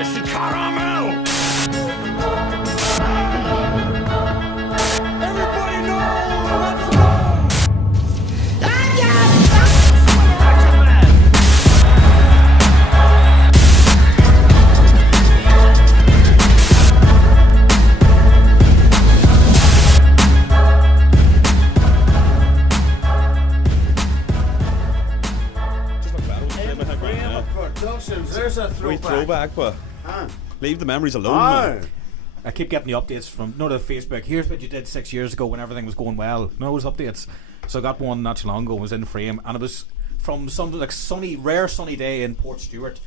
It's the caramel! Everybody knows what's wrong! There's a throwback, but leave the memories alone, man. I keep getting the updates from the Facebook. Here's what you did 6 years ago when everything was going well. No, it was updates. So I got one not too long ago. It was in frame, and it was from some like rare sunny day in Port Stewart.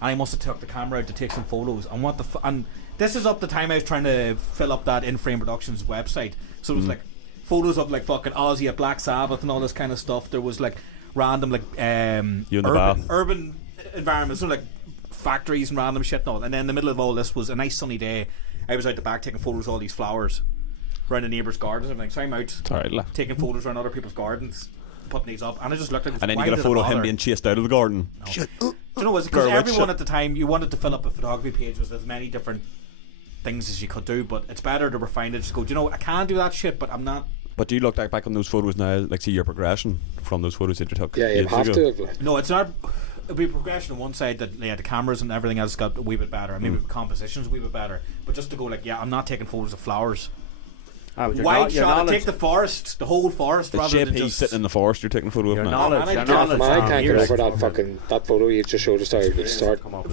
And I must have took the camera out to take some photos. And and this is up the time I was trying to fill up that In Frame Productions website. So it was like photos of like fucking Ozzy at Black Sabbath and all this kind of stuff. There was like random like urban environments, so like factories and random shit and all. And then in the middle of all this was a nice sunny day. I was out the back taking photos of all these flowers around the neighbours' gardens and so I'm out taking photos around other people's gardens, putting these up, and I just looked at it. And then you get a photo of him being chased out of the garden. No. Shit. Do you know what? Because everyone at the time, you wanted to fill up a photography page with as many different things as you could do, but it's better to refine it. Just go, do you know, I can do that shit, but I'm not. But do you look back on those photos now, like see your progression from those photos that you took? Yeah, you have to. No, it's not. It'll be progression on one side that the cameras and everything else got a wee bit better. I mean, compositions a wee bit better. But just to go like, I'm not taking photos of flowers. Wide shot, take the forest, the whole forest, the rather JP than just sitting in the forest. You're taking a photo of your now. knowledge. I can't get over that photo you just showed us.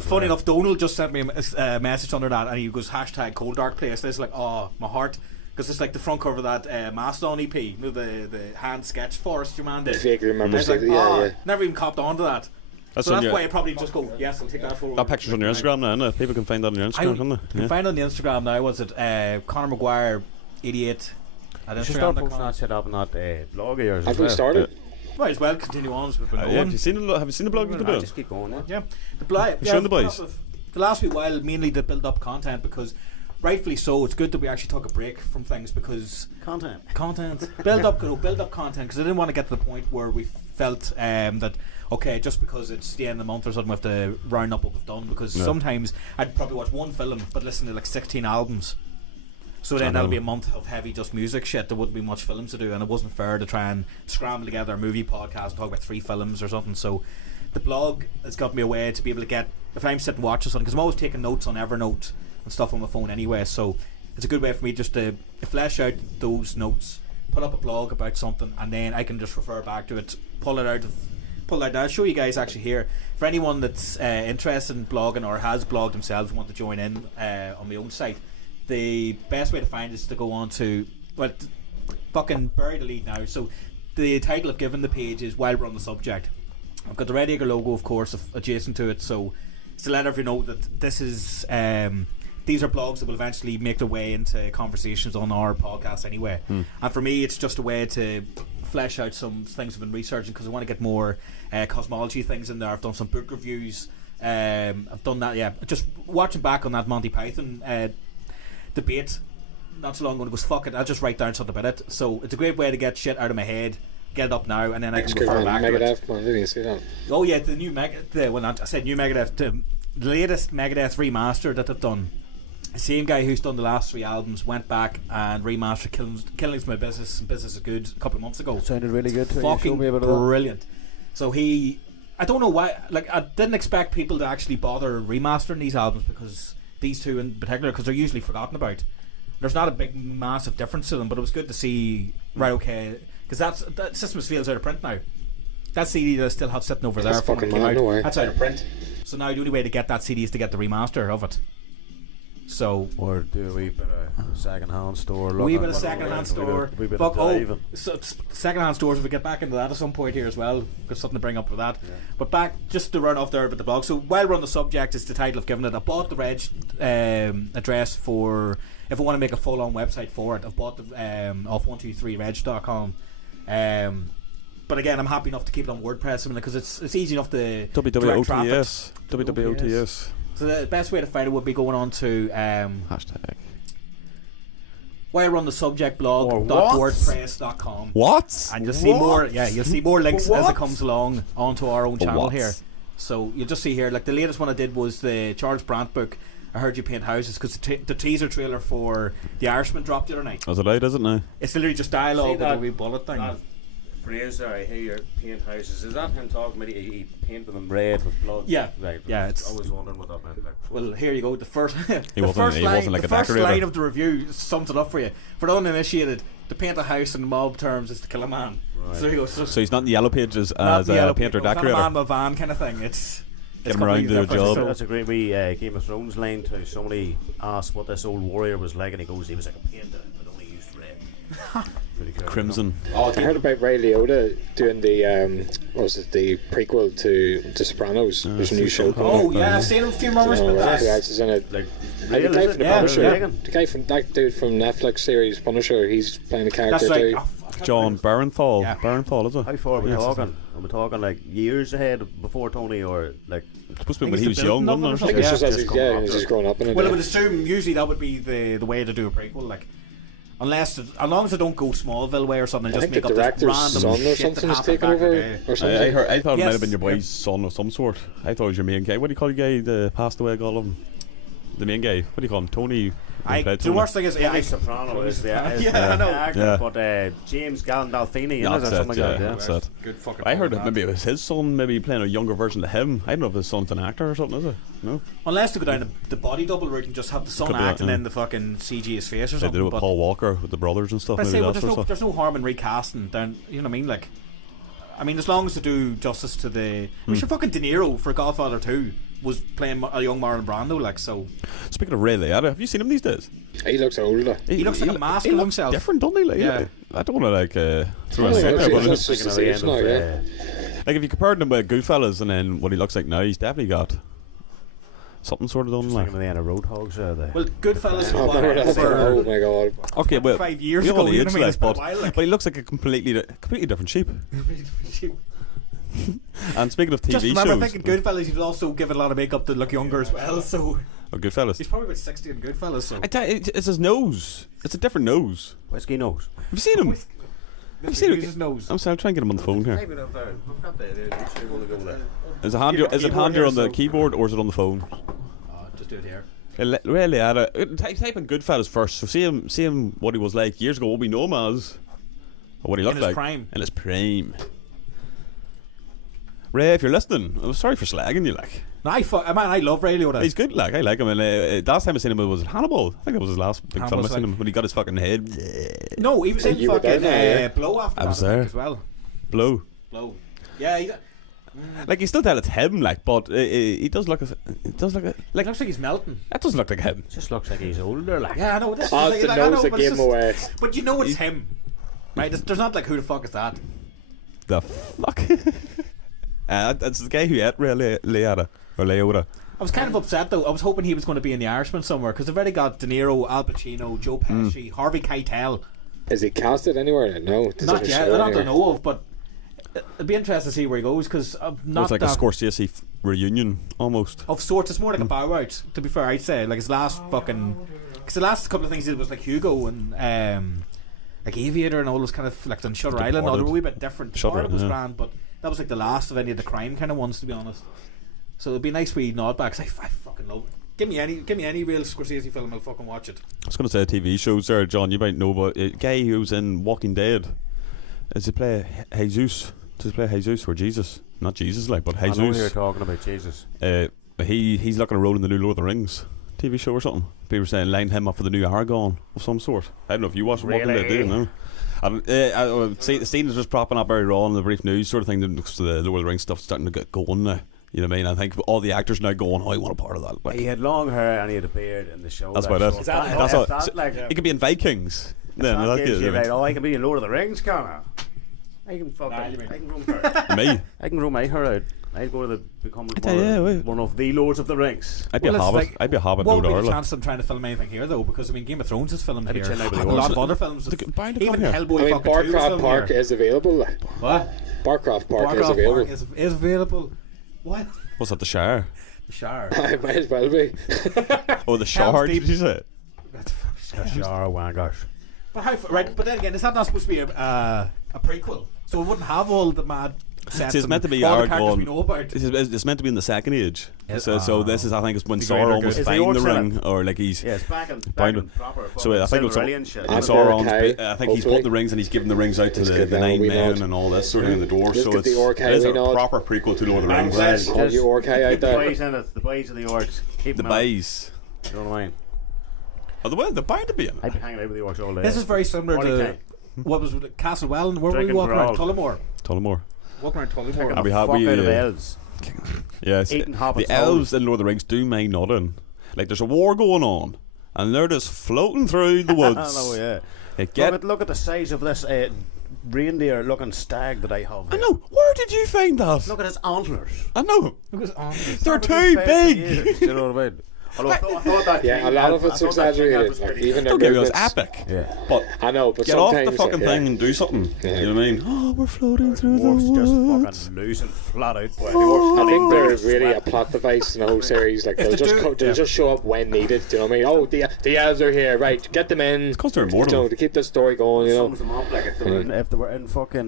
Funny enough, Donald just sent me a message under that, and he goes #Cold Dark Place. It's like, oh, my heart. Because it's like the front cover of that Mastodon EP, you know, the hand sketch forest your man did. I vaguely remember. Like, yeah. Never even copped onto that. So that's why I probably just go, yes, I'll take that photo. That picture's on your Instagram now, isn't it? People can find that on your Instagram, can't they? You can find it on the Instagram now. Was it Conor Maguire 88 at Instagram? Start posting that shit up on that blog of yours. Have we started? Might as well continue on as we've been going. Have you seen the blog we've been doing? Just keep going. Yeah, the blog. Showing the boys. The last wee while, mainly to build up content, because rightfully so, it's good that we actually took a break from things, because content build up content, because I didn't want to get to the point where we felt that okay, just because it's the end of the month or something we have to round up what we've done, because sometimes I'd probably watch one film but listen to like 16 albums, so then that'll be a month of heavy just music shit. There wouldn't be much films to do, and it wasn't fair to try and scramble together a movie podcast and talk about 3 films or something. So the blog has got me a way to be able to get, if I'm sitting watching something, because I'm always taking notes on Evernote and stuff on my phone anyway, so it's a good way for me just to flesh out those notes, put up a blog about something, and then I can just refer back to it, pull it out. I'll show you guys actually here. For anyone that's interested in blogging or has blogged themselves and want to join in on my own site, the best way to find is to go on to, well, fucking bury the lead now. So the title I've given the page is While We're on the Subject. I've got the Red Acre logo, of course, adjacent to it, so it's to let everyone know that this is these are blogs that will eventually make their way into conversations on our podcast anyway. And for me, it's just a way to flesh out some things I've been researching, because I want to get more cosmology things in there. I've done some book reviews. I've done that, just watching back on that Monty Python debate not so long ago, it goes, fuck it, I'll just write down something about it. So it's a great way to get shit out of my head, get it up now, and then I can refer back to it. Man, didn't you see that? Oh yeah, the new I said new Megadeth, the latest Megadeth remaster that they've done. The same guy who's done the last 3 albums went back and remastered Killing's My Business and Business is Good a couple of months ago. It sounded really good too. Fucking brilliant. So I don't know why, like, I didn't expect people to actually bother remastering these albums, because these 2 in particular, because they're usually forgotten about. There's not a big massive difference to them, but it was good to see, right, okay, because that Systems Feels out of print now. That CD that I still have sitting over there from when it came out, that's out of print. So now the only way to get that CD is to get the remaster of it. So, or do a wee bit of second-hand store. A wee bit of second-hand store. Second-hand stores, if we get back into that at some point here as well, got something to bring up with that. Yeah. But back, just to run off there with the blog. So while we're on the subject, is the title I've given it. I bought the reg address for, if I want to make a full-on website for it, I've bought the off 123reg.com. But again, I'm happy enough to keep it on WordPress, because it's easy enough to www.ots. So the best way to find it would be going on to hashtag While We're on the Subject blog.wordpress.com. What? And you'll see more. Yeah, you'll see more links as it comes along onto our own channel here. So you'll just see here, like the latest one I did was the Charles Brandt book, I Heard You Paint Houses, because the teaser trailer for The Irishman dropped the other night. Was it out, is it now? It's literally just dialogue See with a that- wee bullet thing. That phrase there, I hear you paint houses. Is that him talking about he painted them red with blood? Yeah. Right. Yeah, it's- I was wondering what that meant. Like. Well, here you go. The first, He wasn't like the a first decorator. line of the review sums it up for you. For the uninitiated, to paint a house in mob terms is to kill a man. Right. So there you go. So, So he's not in the yellow pages not as the a yellow painter people, it's not a decorator. man with a van kind of thing. It's Get him around completely to a different. job. So- That's a great wee Game of Thrones line too. Somebody asked what this old warrior was like, and he goes, he was like a painter, but only used red. Pretty cool. Crimson. Oh, I heard about Ray Liotta doing the what was it, the prequel to The Sopranos. There's a new show coming Oh out. yeah, I've seen a few rumors So, about who that. else is in it? Like, The real, guy is from it? the Yeah, Punisher, yeah. the guy from that dude from Netflix series Punisher, he's playing the character That's right. too. Oh, I can't John remember. Barenthal. Yeah. Barenthal, is it? How far are we Yes, talking? Are we talking like years ahead before Tony, or like? It's supposed to I be when think he it's was the young, building wasn't of it? it or I think it's Yeah, just as just he's, growing yeah, up as he's there. growing up in it. Well, I yeah. would assume usually that would be the way to do a prequel, like. Unless, as long as they don't go Smallville way or something, I just think make the up this director's random son or shit something that is happened taking back in the over day. or something. I thought it might Yes, have been your yeah. boy's son of some sort. I thought it was your main guy. What do you call the guy that passed away? Call him the main guy. What do you call him? Tony. The Tony. worst thing is, yeah, Tony Soprano is the Yeah, I know. actor, Yeah. but James Gandolfini, Yeah, or that's something it, like that. yeah, Yeah. that's it. good fucking. I heard that fucking maybe it was his son, maybe playing a younger version of him. I don't know if his son's an actor or something, is it? No. Unless they go down the body double route and just have the son Could be act that, and yeah. then the fucking CG his face or They something. did it with but Paul Walker with the brothers and stuff. I Maybe say, well, that sort of stuff. there's no harm in recasting down. You know what I mean? Like, I mean, as long as they do justice to the. We should fucking De Niro for Godfather 2 was playing a young Marlon Brando, like so. Speaking of Ray Liotta, have you seen him these days? He looks older. He looks like a mask he of looks himself. different, doesn't he? Like, Yeah. I don't want to like throw Oh, his yeah, out there, yeah, but that's just Thinking of the the age end now, of, yeah. like if you compared him with Goodfellas and then what he looks like now, he's definitely got something sort of done. Just Like. thinking of the end of Roadhogs. Well, Goodfellas Oh, was no, that's- over oh my god. Okay, well, 5 years we ago. all You know age what I mean? like, It's been a but, while, like. but he looks like a completely different sheep. And speaking of TV Just remember, shows, I think in Goodfellas he'd also given a lot of makeup to look younger as well. So oh, Goodfellas. he's probably about 60 in Goodfellas. So I tell you, it's his nose. It's a different nose. Whiskey nose. Have you seen him? Have you seen Use his him? nose. I'm sorry, I'm trying to get him on the phone here. Maybe up there. We've got the Is it handier? Is it Keyboard handier here, on the so- keyboard or is it on the phone? Just do it here. Ray Liotta. Type in Goodfellas first. So see him what he was like years ago. What we know him as, or what he looked his like prime. in his prime. Ray, if you're listening, I'm sorry for slagging you. Like No, I love Ray Liotta. he's good. Like I like him. And last time I seen him was Hannibal. I think that was his last big film I Hannibal's seen like- him when he got his fucking head No, he was in you were fucking there now, yeah? Blow after I was that, think, there. as well. blow. Blow. Yeah, he Like you still tell it's him. Like, but he does look. It does look like looks like he's melting. that doesn't look like him. Just looks like he's older. Like. Yeah, I know. This Oh, is the like, I know, nose that but gave it's him just- away. But you know it's him, right? There's not like who the fuck is that? The fuck. That's the guy who ate Ray Liotta or Liotta. I was kind of upset though. I was hoping he was going to be in The Irishman somewhere because they've already got De Niro, Al Pacino, Joe Pesci, Harvey Keitel. Is he casted anywhere? No. Does Not it yet. show Not that I anywhere? know of, but it'd be interesting to see where he goes because I'm Well, not it's like that a Scorsese reunion almost. of sorts. It's more like a bow out. To be fair, I'd say like his last fucking because the last couple of things he did was like Hugo and like Aviator and all those kind of like on Shutter Island. All they were a wee bit different. Shutter, Departed was yeah. grand, but that was like the last of any of the crime kind of ones, to be honest. So it'd be nice we nod back. 'Cause I fucking love it. Give me any real Scorsese film, I'll fucking watch it. I was going to say TV shows there, John. You might know, but a guy who's in Walking Dead. Does he play Jesus? Does he play Jesus or Jesus? Not Jesus, like, but I know you're Jesus. talking about Jesus. He's looking at a role in the new Lord of the Rings TV show or something. People were saying line him up for the new Aragorn of some sort. I don't know if you watched Walking Dead, do you know? The scene is just propping up very raw in the brief news sort of thing. The Lord of the Rings stuff's starting to get going now. You know what I mean? I think all the actors now going, I want a part of that. Like, He had long hair and he had a beard in the show. That's like, about so it. if That's if all. that, So like, he could be in Vikings. Then that that gives you gives right, oh, I can be in Lord of the Rings, can I can fucking, Nah, you mean- I can roam her. me. I can roam my hair out. I'd go to become tell you, wait. one of the Lords of the Rings. I'd be a Well, it's hobbit. like- I'd be a hobbit. What No would be the Darla. chance of them trying to film anything here though? Because I mean, Game of Thrones is filmed I'd be here, chilling out with and the a lot horses. of other films. They're bound to Even come here. Hellboy I mean, fucking 2 is Barcroft filmed Park here. is available. What? Barcroft Park is Barcroft available. Park is available. What? What's that? The Shire? The Shire. It might as well be. Oh, the Shard. Deep. Did you say? Jar Wangars. But how? Right, but then again, is that not supposed to be a prequel? So it wouldn't have all the mad sets. See, it's and meant to be all the characters Aragorn. we know about. It's meant to be in the Second Age. Yes. So this is, I think, it's when The greater Sauron good. was Is the finding the orcs in ring, or like he's. Yeah, it's back in Bound- proper. So I think it was Silmarillion shit. And Sauron's. Uruk-hai, I think he's hopefully. put the rings and he's giving the rings out to Let's the give them a 9 wee men nod. and all this sort of in the door. Let's So give it's, the Uruk-hai it is a a wee nod. proper prequel to Lord of the I'm Rings. glad- All you Uruk-hai out The there. boys in it, the boys of the orcs. Keep The them out. bays. You know what I mean? Oh, they're bound to be in I'd it. be hanging out with the orcs all day. This is very similar Party to time. what was it, Castle Well. Where were we Drinking walking around? Grawl. Tullamore. Tullamore. Walking around Taking Tullamore. I'll be the happy, fuck out of yeah. elves. Yes. Eating hobbits' The elves in Lord of the Rings do mind nothing. Like there's a war going on, and they're just floating through the woods. Oh yeah. They get. Look at the size of this reindeer-looking stag that I have. I know. Where did you find that? Look at his antlers. I know. It was on. They're I've too been fed for big. years, do you know what I mean? Although I thought that Yeah, a King lot Elf- of it's I thought that King Elf exaggerated. was Like, pretty even Don't their get me, it's movements. epic. Yeah. But I know, but get off sometimes the fucking like, thing and do something. Yeah. You know what I mean? Oh, we're floating through the Dwarfs woods. just fucking loose and flat out. Boy. I think they're Dwarfs really a sweat. plot device in the whole series. Like they'll they just do- they'll just show up when needed. Do you know what I mean? Oh, the elves are here, right? Get them in. 'cause they're You immortal. know, to keep the story going. You know. Sums them up like if they were in fucking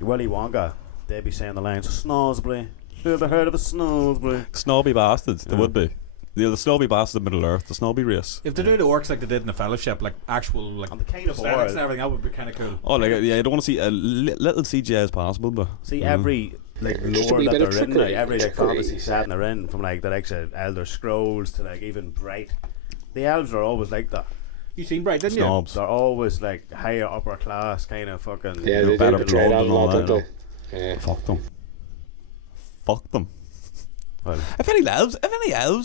Willy Wonka, they'd be saying the lines Snoresby. Who ever heard of a Snoresby? Snobby bastards, they would be. The snobby bastards of Middle Earth, the snobby race. If they do the orcs like they did in the Fellowship, like actual like And the kind of aesthetics horror. and everything, that would be kind of cool. Oh, like yeah, I don't want to see a little CGI as possible, but See every like Just a lore wee that bit of they're in, trickery, like, every like trickery. fantasy setting they're in, from like the likes of Elder Scrolls to like even Bright. The elves are always like that. You seen Bright, didn't snobs. They're always like higher upper class kind of fucking. Yeah, know, they better do portray that a blood and all lot, that, don't they? Yeah. Fuck them. Fuck them. Well, If any elves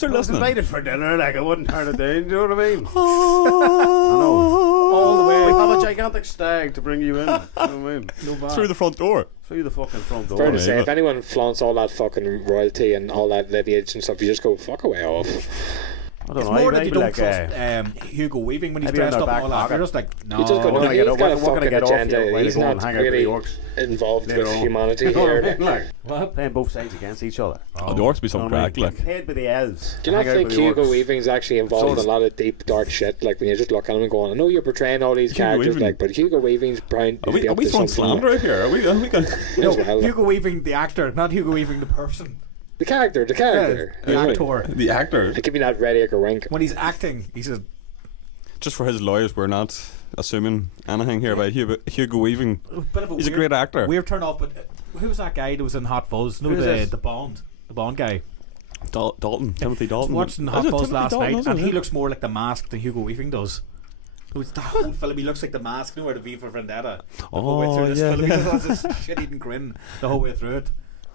are I was listening. invited for dinner, like I wouldn't turn it down. Do you know what I mean? Oh, All the way. We have a gigantic stag to bring you in. You know what I mean? through the front door. Through the fucking front door. Fair to yeah, say, but- if anyone flaunts all that fucking royalty and all that lineage and stuff, you just go fuck away off. I don't It's know. more I'd that you be don't like, trust Hugo Weaving when he's maybe in dressed their up and back all that. pocket. You're just like, no. You just go, what no, can I he's get- got a what can I fucking get off you agenda. while He's you go and not hang out with the really orcs? involved Later with on. humanity You know what I here. mean? Like, What? playing both sides against each other. Oh, the orcs be some You know what I crack, mean? like. Getting paid by the elves. Do you not Hang out think with the Hugo orcs. Weaving's actually involved in a So- lot of deep, dark shit? Like when you just look at him and going, I know you're portraying all these Hugo characters, Weaving- like, but Hugo Weaving's trying to Are we be up to throwing something. slander out here? Are we going? May as well. Hugo Weaving, the actor, not Hugo Weaving, the person. The character. The Right. actor. The actor. I give you that Red Acre wink. When he's acting, he's a Just for his lawyers, we're not assuming anything here about Hugo Weaving. bit of a He's a weird, great actor. Weird turn off, but who was that guy that was in Hot Fuzz? No, Who's this? the Bond guy. Dalton, Timothy Dalton. Watching Is Hot it Fuzz Timothy last Dalton, night, isn't and it? he looks more like the Mask than Hugo Weaving does. It was the whole film. He looks like the Mask, you know, or the V for Vendetta. The whole way through this yeah, film, yeah. he just has this shit-eating grin the whole way through it.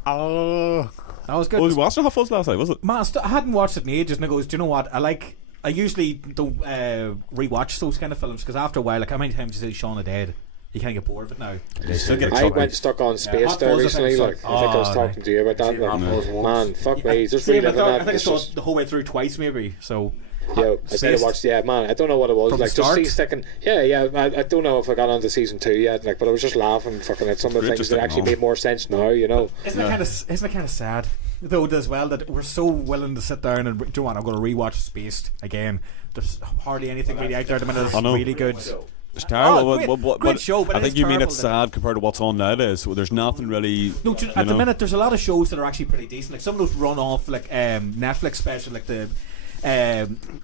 Oh. That was good. Oh, we watched Hot Fuzz last night, was it? Man, I hadn't watched it in ages, and I goes, do you know what? I usually don't rewatch those kind of films because after a while, like how many times you say Shaun of the Dead, you kind of get bored of it now. Still get I chucked. went stuck on Space Hot there Fuzz, I think recently. it's Like, like- I think I was oh, talking to you about that. Hot Like, Fuzz once. man, fuck me. Just Same, reliving I that. think I It's saw just, it the whole way through twice, maybe. So, yo, I said I Spaced. watched. Yeah, man, I don't know what it was. From Like, the just start? see second. Yeah. I don't know if I got on to season 2 yet. Like, but I was just laughing fucking at some of the We're things that interested actually now. made more sense now. You know. isn't it kind of sad though as well that we're so willing to sit down and do you know what? I'm going to rewatch Spaced again. There's hardly anything really out there at the minute that's I know. really good. It's terrible. Oh, great show, but I it think is you mean terrible it's that- sad compared to what's on nowadays. So there's nothing really. No, you at the know. minute there's a lot of shows that are actually pretty decent. Like some of those run off like Netflix special, like the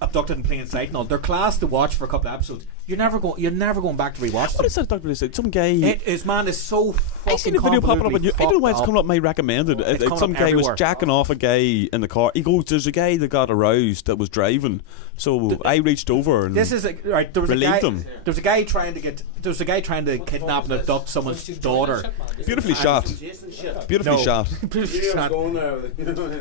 Abducted in Plain Sight and all. They're class to watch for a couple of episodes. You're never going back to rewatch What them. is that Dr. Lisa? Some guy. It is, man, it's so fucking I seen a video popping up on you. I don't know why it's coming up my recommended. It's coming Some up guy was everywhere. jacking off a guy in the car. He goes, "There's a guy that got aroused that was driving." So I reached over and This is right. There was a relieved guy. him. There was a guy trying to kidnap and abduct someone's daughter. beautifully shot. Beautifully No. shot. Shot.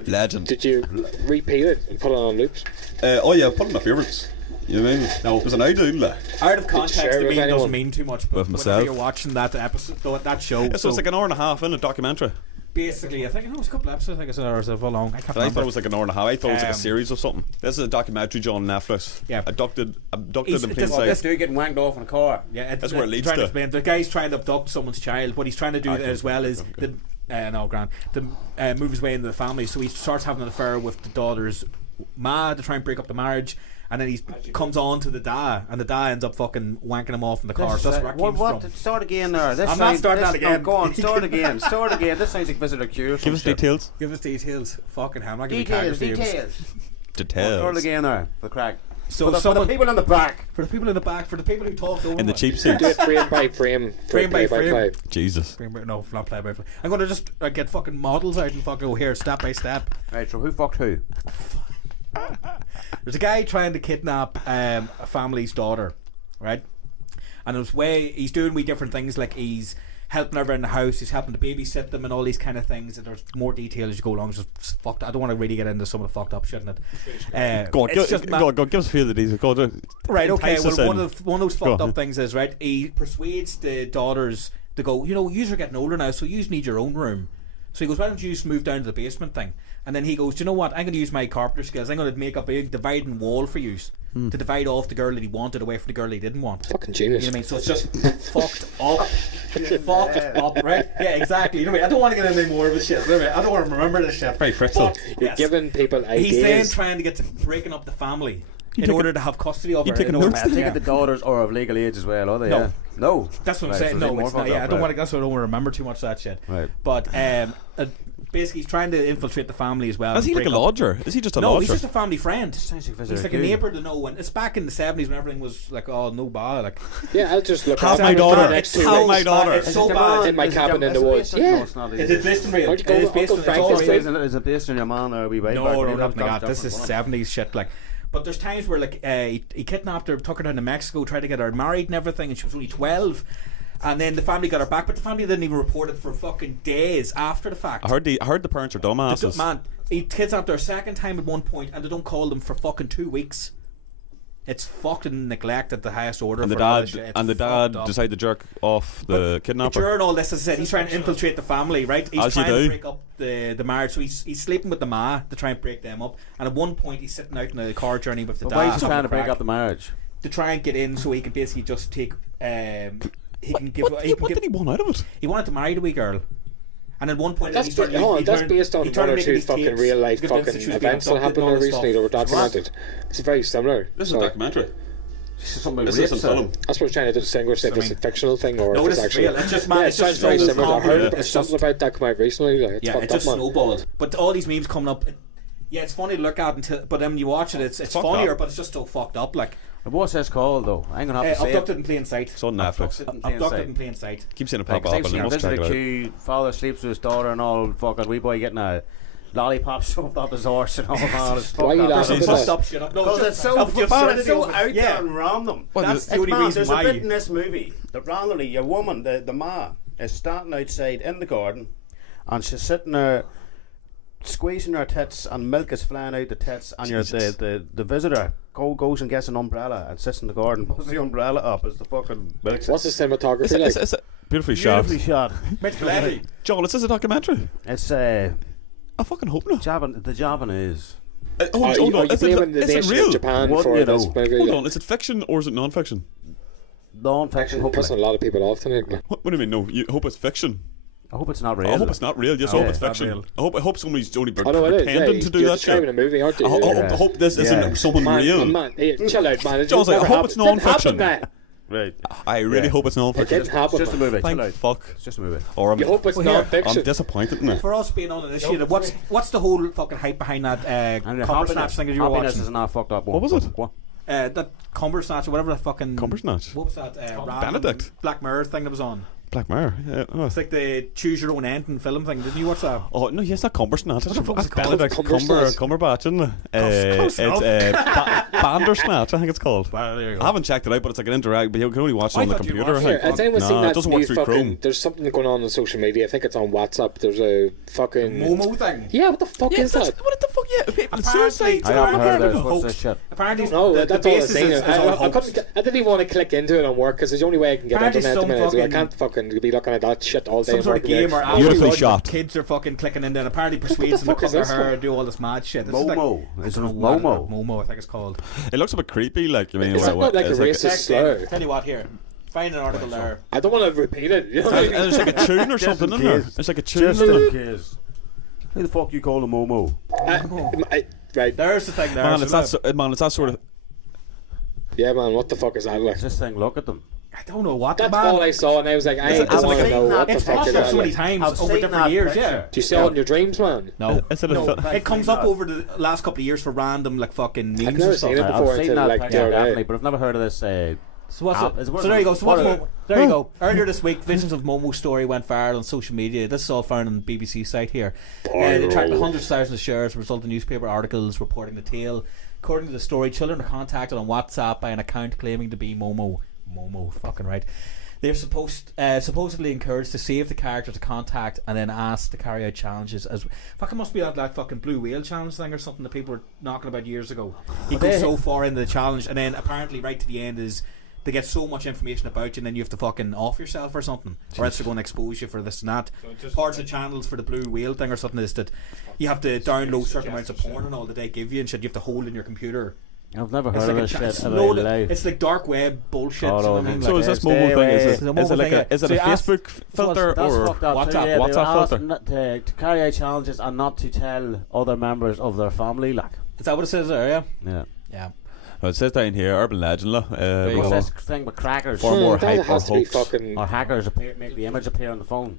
Legend. Did you repeat it and put it on loops? Oh yeah, put in my favourites. You know what I mean? No, it was an ideal. Out of context, share the with meme anyone? doesn't mean too much. But With whenever myself. you're watching that episode, that show, So it's like an hour and a half in a documentary. basically, I think it was a couple episodes. I think it's a full long. I can't I thought remember. it was like an hour and a half. I thought it was like a Um, series of something. This is a documentary, John Netflix. Yeah. Abducted He's- in plain this- sight. this- Dude getting wanked off in a car. Yeah, it's, That's where it leads trying to. explain. The guy's trying to abduct someone's child. What he's trying to do Okay, as well is okay. to move his way into the family. So he starts having an affair with the daughter's Ma to try and break up the marriage, and then he comes on to the da, and the da ends up fucking wanking him off in the car. So that's where that came what? from. Start again there. This I'm not starting this, that again. No, go on, start again. Start again. This sounds like Visitor Q. Give us details. Give us details. Fucking hell, I'm not giving Details. names. Start Details. again there. For the crack. So For the someone, people in the back. for the people in the back, for the people who talked over In the me. cheap Do it seats. frame by frame. Frame by play frame. Jesus. No, not play by play. I'm gonna just get fucking models out and fucking go here step by step. Right, so who fucked who? There's a guy trying to kidnap a family's daughter, right? And he's doing different things, like he's helping her in the house, he's helping to babysit them and all these kind of things, and there's more detail as you go along. It's just fucked. I don't want to really get into some of the fucked up shit in it. Go on, it's just go on, give us a few of the details. Go on, right, okay, entice us well, in. one of those Go fucked on. up things is, right, he persuades the daughters to go, yous are getting older now, so yous need your own room. So he goes, why don't you just move down to the basement thing? And then he goes, do you know what, I'm going to use my carpenter skills, I'm going to make a big dividing wall for yous to divide off the girl that he wanted away from the girl he didn't want. Fucking You know genius. what I mean? So it's just fucked up. Fucked up, right? Yeah, exactly. You know what I mean? I don't want to get into any more of this shit. You know what I mean? I don't want to remember this shit. Very Fritzl. But, You're yes, giving people he's then ideas. trying to get to breaking up the family in take order to have custody of you her. taking in order- notes I think the daughters are of legal age as well, are they? No. Yeah? No. That's what I'm Right, saying. so No, they're more it's not. fucked Yeah, up, I don't right. want to. That's why I don't want to remember too much of that shit. Right. But basically, he's trying to infiltrate the family as well. Is and he like a break up- lodger? Is he just a No, lodger? he's just a family friend. Sounds like Visitor He's like a Q. neighbour to know. And it's back in the 70s when everything was like, oh, no bar. Like, Yeah, I'll just look Have after my it for daughter. the next 2 Have weeks. my daughter. It's so bad. In my cabin in the woods. Yeah. It is based on real. Why'd you go It is to based Uncle on Frank it's all this real. week? Is it based on your man or a wee way No, back? no, That's nothing like that. different, This is wasn't it? 70s shit. Like, but there's times where like he kidnapped her, took her down to Mexico, tried to get her married and everything, and she was only 12. And then the family got her back, but the family didn't even report it for fucking days after the fact. I heard the parents are dumbasses. Man, he kidnapped her a second time at one point, and they don't call them for fucking 2 weeks. It's fucking neglect at the highest order. And the for all dad this shit. It's and the fucked dad up. decided to jerk off the kidnapper. During all this, as I said, he's trying to infiltrate the family, right? He's As you trying to do. break up the marriage. So he's sleeping with the ma to try and break them up. And at one point, he's sitting out in a car journey with the But dad. why is he having trying a to break crack up the marriage? to try and get in, so he can basically just take. He can give. What, He can what give. did he want out of it? He wanted to marry the wee girl. And at one point, That's, he started, that's turned- based on he one turned or making two these fucking tapes. real life He convinced fucking that she was being events that abducted happened and all there this recently that were stuff. documented. It's very similar. This is So a documentary. Somebody This isn't film. that's what I'm trying to distinguish if I it's a mean- fictional thing or No, if it's this is actually. real. It's just, man, yeah, it it's just sounds very so similar. I heard complicated. there's something about that come out recently. Like, it's Yeah, fucked it just up, man. snowballed. But all these memes coming up, yeah, it's funny to look at until, but then when you watch it, it's Fucked funnier, up. but it's just so fucked up. Like, What's this called though? I'm gonna have to say abducted it. in plain sight. It's on Netflix. Abducted in plain sight. Keep saying it Like, pop 'cause up, I've and seen I must check Visitor it out. Q, father sleeps with his daughter and all, fucking wee boy getting a lollipop shoved up his horse and all, man. It's Why fucked you up. laughing Some at fucked that? up shit. No, Because it's so, I've just man, said it's so the- out yeah. there and random. That's the It's only mad. reason There's a why. bit in this movie that randomly your woman, the ma, is standing outside in the garden and she's sitting there squeezing her tits and milk is flying out the tits and the visitor goes and gets an umbrella and sits in the garden, pulls the umbrella up as the fucking milk. What's the cinematography like? It's a beautifully shot. Beautifully shot. Mitch Pileggi. Joel, is this a documentary? It's I fucking hope not. the Japanese. Are Hold you on, is blaming the it nation real? of Japan What for do you this know? movie? Hold Like, on, is it fiction or is it non-fiction? Non-fiction, pissing hopefully. a lot of people off tonight. Like. What do you mean? No, you hope it's fiction. I hope it's not real. I hope it's not real. Yes, I Oh, hope it's it's not fiction. real. I hope somebody's only Oh no, it is. pretending Yeah, to do you're that describing shit. a movie, aren't you? I hope this isn't Yeah. someone Man, real. man, hey, chill out, man. It John's like, I never hope it's happened. It didn't non-fiction. happen, man. Right. I really Yeah. hope it's It non-fiction. didn't happen, It's just a man. movie. Thank Chill out. fuck. It's just a movie. Or I'm, You hope it's Well, here, non-fiction. I'm disappointed in it. For us being on initiative, what's the whole fucking hype behind that And the Cumber Snatch thing that you were happiness watching? is not fucked up. What was it? What? That Cumber Snatch or whatever the fucking Cumber Snatch? What was that? random Benedict. Black Mirror thing that was on. Black Mirror. Yeah. Oh. It's like the choose your own ending film thing. Didn't you watch that? Oh no, yes, not Cumbersnatch. What the fuck is That's it called? Benedict Cumbersnatch. Cumberbatch, isn't it? Close It's enough. Bandersnatch, I think it's called. Well, there you I haven't checked it out, but it's like an interact. But you can only watch it I on the thought you computer. I watched think. it. Has anyone seen Nah, that it doesn't new work through fucking? Chrome. There's something going on social media. I think it's on WhatsApp. There's a fucking Momo thing. Yeah, what the fuck is that? What the fuck? Yeah, Apparently- seriously. I haven't heard Apparently of this. What's hoax. this shit? Apparently, No, the that's all I'm basis saying. is on hoax. I didn't even want to click into it on work because it's the only way I can get Apparently internet at the some minute. So I fucking- can't fucking be looking at that shit all day. Some and sort of working game there. or app Beautifully where the shot. kids are fucking clicking in there and apparently persuades them to fuck is cut their this hair one? and do all this mad shit. This is like, Momo. Is it I don't know what Momo? Momo, I think it's called. It looks a bit creepy. Like I mean, Is that not like a it's racist Text slur? in. Tell you what, here. Find an article there. I don't want to repeat it. You know what I And mean? there's like a tune or Just something in in there. case. There's like a tune Just in in there. case. Who the fuck you call a Momo? Right. There's the thing there. Man, it's that sort of. Yeah, man. What the fuck is that like? This thing, look at them. I don't know what That's man. all I saw, and I was like, I it don't like want to a- know what the It's fuck popped is up that. so many Like. times I've over seen different that years. picture. Yeah. Do you see it in your dreams, man? No, Is it a no. fi- It comes up over the last couple of years for random like fucking memes I've never and stuff. seen it before I've seen until that like picture, the other definitely, day. but I've never heard of this. So what's App. it? Is it- So there you go. So what what's a- there you go. Earlier this week, visions of Momo's story went viral on social media. This is all found on the BBC site here. They tracked hundreds of thousands of shares, resulting in newspaper articles reporting the tale. According to the story, children are contacted on WhatsApp by an account claiming to be Momo. Momo, fucking right. They're supposedly encouraged to save the character to contact and then asked to carry out challenges. As fucking must be that fucking blue whale challenge thing or something that people were knocking about years ago. You go so far into the challenge, and then apparently right to the end is they get so much information about you, and then you have to fucking off yourself or something, or else they're going to expose you for this and that. Parts of the channels for the blue whale thing or something is that you have to download certain amounts of porn and all that they give you and shit. You have to hold in your computer. I've never It's heard of like this shit it's, in my loaded, life. it's like dark web bullshit. Oh, you know what I no. mean? So Like, is this stay Momo thing? away. Is It's it a is Momo it like thing, a is it so a you ask- Facebook filter That's or fucked up WhatsApp- too, yeah. WhatsApp They were asked filter? not to carry out challenges and not to tell other members of their family, like. is that what it says there? Yeah. Yeah. Yeah. Oh, it says down here, urban legend. you With go. What's this thing with crackers? Far more that hype or has to be hoax. fucking. Or hackers make the image appear on the phone.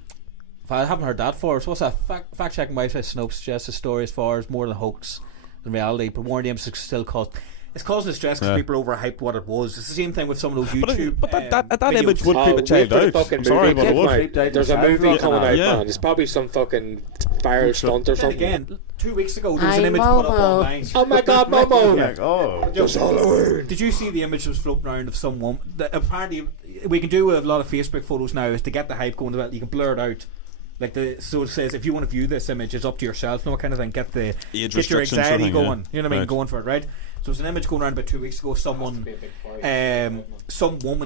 I haven't heard that for. So what's that? Fact checking website Snopes suggests the story as far as more than a hoax than reality, but more names still caused. It's causing distress because Yeah. people overhyped what it was. It's the same thing with some of those YouTube. But that videos. image would creep a child wait for the out. fucking I'm sorry, movie but it kid, would. mate. Creeped out There's a myself movie looking coming at out, it. Yeah. man. It's probably some fucking viral stunt or Then something. again, 2 weeks ago there was an image put up online. Oh my god, Momo! Like, oh. Halloween! Did you see the image that was floating around of some woman? That apparently, we can do with a lot of Facebook photos now is to get the hype going. Well, you can blur it out. Like so it says, if you want to view this image, it's up to yourself. No kind of thing. Get Age your restrictions anxiety or something, going. yeah. You know what I mean? Right. Going for it, right? So there's an image going around about 2 weeks ago. Some woman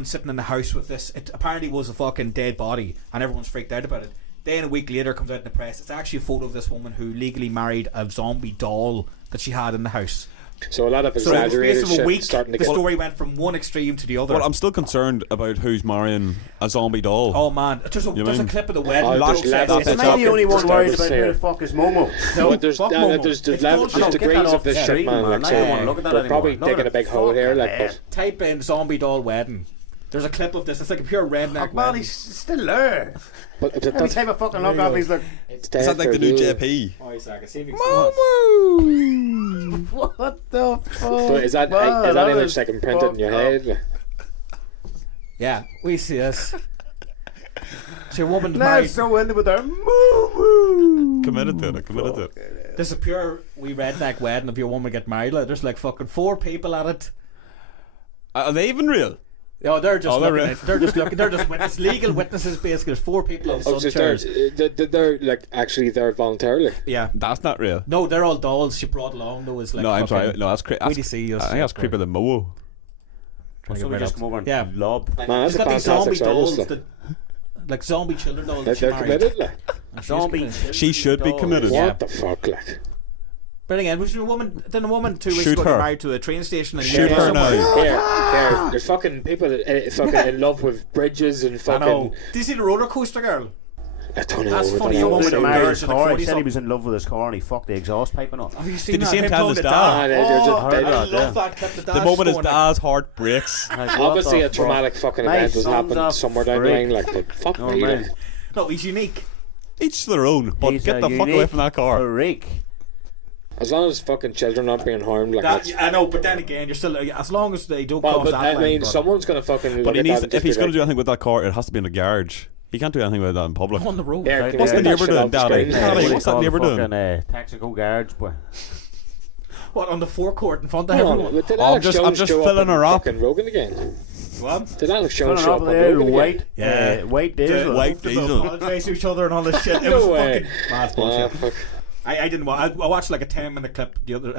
sitting in the house with this. It apparently was a fucking dead body, and everyone's freaked out about it. Then a week later, it comes out in the press. It's actually a photo of this woman who legally married a zombie doll that she had in the house. So a lot of So in the exaggerated space of a shit week, starting to the get. story went from one extreme to the other. Well, I'm still concerned about who's marrying a zombie doll. Oh man, there's a mean- clip of the wedding. Oh, Lots there's of levels sex. of Am I the only one fucking worried about disturbance who the fuck is Momo? No, there's fuck Momo. there's It's levels, bullshit. there's Get degrees that of off this the shit, screen, man. man. Like, I so don't wanna look at that we're probably anymore. digging a big hole here, like. But Type in zombie doll wedding. There's a clip of this. It's like a pure redneck Oh, man, wedding. he's still there. but Every time I fucking look up, he's like, it's Is that like the new JP? Oh, exactly. See if you what the fuck? But is that Man, is that that image is like imprinted in your fucked head? Like, Yeah, we see this. So your woman's married. Let's go into with their Momo. Committed to it. Committed to it. This is a pure wee redneck wedding of your woman get married. Like, there's like fucking 4 people at it. Are they even real? Oh, they're just Oh, they're looking. real. They're just looking. They're just legal witnesses. Basically, there's 4 people on oh, some so chairs. they're like actually there voluntarily. Yeah. That's not real. No, they're all dolls she brought along. Though is like. No, I'm sorry. fucking- No, that's creepy. Wait till you see us. I think that's creepier than Momo. So we just come over and Yeah. lob. Man, that's She's a got these zombie fantastic dolls service. that, like zombie children dolls. Like, that she they're married. committed. Like, And she's Zombie. committed. She should be committed. Yeah. what the fuck, like? But again, was there a woman? Then a woman 2 weeks Shoot ago her. got married to a train station and Shoot lived her somewhere. now. Here, there's fucking people that, fucking in love with bridges and I fucking. know. Did you see the roller coaster girl? I don't know. That's I funny, don't a know. woman With who the married marriage her to like car, he 40 said he something. was in love with his car and he fucked the exhaust piping off. Have you seen Did you that? see him tell telling his the dad? Ah, they're just- Oh, they- I yeah. love that clip. The, The moment his dad's heart breaks. Like, what Obviously, the a traumatic fucking My event was son's happening a somewhere down the freak. line. Like, but fuck No, me. man. Like. No, he's unique. Each to their own. But He's get a the fuck away unique from that car. freak. As long as fucking children aren't being harmed, like That, that's. I know, but then again, you're still as long as they don't Well, cause but that. I line, mean, but- someone's gonna fucking. But look he at needs. that and If just he's be going to like, do anything with that car, it has to be in the garage. He can't do anything with that in public. on the road. Yeah, right? can What's you the get that neighbour shit doing, off the Daddy? screen? Daddy, what's that Call neighbour the doing? fucking, Taxico garage, boy. What on the forecourt in front of Hang on, everyone? but did Oh, I'm Alex just- I'm Jones just show filling up her on up. fucking Rogan again? What? Did Alex Filling Jones show up up on there, Rogan white, again? Yeah. white diesel. White diesel. Apologize to each other and all this shit. It No was way. fucking mad Ah, bullshit. fuck. I didn't. I watched like a 10-minute clip the other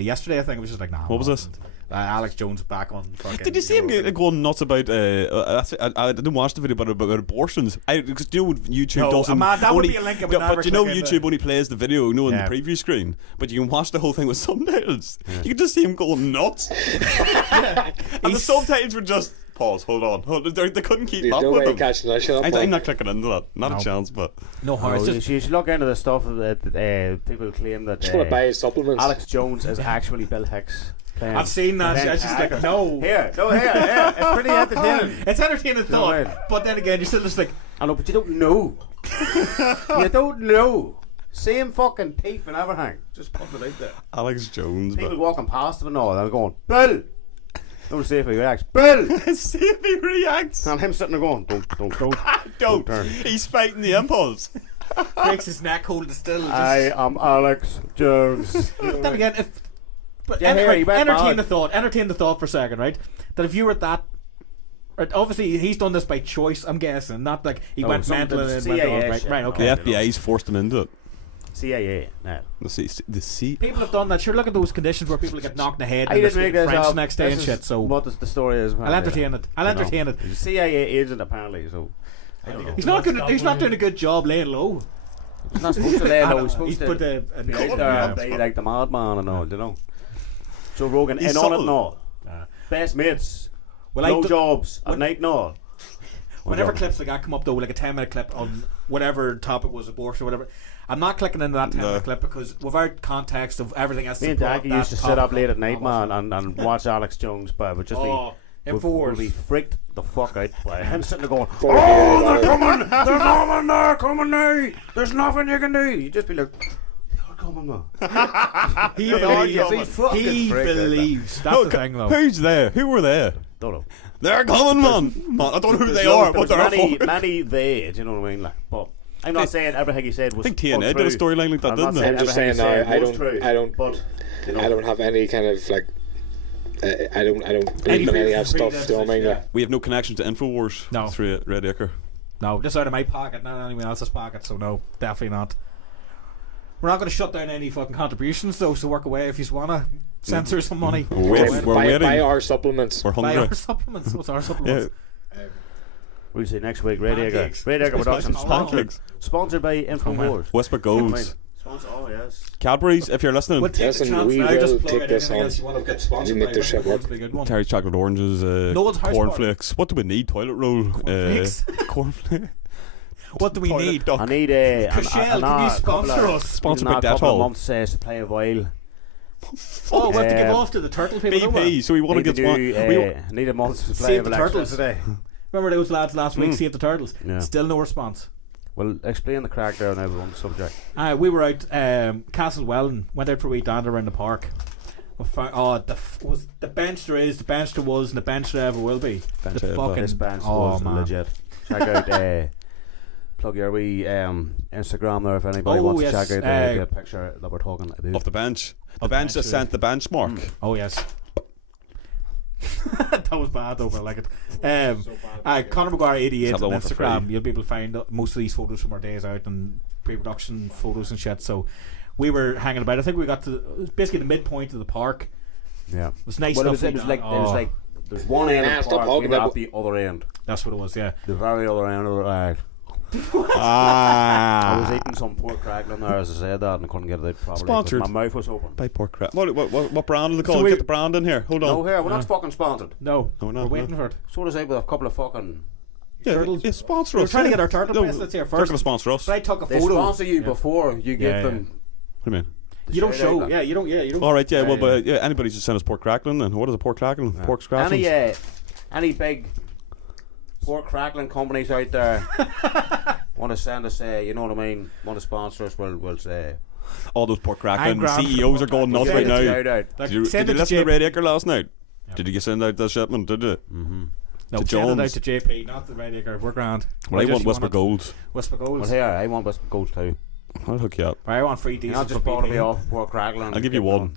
yesterday. I think it was just like, nah. What was this? Alex Jones back on. Fucking Did you see him going nuts about? I didn't watch the video, but about abortions. Because you know YouTube No, doesn't. man, that would only, be a link I would no, never but you know click into. YouTube only plays the video, in Yeah. the preview screen. But you can watch the whole thing with subtitles. You can just see him going nuts. And the He's- subtitles were just Pause. Hold on. They couldn't keep There's up no with way them. catching that shit up. I'm man. not clicking into that. Not No. a chance, but No harm. Oh, It's just you should look into the stuff that people claim that Just want to buy his supplements. Alex Jones is actually Bill Hicks. playing. I've seen that. Then I was just like, Haggard. no. Here. It's pretty entertaining. It's entertaining thought, right. but then again, you're still just like, I know, but you don't know. You don't know. Same fucking teeth and everything. Just put it out there. Alex Jones. People But walking past them and all, they're going, Bill! Don't see if he reacts. Bill! see if he reacts. And him sitting there going, don't Don't. turn. He's fighting the impulse. breaks his neck, holding still. Just, I am Alex Jones. but then again, if but Yeah, here, he went entertain mad. the thought. Entertain the thought for a second, right? That if you were that. Right, obviously, he's done this by choice, I'm guessing. Not like he No, went some- mental the and went on. CIA Right, shit. right, No. okay. The FBI's forced him into it. CIA. No. The C. People have done that. Sure, look at those conditions where people get knocked in the head I and they're didn't make speaking this French up. the next day and This shit. is So what the story is. I'll entertain it. I'll entertain it. He's a CIA agent apparently, so He's not good. He's not doing a good job laying low. he's not supposed to lay I low. know, He's supposed he's to put a be out there and be like the madman and all, you know. Joe Rogan He's in on it subtle. and all. Best mates. Well, I No do- jobs at night and all. Whenever clips like that come up though, like a 10-minute clip on whatever topic was, abortion or whatever, I'm not clicking into that 10-minute clip because without context of everything else. Me and support Daggy that used to sit topic up late at night, of- man, and watch Alex Jones, but would just Oh, be Infowars. would be freaked the fuck out by him sitting there going, Oh, they're coming, they're coming now, there's nothing you can do. You just be like, they're coming now. He are believes. coming. He Fucking freak out believes. That's the thing though. Who's there? Who were there? Don't know. They're coming, man. I don't know who they There are, was but they're many, fucking. many they, do you know what I mean? Like, but I'm not saying everything he said was. I think TNA did a untrue. storyline like that, I'm didn't not they? I'm just everything saying he now, said was true, I don't, But you know, I don't have any kind of like, I don't believe in any of that stuff. Do you know what I mean? Yeah. Like, We have no connection to Infowars. No. Through Red Acre. No, just out of my pocket, not anyone else's pocket. So no, definitely not. We're not going to shut down any fucking contributions though. So work away if you wanna censor some money. We're buy waiting. our supplements. We're Buy hungry. our supplements. What's our Yeah. supplements? we'll see next week. Red Acre Pancakes. Productions. Pancakes. Sponsored by Infowars. Whisper Golds. Sponsor, oh yes. Cadbury's, if you're listening. We'll take Listen, the chance we now. will Just plug take in this anything on. else you want to get sponsored You make by. this shit work. Would be a good one. Terry's chocolate oranges, Noel's House cornflakes. What do we need? Toilet roll, Cornflakes. cornflakes. What do we Toilet need? duck. I need a. Cashel, can you sponsor us? Sponsored Not by a couple of Dettol. months supply of oil. Oh, we have to give Um, off to the turtle people. don't we? BP. So we want to Need get to one. do, need a month's supply Save of the turtles. electricity. Remember those lads last week? Save the turtles. Yeah. Still no response. Well, explain the crack there on everyone's subject. We were out Castle Welland. Went out for a wee dander around the park. We found, was the bench there is, the bench there was, and the bench there ever will be. Bench the ever. fucking This bench oh was man. legit. Check out plug your wee Instagram there if anybody Oh, wants yes, to check out uh, the picture that we're talking about. Off the bench. The Off the bench that bench, sent the benchmark. Oh yes. That was bad though, but I like it. Conor McGuire 88 Have that on one for Instagram. free. You'll be able to find most of these photos from our days out and pre-production photos and shit. So we were hanging about. I think we got to it was basically the midpoint of the park. Yeah. It was nice. Well, it enough was like oh, there's one end Nah, of the stop park, we talking were about- at the other end, that's what it was. Yeah. the very other end of the ride. I was Ah. eating some pork crackling there as I said that and I couldn't get it out properly. 'cause Sponsored. My mouth was open. By pork crap. What brand are they called? we- Get the brand in here. Hold on. No, here we're not fucking sponsored. No, No, we're not, we're waiting no. for it. Sort of out with a couple of fucking. Yeah, turtles. yeah, sponsor We were us. trying to yeah. get our turtle No, bracelets here They're first. going to sponsor us. But I took a They photo. sponsor you Yeah. before you give Yeah, them. What do you mean? You don't shout show. out. Yeah, you don't. Yeah, you don't. All right, yeah, well, Yeah. but yeah, anybody should send us pork crackling then. What is a pork crackling? Pork scratchings? Any big pork crackling companies out there want to send us, you know what I mean? Want to sponsor us? We'll say. All those pork I'm crackling grand for CEOs the are going pork nuts right crackling. now. Shout out. Like, Did you send it to listen to JP. Red Acre last night? Did you send out the shipment? Did you? No, to send it out Jones. to JP, not the Red Acre. We're grand. Well, I Just want you Whisper it. Gold. Whisper Well, Golds. here, I want West Coast too. I'll hook you up. I want free You're diesel. not just for bought me BP. off pork crackling. I'll give you one.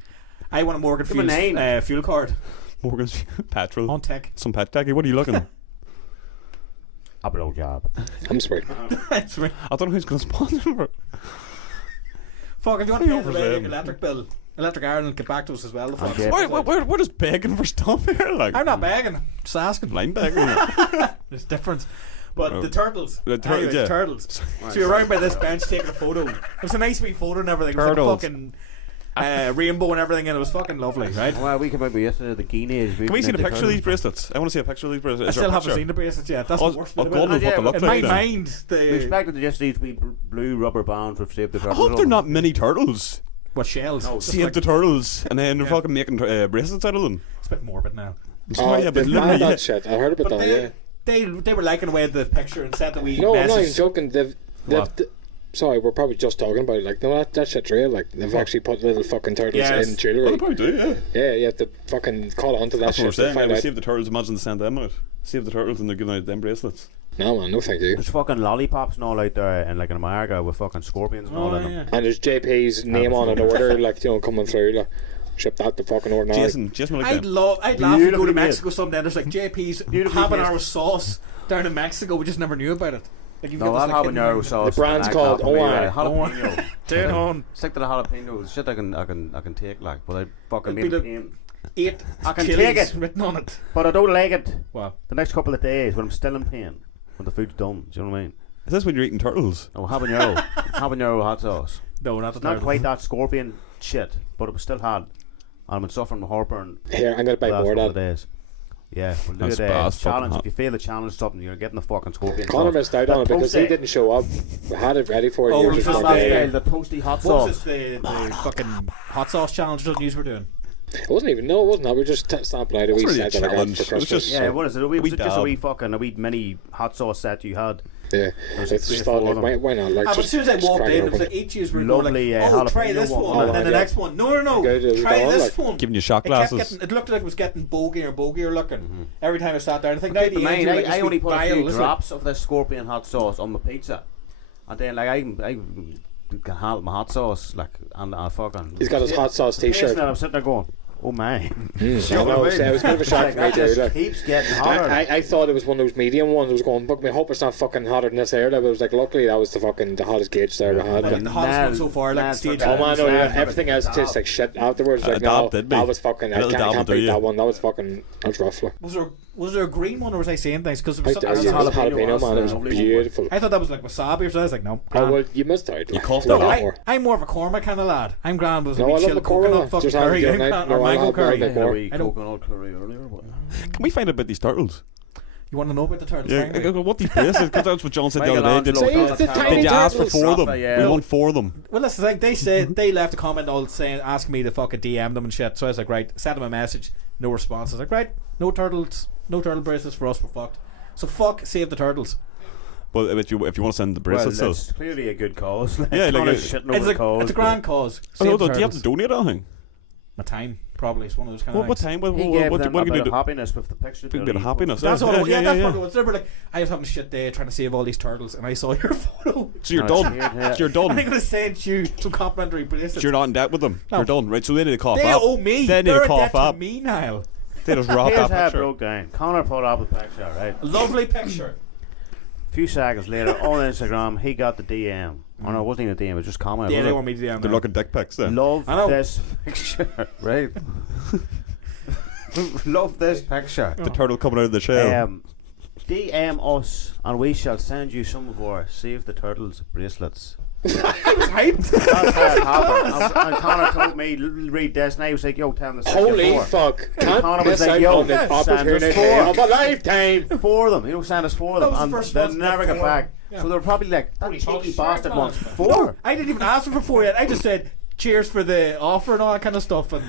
I want a Morgan Give me a name. fuel card Morgan's petrol. on tech. Some pet tacky. What are you looking? A blow job. I'm sweet. That's right. I don't know who's going to sponsor for it. Fuck, if you want to pay for the 3%. electric bill, Electric Ireland get back to us as well. The fuck. Okay. We're just begging for stuff here. Like, I'm not begging, just asking. line begging. There's difference. But Oh. the turtles. The Anyway, yeah. the turtles. So you're around by this bench taking a photo. It was a nice wee photo and everything. It was like Turtles. fucking rainbow and everything, and it was fucking lovely, right? Well, we came out with yesterday, the Guineas. Can we see the picture of these bracelets? I want to see a picture of these bracelets. I Is there still a haven't picture? seen the bracelets yet. That's Oh, the worst oh, bit God about knows it. what they look In like my then. mind, We the expected to just these wee blue rubber bands with Save the I Turtles. hope they're not mini turtles. what shells? No, Just Save like- the turtles, and then they're Yeah. fucking making bracelets out of them. It's a bit morbid now. Oh, Yeah, but they've literally, banned yeah. that shit. I heard about But that. Yeah. they were liking away the picture and said that we No, I'm not even messaged. joking. What? Sorry, we're probably just talking about it. Like, no, that shit's real. Like, they've actually put little fucking turtles Yes. in Well, jewellery. they probably do, yeah. Yeah, you have to fucking call on to that That's what we're shit to saying. find Yeah, we out. save the turtles. Imagine they send them out. Save the turtles, and they're giving out them bracelets. No, man, no thank you. There's fucking lollipops and all out there, and like in America with fucking scorpions and all Oh, in them. yeah. And there's JP's name on an order, like, you know, coming through. Like, ship that to fucking order now. Jason will like I'd that. laugh and go Beautifully to made. Mexico someday and there's like JP's Beautifully habanero tasty. sauce down in Mexico. We just never knew about it. Like, you've No, got that this, like, habanero hidden- sauce. The brand's and called that for me, Owan. jalapeno. Dead on. Stick to the jalapenos. Shit, I can take like, but I fucking It'd be made the- pain. 8 I can chilies take it. written on it. But I don't like it. Wow. The next couple of days when I'm still in pain, when the food's done. Do you know what I mean? Is this when you're eating turtles? Oh, habanero, habanero hot sauce. No, not the It's not turtle. quite that scorpion shit, but it was still hard. And I've been suffering with heartburn Here, I'm going to buy the last more couple of of that. days. Yeah, well, look That's at bad, the it's fucking challenge. hot. If you fail the challenge, something you're getting the fucking scorpion. Connor sauce. missed out The on it because he toasty- didn't show up. We had it ready for Oh, you. it was just just like, that yeah. the toasty hot What sauce. was this, the fucking hot sauce challenge that you were doing? It wasn't even, no, it wasn't that. We just sampled out a wee really a set that I got challenge. for It was Christmas. just- Yeah, what is it? Was wee it just a dab. wee fucking a wee mini hot sauce set you had? Yeah. There's I like just 3 or thought, 4 like, of them. why not? Like, But as just, soon as I just walked crack in, it it was open. like each year's were Lovely, going like, oh, try jalapeno this one. one, Oh, and then the yeah. next one. No, Good, it was try all this like- one. Giving you shot It kept glasses. getting, it looked like it was getting bogier looking every time I sat there. And I think now Keep in the mind, end, I only put a few isn't it? drops of this scorpion hot sauce on my pizza, and then like I can handle my hot sauce like and I fucking. He's got his hot sauce t-shirt. And I'm sitting there going, oh my. I know, it was kind of a shock Like, for me that too. just Like. keeps getting hotter. I thought it was one of those medium ones. I was going, fuck me, I hope it's not fucking hotter than this area. But it was like, luckily that was the hottest gauge there we had. Like Like, the hottest one so far, like Nah, the stage. it's oh okay. man, no, yeah, Nah, everything else tastes like shit afterwards. Like, dab no, did me. that was fucking, A I little can't, dab I will can't do beat you. that one. That was fucking, that was rough. Like. Was there a green one or was I saying things? Because I that's yeah, a it was jalapeno jalapeno, man. It was lovely one. beautiful. I thought that was like wasabi or something. I was like, no. Oh, grand. well, you missed out. Like, coughed a it lot up. more. I'm more of a korma kind of lad. I'm grand with a No, wee I love chill the coconut korma. fucking Just had it curry. the I'm other night. grand, No, or I mango had curry. that a more. wee I don't- coconut curry earlier. But Can we find out about these turtles? You want to know about the turtles? Yeah, Frank? what these bracelets? Because that's what John said the other day. Michelangelo Say it's the Donatello. tiny Did you ask for turtles. 4 of them? Rafa, yeah. We No. want 4 of them. Well, that's the thing. They said they left a comment all saying, asking me to fucking DM them and shit. So I was like, right, sent them a message, no response. I was like, right, no turtles, no turtle bracelets for us. We're fucked. So fuck, save the turtles. But if you want to send the well, bracelets, though. it's clearly a good cause. Like, Yeah, like Connor's a- shitting over It's the a, cause. it's a grand cause. Oh, Save hold the on, do you have to turtles. donate anything? My time, probably. It's one of those kind of What things. time? What He can gave you them a bit do? of happiness with the picture. Big bit of happiness. That's all. Yeah, that's yeah. probably what. They were like, I was having a shit day trying to save all these turtles, and I saw your photo. So you're No, done. it's weird, yeah. So you're And I'm done. gonna send you some complimentary So bracelets. you're not in debt with them. No. You're done. Right, so they need to cough They up. owe me. They need They're to a cough debt up. to me, Niall. They just robbed Here's that how it picture. broke down. Connor put up a picture, right? A lovely picture. A few seconds later, on Instagram, he got the DM. Oh no, it wasn't even a DM, it was just comment. Yeah, wasn't they it? want me to DM. They're now. looking dick pics then. Love I know. this picture, right? Love this picture. The turtle coming out of the shell. DM us and we shall send you some of our Save the Turtles bracelets. I was hyped. That's how it happened. And Connor told me, read this, and I was like, yo, tell them to send Holy you 4. fuck. Connor Can't was miss like, out yo, on the send us opportunity 4. of a lifetime. 4 of them. He'll send us 4 of That them. was the And first they'll one, never the get 4. back. Yeah. So they're probably like, that Holy cheeky shit, bastard wants man. 4. I didn't even ask him for 4 yet. I just said cheers for the offer and all that kind of stuff. And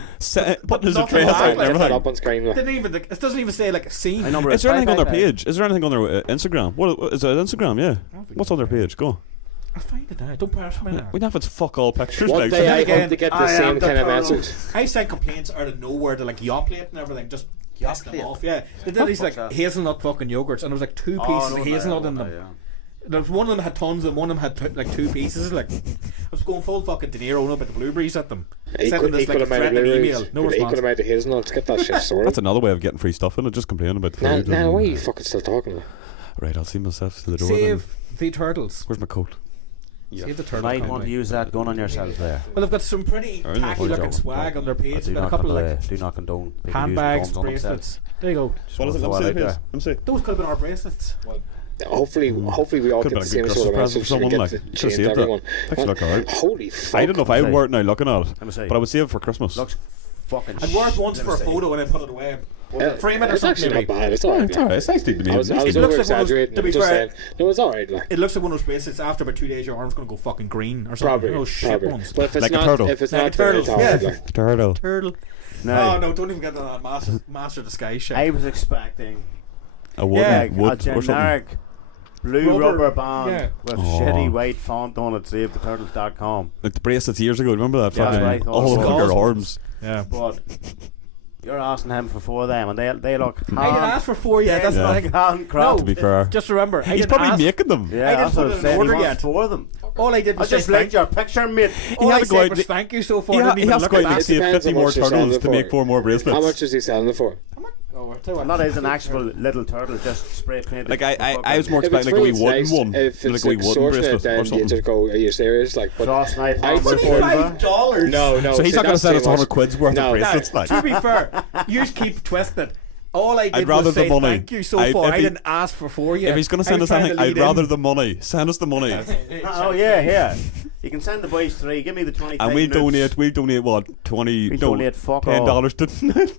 But there's a nothing trace back, out like, and Set that everything. up on screen. Like. didn't even. It doesn't even say like scene. My number Is there anything on their 555. page? Is there anything on their Instagram? What is it? Instagram? Yeah. What's on their page? Go. I find it now. Don't press me now. We have its fuck all pictures. One like, day I again, hope to get the I am same the kind of turtle. message. I sent complaints out of nowhere to like Yoplait and everything. Just pissed them Yoplait? off. Yeah, they did these like What's that? hazelnut fucking yogurts, and there was like 2 Oh, pieces no, of no, hazelnut no, in no, them. yeah. There was one of them had tons, and one of them had like 2 pieces. Like I was going full fucking De Niro up at the blueberries at them. Sent them this like Equal amount of threatening blueberries. email. No with response. equal amount of hazelnuts. Get that shit sorted. That's another way of getting free stuff in it. Just complaining about the Now, food. now, and- why are you fucking still talking? Like? Right, I'll see myself to the door. Save Then. the turtles. Where's my coat? Save the You turtles. might company. want to use that gun on yourself there. Well, they've got some pretty Or in the tacky fridge, looking don't- swag on their I page. do They've got a not couple of condone- like do not condone people using handbags, guns on themselves. bracelets. There you go. What is it? Throw Let me it see out the page. there. Let me see. Those could have been our bracelets. hopefully we all Could've get the been a same good sort of Christmas present message for and someone, get like. to Should've change saved that. everyone. Actually, look alright. Holy fuck! I don't know if I would wear it now looking at it, Let me see. but I would save it for Christmas. Looks fucking. I'd wear it once Let for me a see. photo and then put it away. Frame it or It's something. actually Maybe. not bad. It's Oh, alright. it's alright. It's nice to me. I was It looks over like one of those- exaggerating. to be I'm just fair- saying. No, it's alright. Like It looks like one of those bracelets. After about 2 days, your arm's gonna go fucking green or something. probably. Those shit Probably. ones. But if it's Like a not, turtle. if it's Like not a turtle, it's alright, yeah. like. Turtle. Turtle. No. Oh no! Don't even get into that master disguise shit. I was expecting A wood, Yeah, a wood or something. generic blue rubber band yeah. with Oh. shitty white font on it. SaveTheTurtles.com. Like the bracelets years ago. Remember that? Yeah, fucking right. all over Skulls. your arms. Yeah. But you're asking him for 4 of them, and they look. I didn't ask for 4 yet. That's Yeah. what I handcrafted. To be fair, just remember. I he's didn't probably ask. making them. Yeah, I didn't that's put what it I in said. order He wants yet. 4 of them. All I did I was just say liked thank. your picture, mate. All had I to go said out was and- thank you so far. He I has didn't even to look go at out and that. save Depends 50 how more much you're selling turtles it to for. make 4 more bracelets. How much is he selling it for? Oh, I'll tell you what, Not that's as an 50 actual little turtle, just spray painted. Like I was more If it's expecting like a free, wee it's wooden nice. one, If like it's a wee wooden extortionate, bracelet or then you something. just go, are you serious? Like, but Frost Knight. I Hammer, support silver. $25. no. So he's see, not going to that's sell too us 100 much. quid's worth No. of bracelets. Like. To be fair, you just keep twisting it. All I did I'd rather was say the money. thank you so I'd- far. if I he- didn't ask for 4 yet. If he's going I to send was us trying anything, to I'd lead in. rather the money. Send us the money, Oh yeah, here. You can send the boys 3. Give me the 25. and we'll minutes. donate. We'll donate what 20? We'll No, donate fuck $10 to.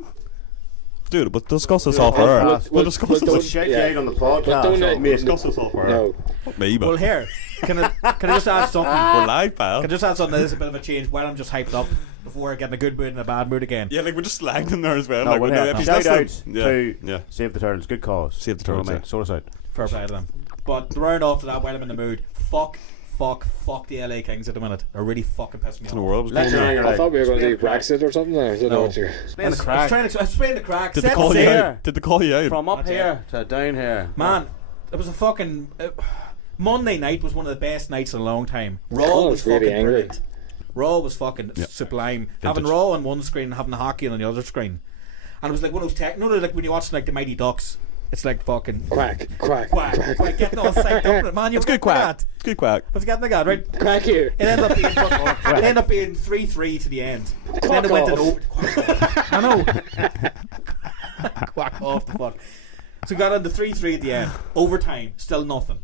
Dude, but discuss this off Well, air. well, We'll discuss We'll this. shake yeah. you out on the But podcast. don't so- Discuss this off air. No. Fuck me, but Well, here, can I just add something? we're live, pal. Can I just add something that is a bit of a change while I'm just hyped up before I get in a good mood and a bad mood again? Yeah, like we're just slagging him there as well. No, like, well, we know yeah, if he's shout out listening- yeah, to yeah. Save the Turtles. Good cause. Save the Turtles, yeah. Sort us out. Fair play to them. But to round off to that while I'm in the mood, fuck the LA Kings at the minute. They're really fucking pissing me In the off. world was Let going your on. anger I out. thought we were going to do Explain the Brexit or something. I don't know what you're. Explain I the was crack. trying to explain the crack. Did they Set call the you scene. out? Did they call you out? From up That's here to down here. Man, it was a fucking Monday night was one of the best nights in a long time. Raw Oh, was it's really fucking angry. brilliant. Raw was fucking sublime. Having Raw on one screen and having the hockey on the other screen, and it was like one of those tech. You know, like when you watch like the Mighty Ducks, it's like fucking Quack. quack, getting all psyched up. Man, you It's were good getting quack. that. It's good quack. I was getting the god right. Quack you. It ended up being fucking, it ended up being 3-3 to the end. Then it went to off. I know. Quack off the fuck. So we got on the 3-3 at the end. Overtime, still nothing.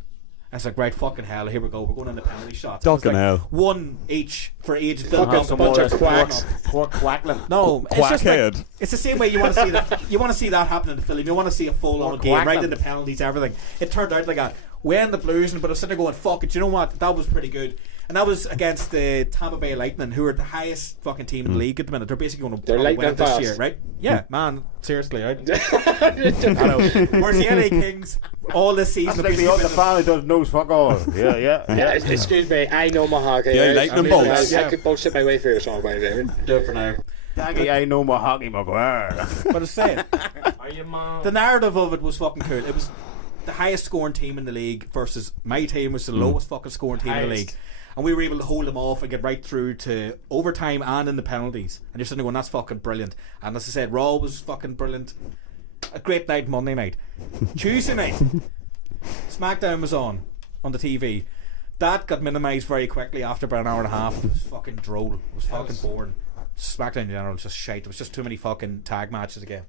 I was like, right, fucking hell, here we go. We're going on the penalty shots. It was Fucking hell. One each for each Fucking build up. bunch of Pork- quacks. Pork quackling. No, it's just like, Quackhead. it's the same way you want to see that. You want to see that happen in the film. You want to see a full-on game, right quackling. in the penalties, everything. It turned out like that. We end the Blues, but I was sitting there going, "Fuck it." You know what? That was pretty good. And that was against the Tampa Bay Lightning, who are the highest fucking team in the league at the minute. They're basically going to They're win lightning it this fast. year, right? Yeah, man, seriously, right? I know. Whereas the LA Kings, all this season, That's have like the basically other been- family does knows fuck all. Yeah. Excuse me, I know my hockey. Yeah, right? lightning I mean, bolts. I could bullshit my way through a song by there. Do it for now. Daggy, I know my hockey, McGuire. But I was saying, the narrative of it was fucking cool. It was the highest scoring team in the league versus my team was the lowest fucking scoring team in the league. And we were able to hold them off and get right through to overtime and in the penalties. And you're sitting there going, that's fucking brilliant. And as I said, Raw was fucking brilliant. A great night Monday night. Tuesday night, SmackDown was on the TV. That got minimised very quickly after about an hour and a half. It was fucking droll. It was fucking boring. SmackDown in general was just shite. It was just too many fucking tag matches again.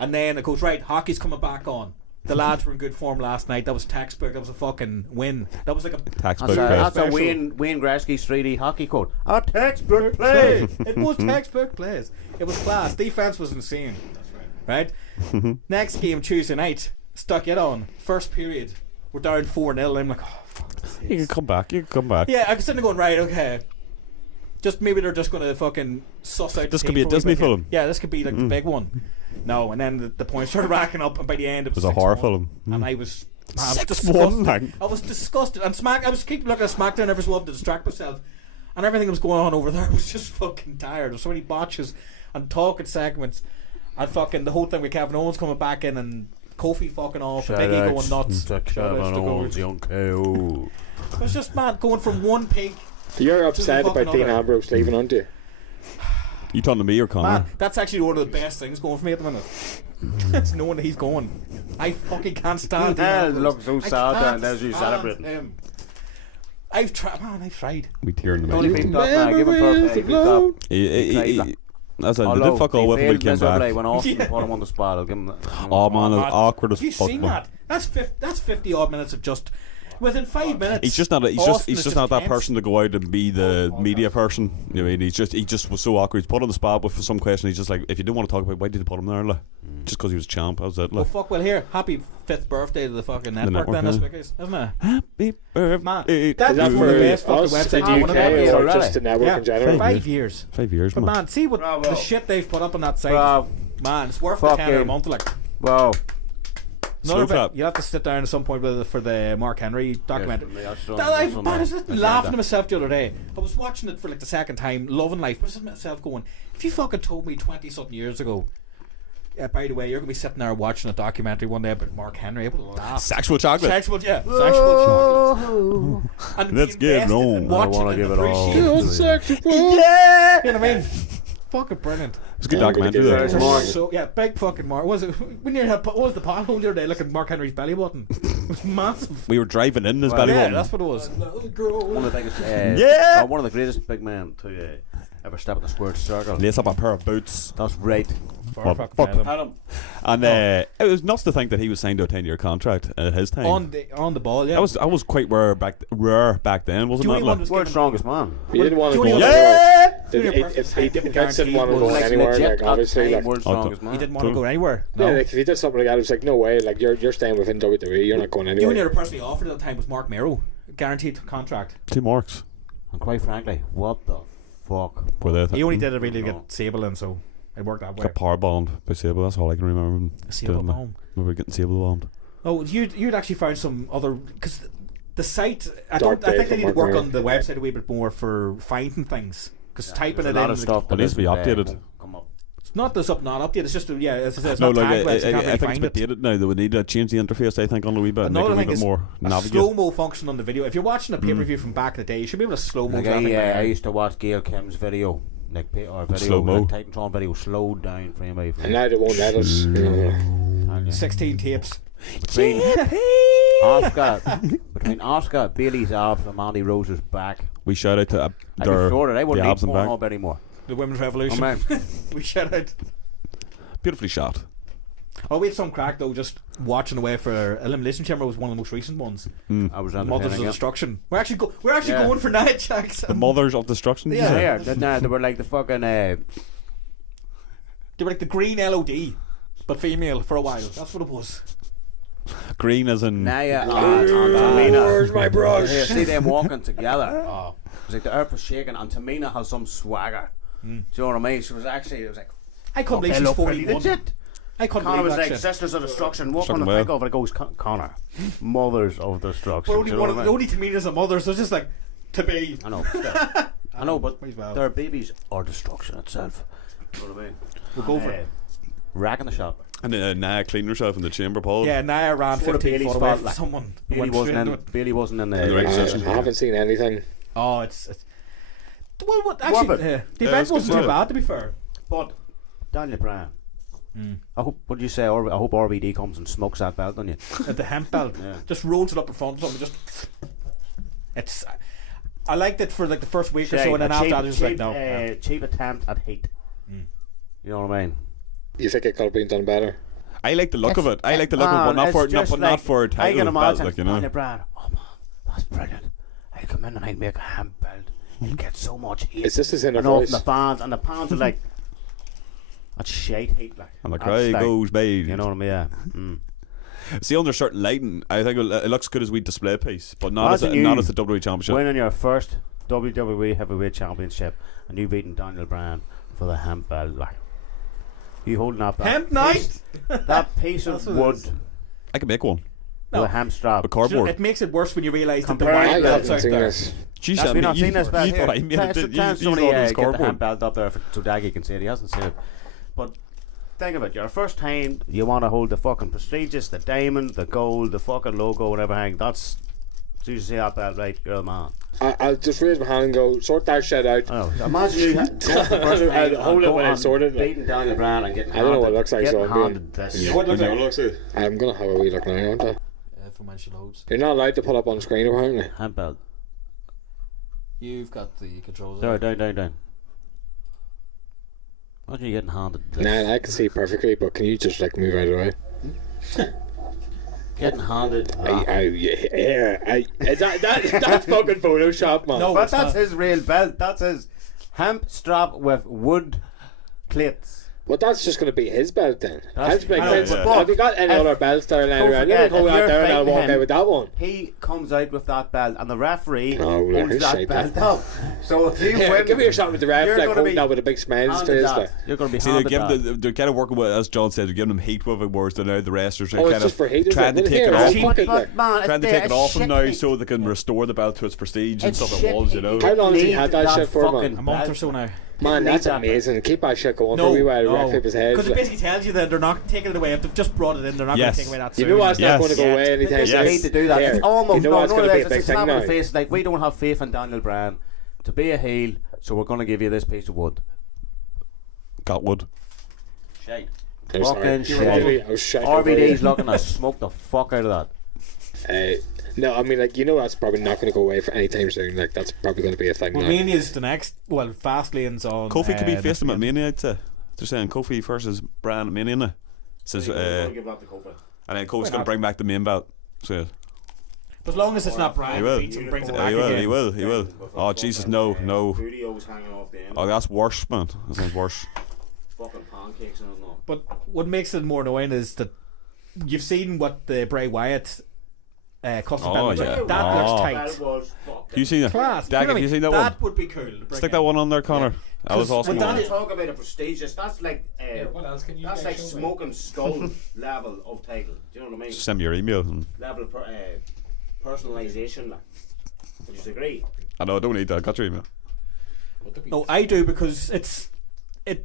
And then it goes, right, hockey's coming back on. The lads were in good form last night. That was textbook. That was a fucking win. That was like a Textbook. That's a special. Wayne Gretzky's 3D hockey code. A textbook play. It was textbook plays. It was class. Defense was insane. Right? Next game Tuesday night. Stuck it on. First period. We're down 4-0. I'm like, oh, fuck this You can is. come back. You can come back. Yeah, I was sitting there going, right, okay. Just maybe they're just going to fucking suss out This the could team be a for wee Disney bit here. film. Yeah, this could be like the big one. No, and then the points started racking up, and by the end it was It was a horror 6-1. film. And I was 6-1, disgusted. like. I was disgusted. And I was keep looking at SmackDown every so often to distract myself. And everything that was going on over there I was just fucking tired. There's so many botches and talking segments. And fucking the whole thing with Kevin Owens coming back in and Kofi fucking off and Big E going nuts. To Shout outs Kevin to Owens, Gold. young KO. It was just mad going from one pig. You're upset fucking about Dean other. Ambrose leaving, aren't you? You talking to me or Connor? Man, that's actually one of the best things going for me at the minute. It's knowing that he's going. I fucking can't stand Dean Yeah, it Ambrose. looks so I sad can't down there as you stand celebrating. him. I've tried. Man, I've tried. We tear in the Only middle. beat up now. Give him fair play. Beat up. He- That's it. They Although did fuck all he with him when he failed came miserably back. when Austin put him on the spot. I'll give him that. Oh man, it's man. awkward as Have you fuck. seen man. that? That's 50 odd minutes of just within 5 minutes. He's just not. He's Austin just is not that tense. person to go out and be the media person. You know what I mean? He just was so awkward. He's put on the spot with some question. He's just like, if you didn't want to talk about it, why did you put him there? Like? Just because he was a champ. That was it. Well, Like. fuck. Well, here, happy 5th birthday to the fucking network, network, then this yeah. week, isn't it? Happy birthday. Man, Is that's that one of the for best fucking us websites in in the one of UK them. or already? just the network in general? 5 years. 5 years, But man. man, see what Bravo. the shit they've put up on that site. Bravo. Man, it's worth Fuck the £10 a you. month. Like, Wow. Slow another clap. bit, you have to sit down at some point for the Mark Henry documentary. Yes, that's That I on man, I was the just agenda. laughing to myself the other day. I was watching it for like the second time, loving life. But I was to myself going, if you fucking told me 20 something years ago, by the way, you're gonna be sitting there watching a documentary one day about Mark Henry, I would laugh. Sexual chocolate. Sexual, yeah, sexual chocolate. And Let's be get invested on. and I watch wanna it and give it all. appreciate it. Yeah. You know what I mean? Fucking brilliant. It's a good Yeah, documentary. we could do though. that. Mark. So yeah, big fucking Mark. Was it when you had what was the pothole the other day? Look at Mark Henry's belly button. It was massive. We were driving in his Well, belly Yeah, button. that's what it was. One of the biggest, Yeah. one of the greatest big men to ever step in the squared circle. Lace up a pair of boots. That's right. Far Fuck. fucking better. And it was nuts to think that he was signed to a 10-year contract at his time. On the ball, yeah. I was quite rare back then, wasn't Joey it? One Like? was World's given- strongest man. You didn't want to go Junior- anywhere. Junior If Perfect he different gets in one and guarantee going was anywhere, legit like at obviously, time like world's Oh, strongest man. He didn't want to Cool. go anywhere. yeah, No. like if he did something like that, it's like no way, like you're staying within WWE, you're not going anywhere. Junior personally offered at the time was Mark Mero, guaranteed contract. Two marks. And quite frankly, what the fuck? Were they He only did it really to get Sable in, so it worked that way. got power bombed by Sable. That's all I can remember. Him Sable doing, like. bomb. We were getting Sable bombed. Oh, you'd actually found some other because the site. I Dark think Day they need to from work Mark on the website a wee bit more for finding things. Because typing There's it a lot in, of stuff It needs to be isn't, updated. won't come up. it's not this up, not update. It's just yeah, as I said, it's No, not like tagged well, so you can't I really think it's find it. been dated now. They would need to change the interface. I think on a wee bit, and make it Another a wee thing bit is more a navigate. slow mo function on the video. If you're watching a pay per view from back in the day, you should be able to slow mo Like traffic. I now. used to watch Gail Kim's video, like or video, Slow-mo. like Titantron video, slowed down frame by And frame. now they won't let us. Tell ya. 16 tapes. Between Oscar, Bailey's abs, and Mandy Rose's back. We shout out to I'd be their shorter. I the wouldn't need abs and back. Pornhub anymore. The Women's Oh Revolution. man, We shout out. Beautifully shot. Oh, we had some crack though. Just watching away for Elimination Chamber was one of the most recent ones. I was Mothers of entertaining it. Destruction. We're actually Yeah. going for Nia The Jackson. Mothers of Destruction. Yeah. Yeah, they were like the fucking. They were like the green LOD, but female for a while. That's what it was. Green as in. Naya and Tamina. Where's my brush? Yeah, see them walking together. It's like the earth was shaking, and Tamina has some swagger. Do you know what I mean? She was actually, it was like, I couldn't believe "Hey, she's look, pretty 41. legit." I couldn't Connor believe was that like shit. Sisters of Destruction. Walk on Fucking the well. pick over, it goes Connor. Mothers of Destruction. But only Do you know one of what the I mean? only Tamina's a mother, so it's just like to be. I know. I know, but Might as well. their babies are destruction itself. You know what I mean? We'll go for it. Racking the shop. And Nia cleaned herself in the chamber, Paul. Yeah, Nia ran Sort of 15 Bailey's foot away fault, from like, someone. Bailey Went wasn't straight in. into it. Bailey wasn't in the. the right session. I haven't seen anything. Oh, it's well, what actually? What? The Yeah, event it's wasn't good. too bad, to be fair. But Daniel Bryan. I hope. What do you say? I hope RVD comes and smokes that belt on you. At the hemp belt, Yeah. just rolls it up in front of something. Just it's. I liked it for like the first week or so, and then after that, it was like no. Yeah. cheap attempt at hate. You know what I mean? You think it could have been done better? I like the look of it. I like the look of it, but not for not for a I can title belt, imagine like, you know. Daniel Bryan. Oh man, that's brilliant. I'll come in and I'll make a hemp belt. He'll get so much hate. Is this his inner and off voice? the fans, and the fans are like, that's shite hate, like. And the That's cry like, goes by. You know what I mean? Yeah. See, under certain lighting, I think it looks good as we display piece, but not as Imagine not you as the WWE Championship. Winning your first WWE Heavyweight Championship, and you beating Daniel Bryan for the hemp belt, like. You holding up that Hemp night. piece, that piece of That's what it wood is. with I can make one. a hemp strap. A cardboard. It makes it worse when you realise that the Compared white I belts haven't out seen there. this. Jeez, Have you not seen this belt you here? thought I made it. Tell You somebody thought it was get the hemp cardboard. belt up there so Daggy can see it. He hasn't seen it. But think of it. Your first time, you want to hold the fucking prestigious, the diamond, the gold, the fucking logo, and everything. That's, as soon as you see that belt, right, you're the man. I'll just raise my hand and go, sort that shit out. I know. Imagine you had the first time I'd hold it going when I on sorted it. beating Daniel Bryan and getting I don't know what it looks like, so getting I'm handed this. What looks like? I'm going to have a wee look now, aren't I? For when she loads, You're not allowed to put up on screen, apparently. Hand belt. you've got the controls. Down. Imagine you getting handed. Nah, I can see perfectly, but can you just like move out of the way? Getting handed. That's fucking Photoshop, man. No, But it's that's not. his real belt. That's his hemp strap with wood plates. Well, that's just going to be his belt then. That's- That's big I know, sense. but- Have you got any if- other belts there lying Don't around? forget, You go if out you're there and I'll fighting walk him- out with that one. He comes out with that belt, and the referee Oh, let holds me that shake belt that. up. So if you Here, win, give me a shot with the ref, you're like gonna holding be that with a big smile on his handed face. that. Like. You're going to be See, handed that. they're kind of working with, as John said, they're giving him heat with it, whereas now the wrestlers are Oh, kind it's just for of heat, is trying it? to Well, take it here, off. it's But, fucking but man, Trying to it's take it off him shit now heat. so they can restore the belt to its prestige and It's stuff it shit was, you heat. know. How long has he Need had that shit for, man? fucking A month or belt. so now. Man, Need that's that amazing. Keep that shit going for No, a wee while. no. Ref people's heads. Because it like. basically tells you that they're not taking it away. If they've just brought it in, they're not Yes. going to take away that You soon. know what's Yes. not going to go away They anytime just soon. need to do that. Here, It's almost you know what's no, going to be a it's big a slap thing in now. the face. Like, we don't have faith in Daniel Bryan to be a heel, so we're going to give you this piece of wood. Got wood. Shite. I'm sorry. Fucking shit. Really, I was shite RVD's over looking to smoke the fuck out of that. you. No, I mean, like, you know that's probably not going to go away for any time soon. Like, that's probably going to be a thing Well, now. Mania's the next. Well, Fastlane's on. Kofi could be next facing him at weekend. Mania, I'd say. They're saying Kofi versus Bryan at Mania now. Says, give that to Kofi. and then Kofi's going to not? bring back the main belt. So, But as long as it's not Brian He will. who beats him, brings it yeah, back he will, again. he will, he will. Oh, Jesus, no, no. Videos hanging off the end. Oh, that's worse, man. That sounds worse. Fucking pancakes and all. But what makes it more annoying is that you've seen what the Bray Wyatt custom Oh, belt looks yeah. like. That Oh. looks tight. That was fucking. You seen that? Class. Dag, You know have you what I seen mean? that one? That would be cool. to bring Stick that in. one on there, Connor. That was 'Cause awesome. with one. that- Talk about a prestigious. That's like. What else can you That's guys like show me? smoking skull level of title. Do you know what I mean? Send me your email. Level personalization. Like. Would you agree? I know, I don't need that. I got your email. No, I do because it's.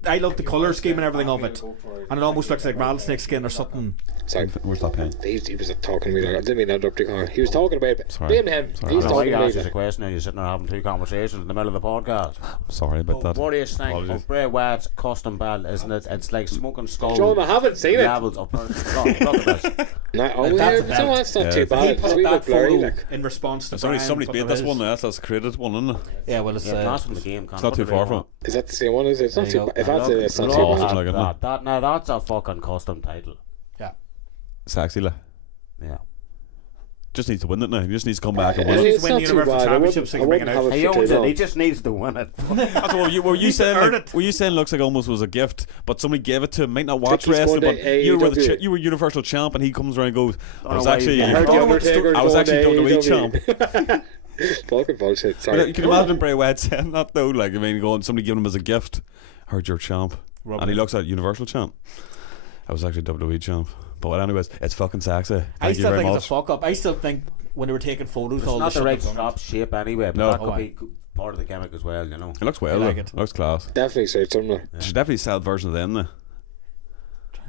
I love the colour scheme and everything of it. And it almost looks like rattlesnake skin or something. Sorry. Where's that pen? He was talking to me there. I didn't mean to interrupt you, Connor. He was talking about it. Sorry. Blame him. Sorry. He's I I talking asked about you a it. question and you're sitting there having two conversations in the middle of the podcast. Sorry about that. What do you think Apologies. of Bray Wyatt's custom belt? Isn't it? It's like smoking skull John, I haven't seen it. levels of person. Look at this. No, oh, That's yeah, a so belt. that's not Yeah. too He bad. He It's put a wee that bit blurry. photo Like. in response to Somebody's Brian made putting this his- one. That's a created one, isn't it? Yeah, well, it's Yeah, that's from the game. It's not too far from it. Is that the same one? Is it? It's not There too you bad. go. If that's it, it's not Look too awesome. bad. at Like it, no. that. Now that's a fucking custom title. Yeah. Sexy, like. Yeah. Just needs to win it now. He just needs to come back and Yeah. win it. He's It's winning not the too Universal bad. I Championship, wouldn't, so I you can bring it wouldn't have He it for owns too it. He long. just needs to win it. That's what were you Needs to saying? earn Like, it. were you saying looks like almost was a gift, but somebody gave it to him? Might not watch he's wrestling, going but to you were AEW. you were Universal Champ, and he comes around and goes, "I was no, actually, yeah. I heard I the don't know what the Undertaker's I was going actually to WWE champ." AEW. Fucking bullshit. But Sorry. you can imagine Bray Wyatt saying that though. Like, I mean, going somebody giving him as a gift. Heard you're champ, and he looks at Universal Champ. I was actually WWE champ. But anyways, it's fucking sexy. I Thank you still very think much. it's a fuck up. I still think when they were taking photos, It's all not the the right shit strap shape anyway, but No. that could Oh, be part of the gimmick as well, you know. It looks well. I like though. it. Looks class. Definitely suits him. Like. They should definitely sell versions of them. There.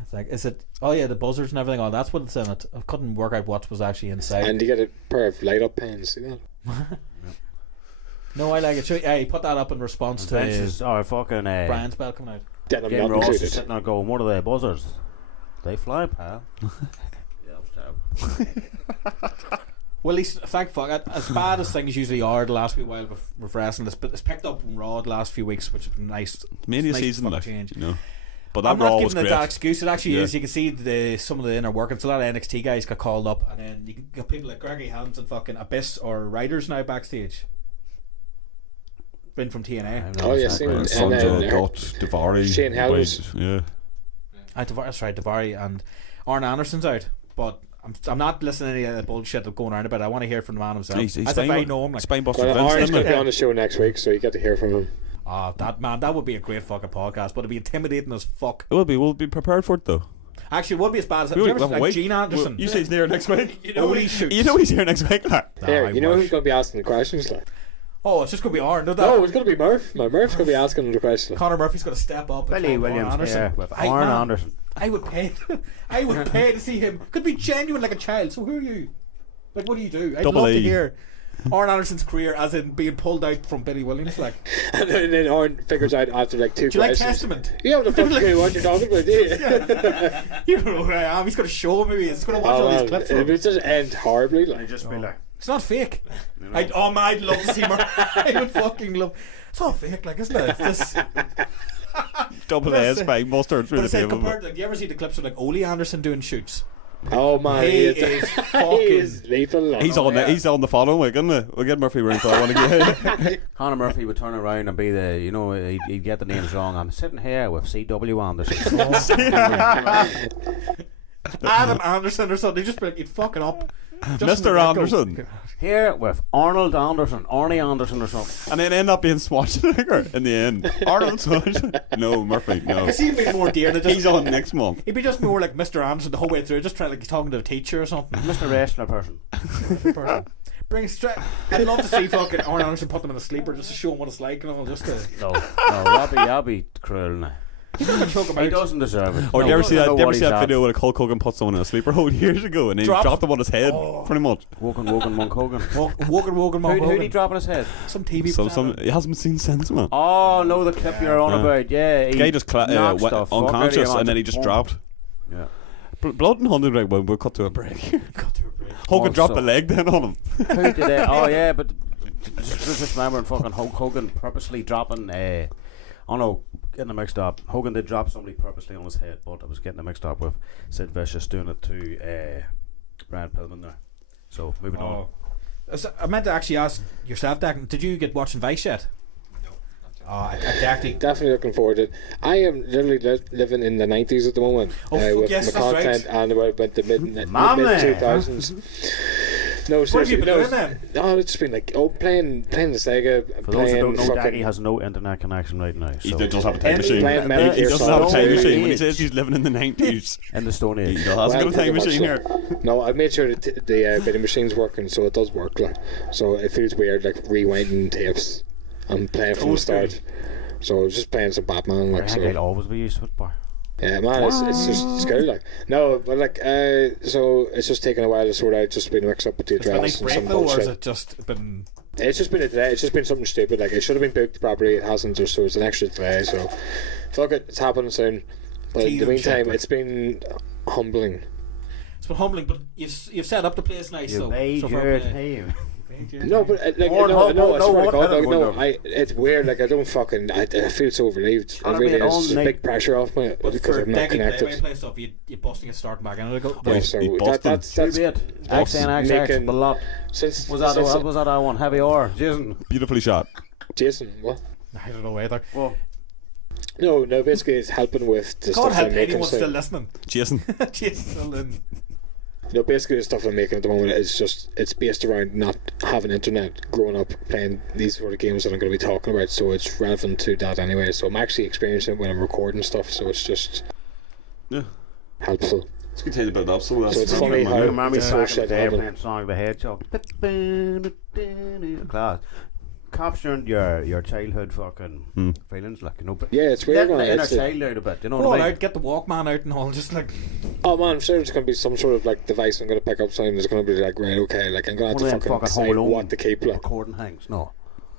It's like, is it? Oh yeah, the buzzers and everything. Oh, that's what it's in it. I couldn't work out what was actually inside. And you get a pair of light up pens. See that? No, I like it. So, yeah, he put that up in response to Vince is, or fucking Brian's belt coming out. Denim Jim not Ross is included. sitting there going, what are they, buzzers? They fly, pal. Yeah, that was terrible. Well, at least thank fuck. As bad as things usually are the last wee while with wrestling, it's picked up in Raw the last few weeks, which has been nice. Mania nice season, fucking like, change. you know. But that I'm Raw not was giving it great. that excuse. It actually Yeah. is. You can see some of the inner workings. A lot of NXT guys got called up, and then you can get people like Gregory Helms and fucking Abyss or Riders now backstage. Been from TNA. Oh, yeah, seen it. And Sonja, then Dot, Davari, Shane Helms. Wade, yeah. That's right, Davari and Arn Anderson's out, but I'm not listening to any of the bullshit that's going around about it. I want to hear from the man himself. He's As if I know him. Like, Spinebuster Well, Vince, Orange isn't could it? be on the show next week, so you get to hear from him. that man, that would be a great fucking podcast, but it'd be intimidating as fuck. It will be. We'll be prepared for it though. Actually, it wouldn't be as bad as We have you won't ever have a like week. Gene Anderson. You say he's here next week. You know when he shoots. You know he's here next week. Like. Nah, Here, I you know wish. who's going to be asking the questions? Like? Oh, it's just going to be Arn. No, No, it's going to be Murph. Murph's going to be asking the questions. Connor Murphy's going to step up. And Billy talk Williams Arn Anderson. here with I, Arn man, Anderson. I would pay. I would pay to see him. Could be genuine like a child. So who are you? Like, what do you do? I'd Double love to E. hear Arn Anderson's career as in being pulled out from Billy Williams. Like, And then Oren figures out after like two do you like questions. Testament? You have the fucking clue what you're talking about, do you? You don't know who I am. He's going to show me. He's going to watch Oh, all these well, clips. it From. would just end horribly. Like. Just be like, It's not fake. I'd love to see more. I would fucking love. It's all fake, like, isn't it? It's just. double S spike mustard through But I the say table. compared, like, you ever see the clips of like Ole Anderson doing shoots? Oh man, He is is he fucking. is lethal. He's on the he's on the following week, isn't he? We'll get Murphy round for that one again. Conor Murphy would turn around and be the, you know, he'd get the names wrong. I'm sitting here with C.W. Anderson. Adam Anderson or something. Just be like, you'd fuck it up. Just from Mr. the get-go. Anderson. Here with Arnold Anderson, Arnie Anderson or something. And then end up being Schwarzenegger in the end. Arnold Schwarzenegger. No, Murphy, no. I see him being more dear than just. He's on next month. He'd be just more like Mr. Anderson the whole way through, just trying like he's talking to a teacher or something. Mr. Wrestler person. Bring straight. I'd love to see fucking Arnold Anderson put them in a sleeper just to show him what it's like and all. Just to. No, that'd be cruel now. He's not gonna choke him He out. doesn't deserve it. Or No, did you ever see that? know Did you ever what see he's that at. video where Hulk Hogan put someone in a sleeper hold years ago and he dropped them on his head, pretty much. Wogan, Monk Hogan. Wogan, Who'd he drop on his head? Some TV. So presenter. he hasn't been seen since, man. Oh, no, the clip you're on about. Yeah, he Guy just knocked the went fuck out of unconscious him and then he onto just the dropped. Yeah. Blood and Hundred, right? We'll cut to a break. Got to a break. Hogan dropped Also- the leg then on him. Who did it? Oh, yeah, but just remembering fucking Hulk Hogan purposely dropping. Oh no, getting it mixed up. Hogan did drop somebody purposely on his head, but I was getting it mixed up with Sid Vicious doing it to Brian Pillman there. So moving on. So, I meant to actually ask yourself, Declan, did you get watching Vice yet? No. I definitely. Definitely looking forward to it. I am literally living in the 90s at the moment with yes, my that's content right. and about the mid Man. 2000s. No, What have you seriously, been doing then? No, it's been like playing the Sega, For those who don't playing know, fucking. Daggy has no internet connection right now. He So does have a time machine. Playing Metal He Gear doesn't have a Solid time 2. machine when he says he's living in the 90s. in the Stone Age. He hasn't got a time machine here. No, I made sure that the video machine's working, so it does work. Like, so it feels weird, like rewinding tapes and playing from the start. So I was just playing some Batman, like I think I'd so. always be used to it, boy. Yeah, man, it's just scary. Like, no, but like, so it's just taken a while to sort out. Just been mixed up with the It's been a nice address and some break though, or has bullshit. it just been? It's just been a delay. It's just been something stupid. Like, it should have been booked properly. It hasn't, so it's an extra delay. So, fuck it, it's happening soon. But in Tease the and shit, meantime, like. it's been humbling. It's been humbling, but you've set up the place nice. You so made so fair your play. time. No, but like, Or no, no, I swear to what? God, I like, don't no, wonder. it's weird. Like, I don't fucking, I feel so relieved. It I really mean, is. all It's a night- big pressure off me But because for I'm not Decky connected. play stuff, you busting it starting back in it. Go. Yeah, so He that's Too bad. XNXX, making- the lot. since Was that that one? Heavy R. Jason. Beautifully shot. Jason, what? I don't know either. Well, No, basically it's helping with the God stuff help I'm making. anyone So, still listening. Jason. Jeez, still in. no, basically the stuff I'm making at the moment is just, it's based around not having internet, growing up playing these sort of games that I'm going to be talking about, so it's relevant to that anyway. So I'm actually experiencing it when I'm recording stuff, so it's just Yeah. helpful. It's good to build up some of that. So it's stuff. funny I how remember this back whole in the shit day happened. playing Sonic the Hedgehog. Class. Capturing your childhood fucking feelings, like, you know. But Yeah, it's weird, letting man. the inner It's a- child out a bit, you know Go what all I mean? out, get the Walkman out and all, just like. Oh man, I'm sure there's going to be some sort of like device I'm going to pick up soon. There's going to be like, right, okay, like I'm going to One have of to them fucking fucking decide Home what to keep. Like, recording things, no.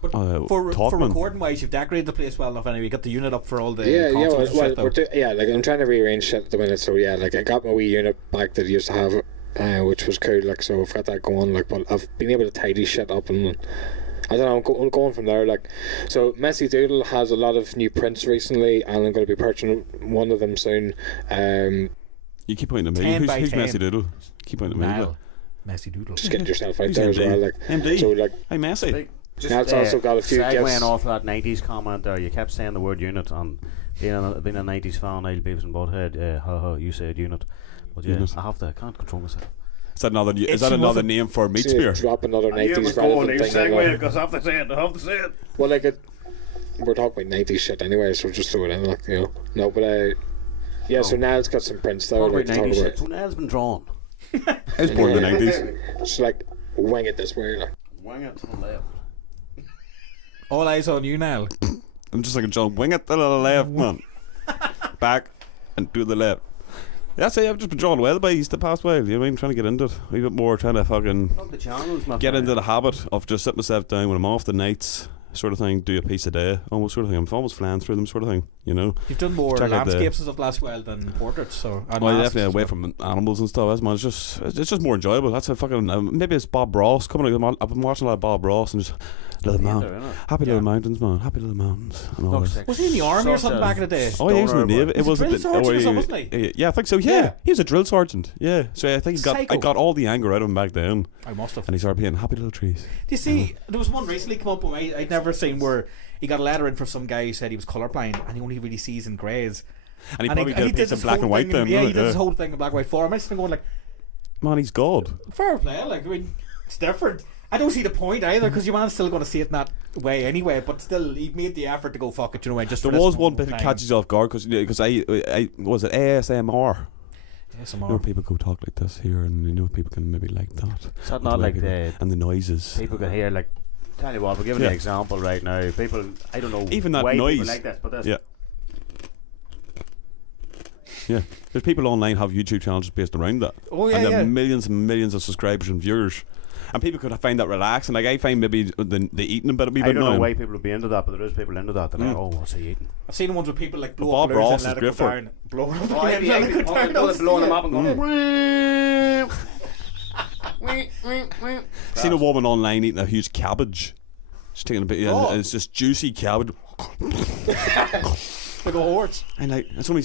But Oh, for Talkman. recording wise, you've decorated the place well enough anyway. You got the unit up for all the yeah, consoles and well, shit, though. like I'm trying to rearrange shit at the minute. So yeah, like I got my wee unit back that I used to have, which was cool. Like, so I've got that going. Like, but I've been able to tidy shit up and. I don't know, I'm going from there. Like, so Messy Doodle has a lot of new prints recently, and I'm going to be purchasing one of them soon. You keep pointing at me. 10 by Who's 10. Messy Doodle? Keep pointing at me. Niall. Messy Doodle. Just get yourself out Who's there as MD? well. Like, MD. so like, Hey, Messy. Like, just, Now it's also got a few segueing gifts. off that 90s comment there, you kept saying the word unit, and being a 90s fan, I'll Beavis and Butthead, you said unit. But yeah, Unit. I can't control myself. Is that another, It's another nothing. name for meat see, spear? drop another 90s relevant thing. in there. because I have to say it, Well, like we're talking about 90s shit anyway, so just throw it in, like, you know. No, but yeah. So Niall's got some prints there. Talk Like, about to talk 90s about. shit. So Niall's been drawn. I was born in the 90s. Just like wing it this way, like. Wing it to the left. All eyes on you, Niall. I'm just like a John. Wing it to the left, man. Back and to the left. That's it. I've just been drawn well by the past while. You know what I mean? Trying to get into it. A bit more, trying to fucking Fuck the channels, my get friend. into the habit of just sitting myself down when I'm off the nights, sort of thing. Do a piece a day, almost sort of thing. I'm almost flying through them, sort of thing. You know. You've done more Check out the- landscapes and stuff last while than portraits, so. And Well, masks definitely and away stuff. from animals and stuff. Man, it's just more enjoyable. That's a fucking maybe it's Bob Ross coming. I've been watching a lot of Bob Ross and just Little Yeah, mountain. innit? Happy little mountains, man. Happy little mountains. And all Looks this. like Was he in the army or such something a back in the day? Oh, yeah, he was in the stoner, Navy. but- It was a drill sergeant or something, wasn't he? Yeah, I think so. Yeah, Yeah. he was a drill sergeant. Yeah, so I think I Psycho. got all the anger out of him back then, I must have. and he started playing Happy Little Trees. Do you see, there was one recently come up with me I'd never seen where he got a letter in from some guy who said he was colourblind and he only really sees in greys. And he probably did a piece this of black whole and white thing then. Yeah, he didn't did this whole thing in black and white for him. I'm just going like, Man, he's God. fair play, like, I mean, it's different. I don't see the point either because your man's still going to see it in that way anyway, but still, he made the effort to go fuck it, you know, just There for this was one moment bit in that time. catches you off guard because I was it ASMR. Yes, You know, people go talk like this here, and you know people can maybe like that. Is that And not the way like people- the and the noises. people can hear like? Tell you what, we're giving Yeah. an example right now. People, I don't know. Even that why noise. people like this, but this. Yeah. Yeah, there's people online have YouTube channels based around that. Oh, yeah, and there are yeah. millions and millions of subscribers and viewers. And people could find that relaxing. Like I find maybe the eating a bit of I bit don't know annoying. why people would be into that, but there is people into that. They're like, Mm. oh, what's he eating? I've seen ones with people like blow Bob up balloons Ross and let is it great go for down. Blow it up Oh, again, let it go down. blowing them up and going. Seen a woman online eating a huge cabbage. She's taking a bit, yeah, Oh. and it's just juicy cabbage. Like a horse. And like, it's only.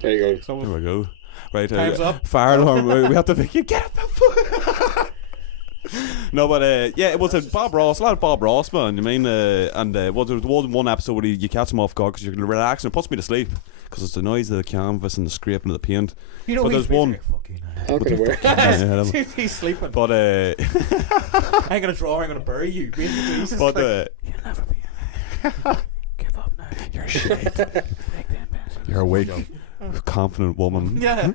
There you go. So There we go. Right, Time's up. Fire alarm. We have to make you get up. No, but yeah, it was a Bob Ross. A lot of Bob Ross, man. You mean, and there was one episode where you catch him off guard because you're relax and it puts me to sleep because it's the noise of the canvas and the scraping of the paint. You know, But he's there's one. like, fucking How can it work? Yeah, he's sleeping. But I ain't gonna draw. I'm gonna bury you. Basically, he's just but like, You'll never be. Give up now. you're shit. Take them back. You're a weak, confident woman. yeah.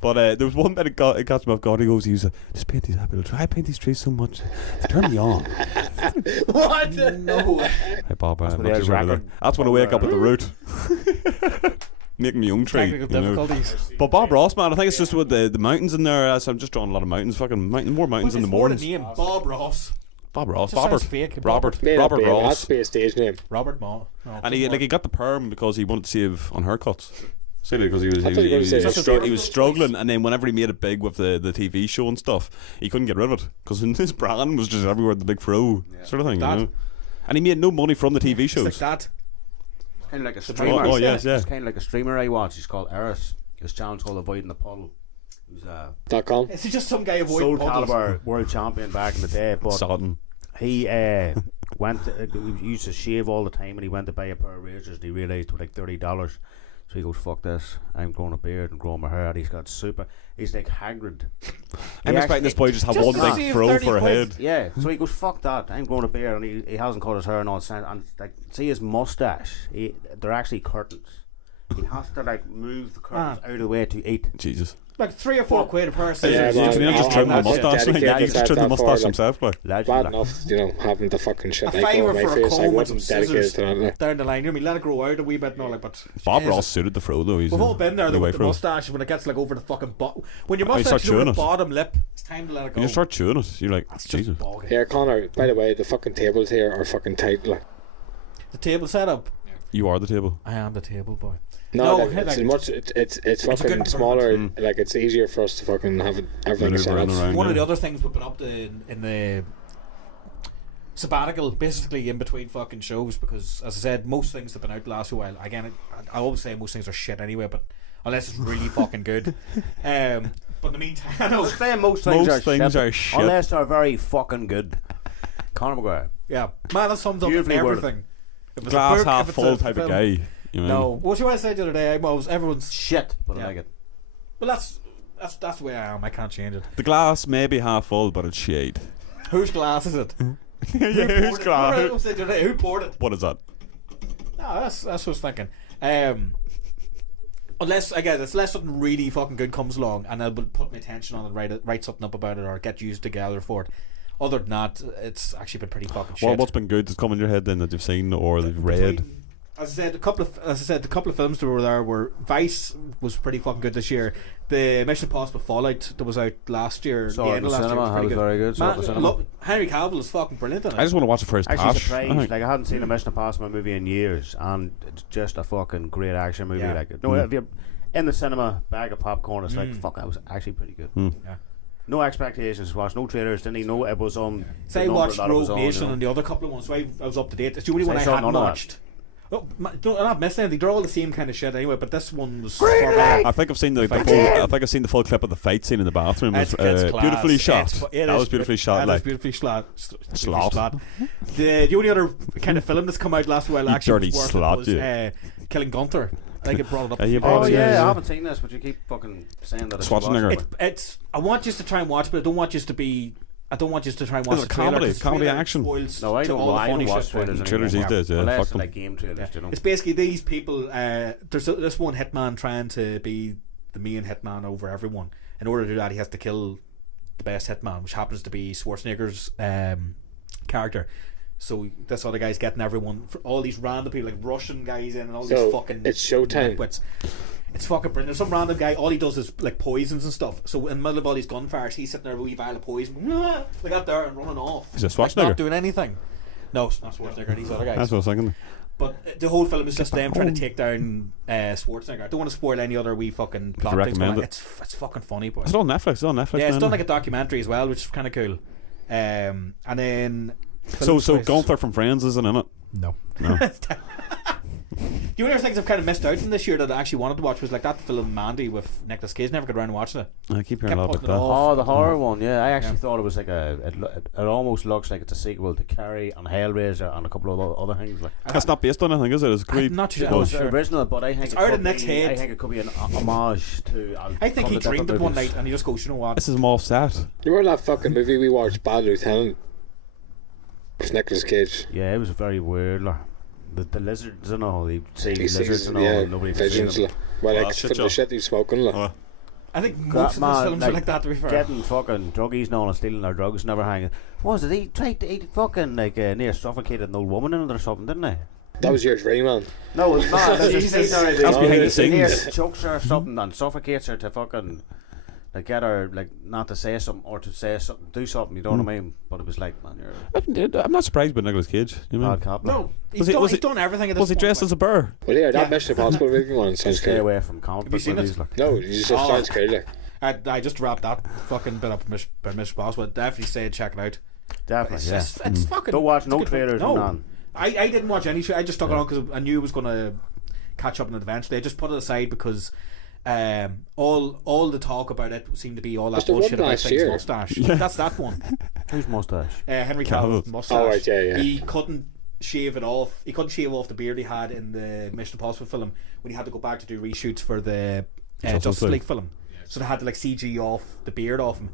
But there was one bit it got me off guard. He goes, just paint these happy little trees. I paint these trees so much. They turn me on. What? No. Hey, Bob, what not he has just over there. record. That's when I wake up at the root. Making my own tree. Technical You know. difficulties. But Bob Ross, man, I think it's just with the mountains in there. So I'm just drawing a lot of mountains. Fucking more mountains in the More the mornings. name Bob Ross. Bob Ross. Just Robert. sounds fake. Robert. Made up Robert name. That's Ross. to be a stage name. Robert Ma. No, And he got the perm because he wanted to save on haircuts. Silly, because he was I thought you were gonna say Such a he was difficult struggling, and then whenever he made it big with the TV show and stuff, he couldn't get rid of it because his brand was just everywhere, the big fro sort of thing, That. you know. And he made no money from the TV It's shows. like that. It's kind of like a Oh, streamer. oh, yes, yeah. It's kind of like a streamer I watch. He's called Eris. His channel's called Avoiding the Puddle. He was a .com. It's just some guy avoiding Soul puddles. Caliber world champion back in the day, but Sodden. he went. He used to shave all the time, and he went to buy a pair of razors. And he realised it was like $30. So he goes, "Fuck this! I'm growing a beard and growing my hair." And he's got super. He's like Hagrid. I'm He expecting this boy just have Just one to big save fro 30 for a quid. head. Yeah, so he goes, "Fuck that! I'm growing a beard," and he hasn't cut his hair and all. And like, see his mustache. They're actually curtains. He has to like move the curtains out of the way to eat. Jesus. Like 3 or 4 quid per Yeah, scissors. man. Can he not just I'll- trim the I'll mustache? Like, dedicate he just that trim the for, mustache like, himself, like. Legend, Bad like. enough, you know, having the fucking shit A like favour over my for a face. I comb and some wasn't dedicated scissors to that. Like. down the line. You know what I mean? Let it grow out a wee bit, no, like, but Bob Jesus. Ross suited the fro though. He's We've all been there though way with the fro. mustache when it gets like over the fucking bottom. When your Oh, you start mustache is over chewing the it. bottom lip, it's time to let it go. You start chewing it. You're like, It's Jesus. just boggy. Here, Connor, by the way, the fucking tables here are fucking tight. Like. The table setup. You are the table. I am the table boy. No, No, like, like- it's much. It's a good fucking smaller. improvement. Like it's easier for us to fucking have it, everything Maneuver set up. around. One of yeah. the other things we've been up to in the sabbatical, basically in between fucking shows, because as I said, most things have been out the last while. Again, I always say most things are shit anyway, but unless it's really fucking good. But in the meantime, I know, Let's say most things, are shit. unless they're very fucking good. Conor McGuire. yeah, man, that sums up Beautifully worded. everything. If it's a Glass book, half if it's full a type of film- guy. You know? No, what you want to say the other day? Everyone's Shit, but Yeah. I like it. well. That's the way I am. I can't change it. The glass may be half full, but it's shade. Whose glass is it? Yeah, who's glass? Who said the other day, who poured it? What is that? No, that's what I was thinking. Unless something really fucking good comes along and I will put my attention on it, write something up about it, or get used together for it. Other than that, it's actually been pretty fucking shit. Well, what's been good that's come in your head then that you've seen or that you've read? As I said, a couple of films that were there were Vice was pretty fucking good this year. The Mission Impossible Fallout that was out last year, Saw the it end in of the last year, cinema. was It pretty was good. very good. Saw it in the cinema. Henry Cavill is fucking brilliant in it. I just want to watch the first Actually half. surprised. Like I hadn't seen a Mission Impossible movie in years, and it's just a fucking great action movie. Yeah. Like no, if you're in the cinema, bag of popcorn, it's like fuck. That was actually pretty good. Yeah. No expectations. Watched no trailers. Didn't even know it was on. So the I number watched that it was Rogue on, Nation you know. and the other couple of ones, so I was up to date. It's the only one I I saw hadn't none of that. watched. Oh, don't, I'm not missing anything. They're all the same kind of shit anyway, but this one was I think I've seen the full. I think I've seen the full clip of the fight scene in the bathroom. It was beautifully shot. That was beautifully shot. That is Like beautifully shot. Slot. The only other kind of film that's come out last while You actually dirty was, slot, was you. Killing Gunther. I think it brought it up. Yeah, you Oh brought it, yeah, yeah. I haven't seen this, but you keep fucking saying that. I should watch Schwarzenegger. it. It's. I want you to try and watch, but I don't want you to be. I don't want you to try and watch It's a the trailer, comedy, 'cause the comedy trailer action. spoils No, I to don't. all the I don't funny watch shit. trailers anymore. Trailers these days, yeah, Unless fuck it's them. like game trailers, you know. It's basically these people. There's this one hitman trying to be the main hitman over everyone. In order to do that, he has to kill the best hitman, which happens to be Schwarzenegger's character. So this other guy's getting everyone, all these random people, like Russian guys in, and all So, these fucking. it's showtime. nitwits. It's fucking brilliant. There's some random guy. All he does is like poisons and stuff. So in the middle of all these gunfires, he's sitting there with a wee vial of poison, like that there, and running off. Is it Like, Schwarzenegger? not doing anything. No, it's not Schwarzenegger. These other guys. That's what I was thinking. But the whole film is just them trying to take down Schwarzenegger. I don't want to spoil any other wee fucking plot things. recommend But it? it's fucking funny, boy. Is it on Netflix? It's on Netflix. Yeah, it's man. done like a documentary as well, which is kind of cool. And then So films-wise- Gunther from Friends isn't in it. No. No. The only other things I've kind of missed out on this year that I actually wanted to watch was like that film Mandy with Nicolas Cage. Never got around to watching it. I keep hearing Kept a lot about putting it that. off. Oh, the horror one. Yeah, I actually Yeah. thought it was like it almost looks like it's a sequel to Carrie and Hellraiser and a couple of other things. Like It's not based on anything, is it? It's great. I'm not sure. it I'm was not sure. original, but I think It's it out could of Nick's be- head. I think it could be an homage to. I think he dreamed it one night and he just goes, you know what? This is more set. You remember that fucking movie we watched, Bad Lieutenant? With Nicolas Cage. Yeah, it was very weird. Like. The lizards and all, they see He lizards sees, and all, yeah, and nobody can see visions. them. Like, well, Oh, like shit from show. the shit he's smoking. Like. Oh. I think That most of his man, films are like that, to be fair. Getting fucking druggies now and stealing their drugs, never hanging. What was it? He tried to eat fucking like near suffocated an old woman in it or something, didn't he? That was your dream, man. No, it's not. There's a Jesus. scene there, That's behind the he near scenes. chokes her or something and suffocates her to fucking like get her like not to say something or to say something, do something. You know what I mean? But it was like, man, you're I'm not surprised with Nicolas Cage. You a know? bad cop. No, Was he- was he's he- done everything at this Was he point, dressed like- as a bear? Well, yeah, that Yeah. Mission Impossible movie one sounds Stay cool. away from comic Have you book seen it? movies. Like. No, it just Oh. sounds cool. Like. I just wrapped that fucking bit up by Mission Impossible. Definitely say check it out. Definitely, It's, yeah. it's fucking. Don't watch no it's good. trailers No, and none. I didn't watch any. I just stuck it on because I knew it was going to catch up on it eventually. I just put it aside because all the talk about it seemed to be all that Was there one bullshit about last things year? mustache. That's that one. Whose mustache? Henry Cavill. Cavill's mustache. Oh, right, yeah. He couldn't shave it off. He couldn't shave off the beard he had in the Mission Impossible film when he had to go back to do reshoots for the Justice League. League film. So they had to like CG off the beard off him.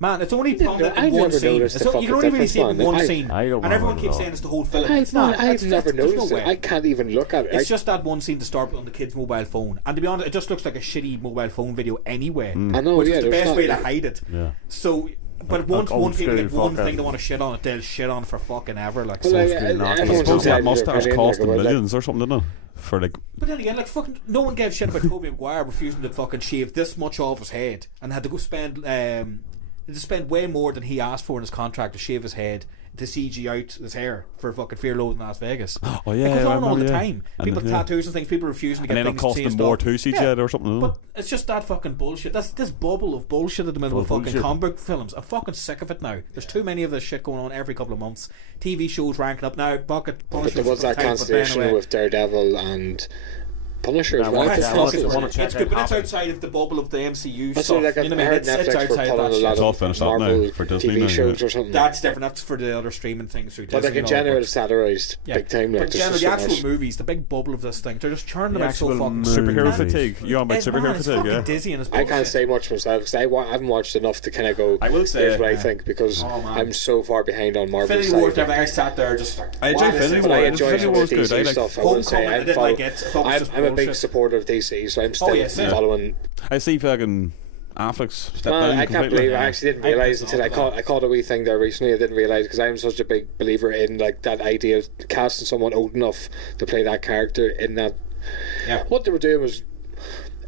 Man, it's only never- prominent I've in one never scene. noticed the You can fucking only really see it in difference, one man. scene, I don't and everyone remember keeps at all. saying it's the whole film. It's not. I've there's never no noticed it. way. I can't even look at it. It's just that one scene to start on the kid's mobile phone, and to be honest, it just looks like a shitty mobile phone video anyway. I know, which yeah, is the there's best not- way to hide it. Yeah. So, but once old one people school get one fucking- thing they want to shit on it, they'll shit on it for fucking ever. Like, Well, so. like, Full-screen Nazi. everyone's I suppose that entitled to mustache their opinion, cost like, them about that. millions or something, didn't it? For like, But then again, like fucking, no one gave a shit about Tobey Maguire refusing to fucking shave this much off his head, and had to go spend to spend way more than he asked for in his contract to shave his head, to CG out his hair for fucking Fear Loathing in Las Vegas. oh yeah, It goes I on all the remember, yeah. time. And People then, with yeah. tattoos and things, people refusing to And get then it things cost changed them more off. to CG Yeah. or something. Didn't But it's just that fucking bullshit. That's this bubble of bullshit at the middle of Full fucking bullshit. comic book films. I'm fucking sick of it now. There's too many of this shit going on every couple of months. TV shows ranking up now. Bucket But Punisher. there was that cancellation with Daredevil and Punisher as Yeah, well. well, It's, yeah, fucking- I wanna check it's good, but out it's how- outside of the bubble of the MCU That's stuff. like You know what I I mean? heard It's Netflix were outside pulling that a lot shit. It's all of finished up now Marvel for Disney TV now, shows yeah. or something. That's different. That's for the other streaming things through But Disney. like in and all general, that. it's satirized big time. Like, But there's generally, just the so actual much. movies, the big bubble of this thing, they're just churning The them out so actual fucking Superhero movies. fatigue. You're on about It's, man, superhero it's fatigue, fucking yeah. dizzy and it's I can't bullshit. say much myself because I haven't watched enough to kind of go. I will say, here's what I yeah. think because Oh, man. I'm so far behind on Marvel. Infinity War, I sat there just like, I enjoy what is Infinity this? But I War. enjoy Infinity some of War's the good. DC I like. stuff. I will say Homecoming, I I'm, didn't like it. I thought it was just I'm a big bullshit. supporter of DC, so I'm still yeah, same. following. I see fucking Affleck's step Man, down I can't completely. believe I actually didn't realize pissed until I off caught about I caught a wee thing there recently. I didn't realize because I'm such a big believer in like that idea of casting someone old enough to play that character in that. Yeah. What they were doing was.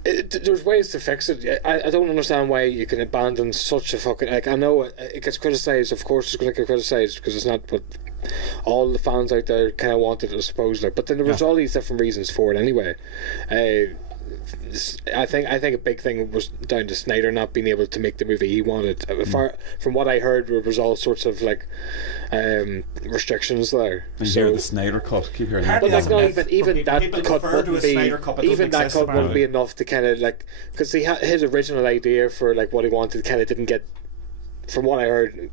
There's ways to fix it. I don't understand why you can abandon such a fucking like. I know it gets criticised. Of course, it's going to get criticised because it's not. But all the fans out there kind of wanted it, I suppose. Like, but then there was all these different reasons for it anyway. I think a big thing was down to Snyder not being able to make the movie he wanted. From what I heard, there was all sorts of like restrictions there. And So- hear the Snyder cut. Keep hearing Apparently but that. like that's not a myth. even that People cut refer to wouldn't a be Snyder cut, but it even doesn't that exist, cut wouldn't apparently. be enough to kind of like because his original idea for like what he wanted kind of didn't get. From what I heard,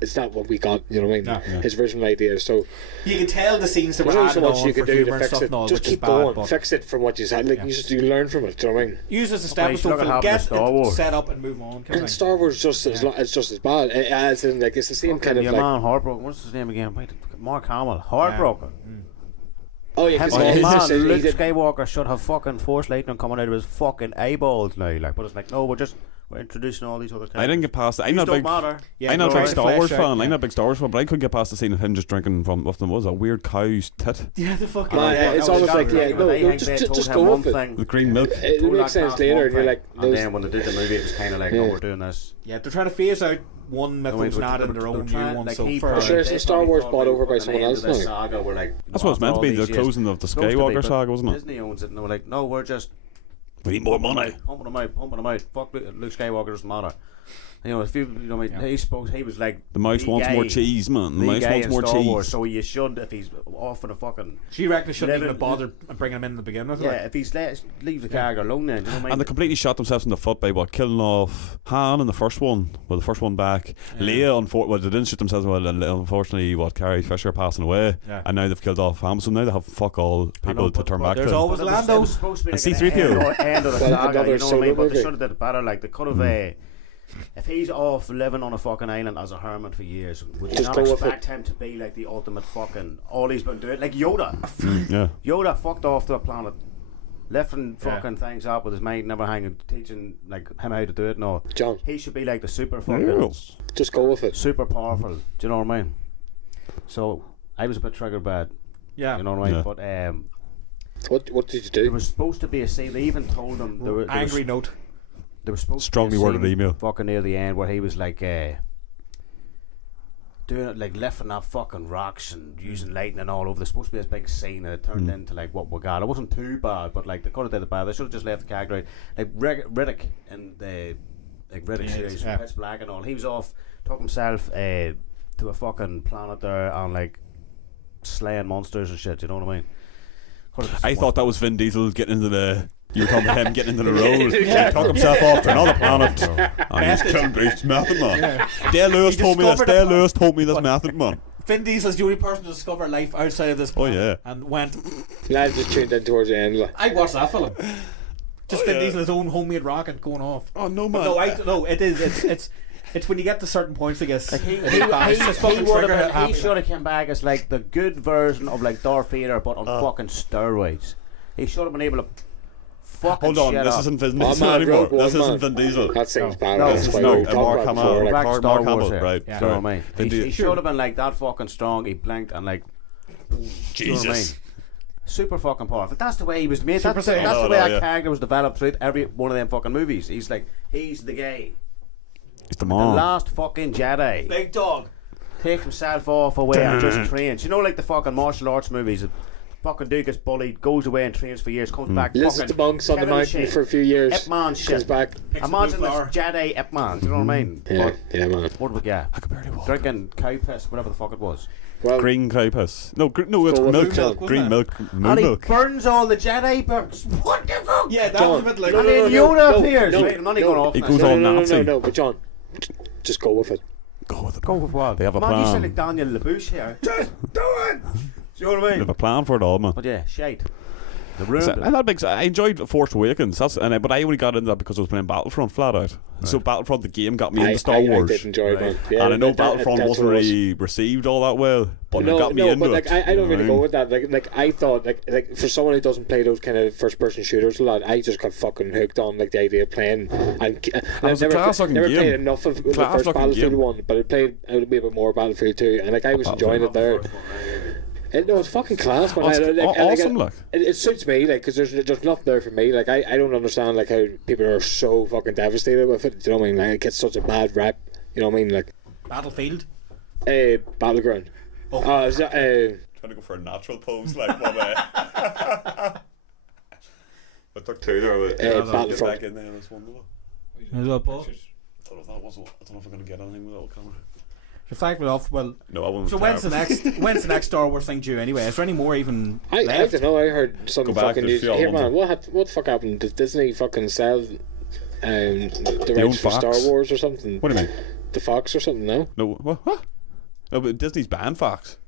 it's not what we got. You know what I mean? No. Yeah. His original idea. So You can tell the scenes that there's were only so added much on you can for do humour to and fix stuff it. and all, Just which is keep bad, going. but Fix it from what you said. Like Yeah. you learn from it. Do you know what I mean? use as a stepping Okay, stone. look at Film, how get Star it Wars. set up and move on. kind of And thing. Star Wars just it's just as bad. As in like it's the same kind of Your like. man Heartbroken. What's his name again? Wait, Mark Hamill. Heartbroken. Oh yeah, His because man, he Luke did. Skywalker should have fucking Force lightning coming out of his fucking eyeballs now. Like, but it's like, no, we're introducing all these other characters. I didn't get past it. I'm These not a don't big. matter. Yeah, I'm not a no, big right. Star Wars Flesh out, fan. yeah. I'm not a big Star Wars fan, but I couldn't get past the scene of him just drinking from what was a weird cow's tit. Yeah, the fucking. Man, Yeah, it's that was almost like exactly yeah, what they no, think. They just told him go one with it. thing. The green milk. It Told makes that sense cast later, one and you're thing, like, and those- then when they did the movie, it was kind of like, Yeah. oh, we're doing this. Yeah, they're trying to phase out one myth I mean, and add in they're their own trying- new one. like, So he for probably- Sure, they isn't Star probably Wars thought bought they over by were putting someone an end else to this now? saga, we're like, That's what it's meant to be. The closing of the Skywalker saga, wasn't it? Disney owns it, and they were like, no, we're just We need more money. pumping them out. Fuck Luke Skywalker doesn't matter. You know, if you know, he was like The mouse the wants guy- more cheese, man. The the mouse guy wants in more Star Wars, cheese. so you should, if he's off in a fucking she reckon they shouldn't even Living- have bothered bringing him in the beginning. yeah, if he's leave the character alone, then you know what I mean. And they completely shot themselves in the foot by killing off Han in the first one. Well, the first one back. Leia, they didn't shoot themselves. Well, unfortunately, Carrie Fisher passing away, Yeah. and now they've killed off Han. So now they have fuck all I people know, to but- turn but back there's to. always But Lando. it was supposed to be And like C-3PO. end of the Well, saga, another you know what I mean? solo But they movie. should have did it better. Like they could have. If he's off living on a fucking island as a hermit for years, would you Just not go with expect him to be like the ultimate fucking all he's been doing? Like Yoda. Yeah. Yoda fucked off to a planet, lifting fucking things up with his mind, never hanging, teaching like him how to do it. No, John, he should be like the super fucking Yes. just go with it. super powerful. Do you know what I mean? So I was a bit triggered by it. Yeah, You know what I mean? Yeah. But What did you there do? was supposed to be a scene. They even told him there angry note. There was supposed Strongly to be a worded scene email. fucking near the end where he was like doing it like lifting up fucking rocks and using lightning all over. There's supposed to be this big scene and it turned into like what we got. It wasn't too bad, but like they could have did it bad. They should have just left the character out. Like Riddick in the Riddick series, yeah. Pitch Black and all. He was off, took himself to a fucking planet there and like slaying monsters and shit. You know what I mean? I thought that was Vin Diesel getting into the. You were talking about him getting into the road. He took himself off to another planet. And he's killing beast method, man. Dale Lewis He told me this. discovered Dale a- Lewis told me this What? method, man. Vin Diesel's the only person to discover life outside of this Oh, planet. yeah. And went, Lad just tuned in towards the end. Like. I watched that film. Just Vin yeah. Diesel, his own homemade rocket going off. Oh, no, But man. no, it is. It's when you get to certain points, I guess. Like he It's just fucking trigger happy. should have come back as like the good version of like Darth Vader, but on fucking steroids. He should have been able to fucking Hold on, shit this up. isn't Vin Oh, Diesel man, anymore. Rogue One, This isn't man. Vin Diesel. That seems bad. No, That's why No, we talked Mark about Hamill. before, like, Back to Star Mark Wars Hamill, here. right. Yeah. Do you know Sorry. what I mean? Vin He Diesel. should have been like that fucking strong. He blinked and like, do you know what I mean? Jesus. Super fucking powerful. That's the way he was made. Super That's Saiyan. the No, way no, that yeah. character was developed through every one of them fucking movies. He's the guy, It's the the mom. last fucking Jedi. Big dog. Take himself off away and just trains. You know, like the fucking martial arts movies. Fucking dude gets bullied, goes away and trains for years, comes back. Listen to fucking monks on the killing mountain shit. for a few years. Ip Man Comes shit. back. Picks Imagine the this blue flower. Jedi Ip Man. Do you know what I mean? Yeah, But yeah, man. what did we get? I could barely walk. Drinking cow piss, whatever the fuck it was. Well, Green cow piss. No, no, it's Go with milk. milk, wasn't Green it? milk. Moon And he milk. burns all the Jedi birds. What the fuck? Yeah, that John, was a bit like. no, And no, then no, Yoda no, appears. no, Wait, I'm not even no. going off. He now. goes no, all no, no, Nazi. no, no, but John, just go with it. Go with it. Go with what? They have a Man, you sound plan. like Daniel LaBouche here. Just do it. Do you know what I They mean? have a plan for it all, man. But yeah, shite. They ruined So, it. I enjoyed Force Awakens, but I only got into that because I was playing Battlefront flat out. So Battlefront, the game, got me into Star Wars. I did enjoy it, man. Yeah, And I know that- Battlefront that's wasn't what it was. really received all that well, but it got me into but it. like I you don't know really what go with that. Like I thought, like for someone who doesn't play those kind of first-person shooters a lot, I just got fucking hooked on like the idea of playing. And was a class-looking never game. played enough of the first Class-looking Battlefield game. one, but I played a little bit more Battlefield 2, and like I was enjoying it there. No, it's fucking class, man. Oh, it's awesome, like. It suits me, like, because there's nothing there for me. Like, I don't understand, like, how people are so fucking devastated with it. Do you know what I mean? Like, it gets such a bad rap. You know what I mean? Like, Battlefield. Battleground. Oh. Is that, Trying to go for a natural pose, like, I took two there. But Battlefront. back in there. This one. Is that Paul? I don't know if I'm gonna get anything with that camera. To flag it off, well. No, I won't. So when's the next Star Wars thing due anyway? Is there any more even I left? don't know. I heard some Go back, fucking there's news. a few Here, ones man, what the fuck happened? Did Disney fucking sell the own rights for Star Fox. Wars or something? What do you mean? The Fox or something? No. No, what? No, but Disney's banned Fox.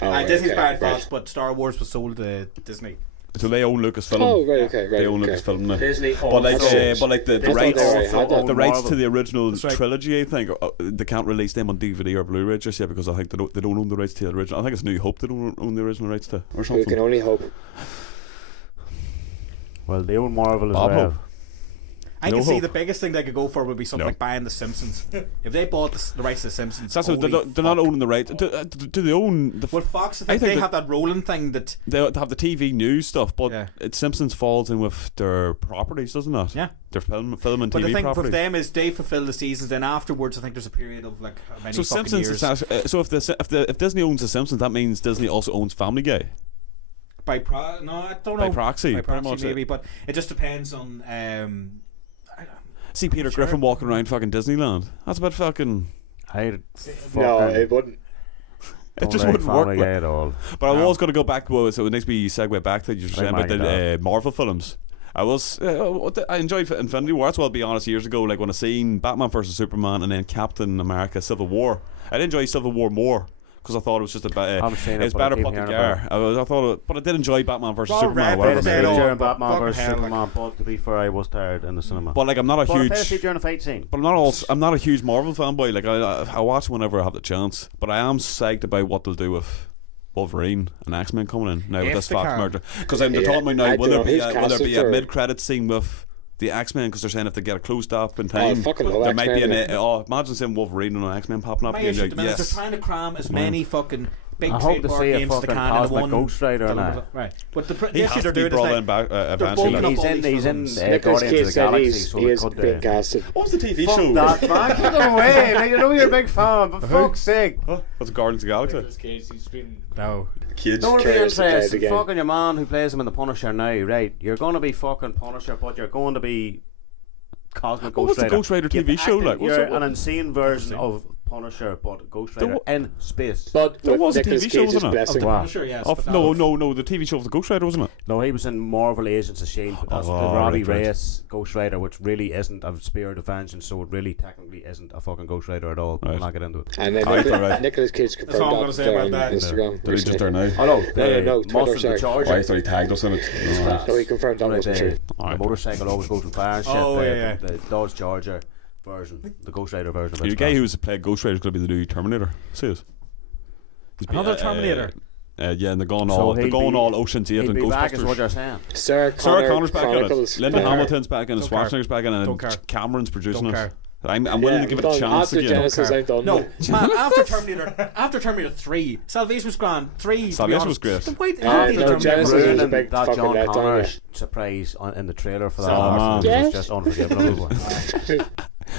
Oh, right, Disney's okay, banned right. Fox, but Star Wars was sold to Disney. So they own Lucasfilm. Oh, right, okay, right. They own okay. Lucasfilm now. Disney But like, also- the That's rights, all they had, the rights Marvel. to the original That's right. trilogy, I think, they can't release them on DVD or Blu-ray just yet because I think they don't own the rights to the original. I think it's New Hope they don't own the original rights to, or We something. can only hope. Well, they own Marvel as Bob well. Hope. I No can see hope. the biggest thing they could go for would be something No. like buying The Simpsons. If they bought the rights to The Simpsons, So that's what they're not owning the rights. Do they own the? Well, Fox, I I think, think they that- have that rolling thing that. They have the TV news stuff, but Yeah. Simpsons falls in with their properties, doesn't it? Yeah. Their film and But the TV thing properties. with them is they fulfill the seasons, then afterwards I think there's a period of like how many So fucking Simpsons years. is so if Disney owns the Simpsons, that means Disney also owns Family Guy. No, I don't By know. proxy, By pretty proxy much, maybe, but it just depends on. See Peter Sure. Griffin walking around fucking Disneyland. That's about fucking. I No, fucking it wouldn't. It just don't wouldn't like work. Family Guy at all. But I was going to go back. Well, so it needs to be segue back to you were saying about like the Marvel films. I enjoyed Infinity War. That's what I'll be honest. Years ago, like when I seen Batman vs Superman and then Captain America: Civil War, I did enjoy Civil War more because I thought it was just a haven't seen it, it's but I better keep put hearing together. about I thought, but I did enjoy Batman vs Well, Superman. Red or whatever Dead it During is. Redemption. Batman Fucking vs hell, Superman, but to be fair, I was tired in the cinema. But like I'm not a But I fell asleep huge. during a fight scene. But I'm not a huge Marvel fanboy. Like I watch whenever I have the chance. But I am psyched about what they'll do with Wolverine and X-Men coming in now with If this they Fox can. merger. Because they're Yeah, talking about now I will there don't know, be who's will there casted be a for- mid-credit scene with the X-Men? Because they're saying if they get it closed off in time, fucking love there might be X-Men, an imagine seeing Wolverine and an X-Men popping up. My and issue you're at the like, minute is yes. they're trying to cram as many fucking big I hope trade to board see a games as they fucking can into Cosmic one Ghost Rider film. now. Right, but the He issue has they're to be doing is brought like in back they're eventually. bulking like. up all He's these in films. Nicolas Guardians of Cage the said Galaxy, he's, so he they is could being casted. What was the TV Fuck show? that, man. Get it away. Like, you know you're a big fan, but fuck's sake. Huh? What's Guardians of the Galaxy? Nicolas Cage, he's been No. Kids. Don't be Curious to play it interested. again. Fucking your man who plays him in the Punisher now, right? You're going to be fucking Punisher, but you're going to be Cosmic What was Ghost the Rider. Ghost Rider You've TV show acted- like? What's You're it- an insane version of Punisher, but Ghost Rider in space. But There with was a Nicolas TV show, Cage's wasn't it? blessing. Wow. Punisher, yes. Of, but that no, was- the TV show of the Ghost Rider, wasn't it? No, he was in Marvel Agents of S.H.I.E.L.D., but that's Oh, the Robbie right. Reyes Ghost Rider, which really isn't a Spirit of Vengeance, so it really technically isn't a fucking Ghost Rider at all. Right. We'll not get into it. And then Alright, alright. Nicolas Cage That's all I'm confirmed gonna that say about on that. Instagram. Did he just recently. there now? Oh no, No, Twitter, Mustard the sorry. Charger. Oh, I thought he tagged us in it. class. No, he confirmed that Right, wasn't true. the Alright. motorcycle always goes with fire and shit. Oh, the, yeah, the Dodge Charger version, the Ghost Rider version of it. The guy who's played Ghost Rider is going to be the new Terminator. See it? He's been- Another Terminator? Yeah, and they're going So all he'll all Ocean's 8 he'll and be back, is what Ghostbusters. you're saying. Sarah Sarah Connor's back Chronicles. in it. Linda Yeah. Hamilton's back in it. Don't care. Schwarzenegger's back in it. Don't And care. Cameron's producing Don't it. care. I'm willing to give it a done. chance After again. Genesis, I'm done. No, man. After Terminator 3, Salvation was grand. 3. to be Salvation was honest. great. Wait, no, Terminator Genesis was- was a Ruining big that fucking John letdown, Connor yeah. surprise in the trailer for that. Oh, arse man. was just unforgivable.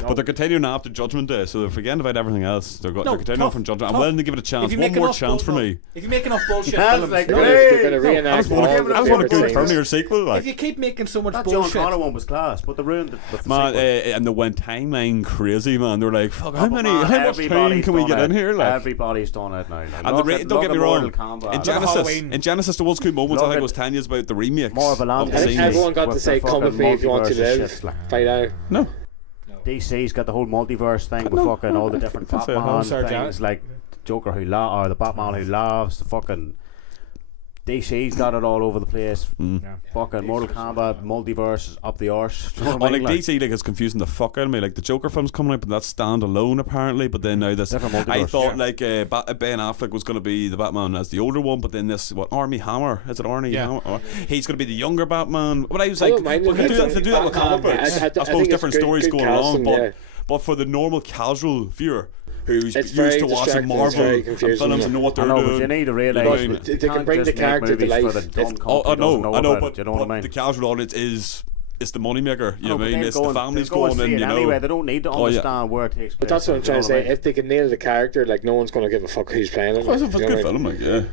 But they're continuing after Judgment Day, so they're forgetting about everything else. They're continuing on from Judgment. I'm willing to give it a chance. If you One make more enough chance for bull- me. If you make enough bullshit That's films, like- They're going to I reenact just all want the a favorite good things. Terminator sequel. if Like. you keep making so much That John bullshit, Connor one was class, but they ruined the Man, sequel. and they went timeline crazy, man. They were like, "Fuck, how Oh, but many? man, How much time everybody's can we done get it. in here?" Like, Everybody's done it now. and don't get me wrong. In Genesis, Halloween. there was cool moments. I Look think at it was Tanya's about the remakes Marvel of the and scenes. Everyone got to with say, their "Come with fucking me if you want to multiverse live." shit, like. Fight out. No, DC's got the whole multiverse thing with No, fucking all the different I can't say I Batman have. Sorry, things, like Joker or the Batman who laughs, the fucking DC's got it all over the place. Fucking Mortal Kombat multiverse is up the arse. You know what I mean? like DC, like it's confusing the fuck out of me. Like the Joker film's coming out, but that's standalone apparently. But then now this, Different I multiverse, thought like Ben Affleck was going to be the Batman as the older one, but then this Armie Hammer, is it Arnie Yeah. Hammer? Or, he's going to be the younger Batman. But I was I like, don't mind well, it. they do that with comic Batman, books. I I think suppose it's different good- stories good going along, casting, yeah. but for the normal casual viewer who's It's used very to watching distracting, it's Marvel very and confusing, films yeah. and know what I they're know, doing. but you need to realise But that they you can can't bring just the make character to movies for life. the If- dumb I cunt who doesn't know, about but it, you know what I mean? the casual audience is it's the moneymaker. You know what I but mean? they'll It's go the and- families they'll go and going see in. it You know, anyway. They don't need to Oh, yeah. understand where it takes place. But that's what I'm you trying know to what I say. mean? If they can nail the character, like no one's going to give a fuck who's playing it. Well, it's a you know good what I mean? film, like yeah.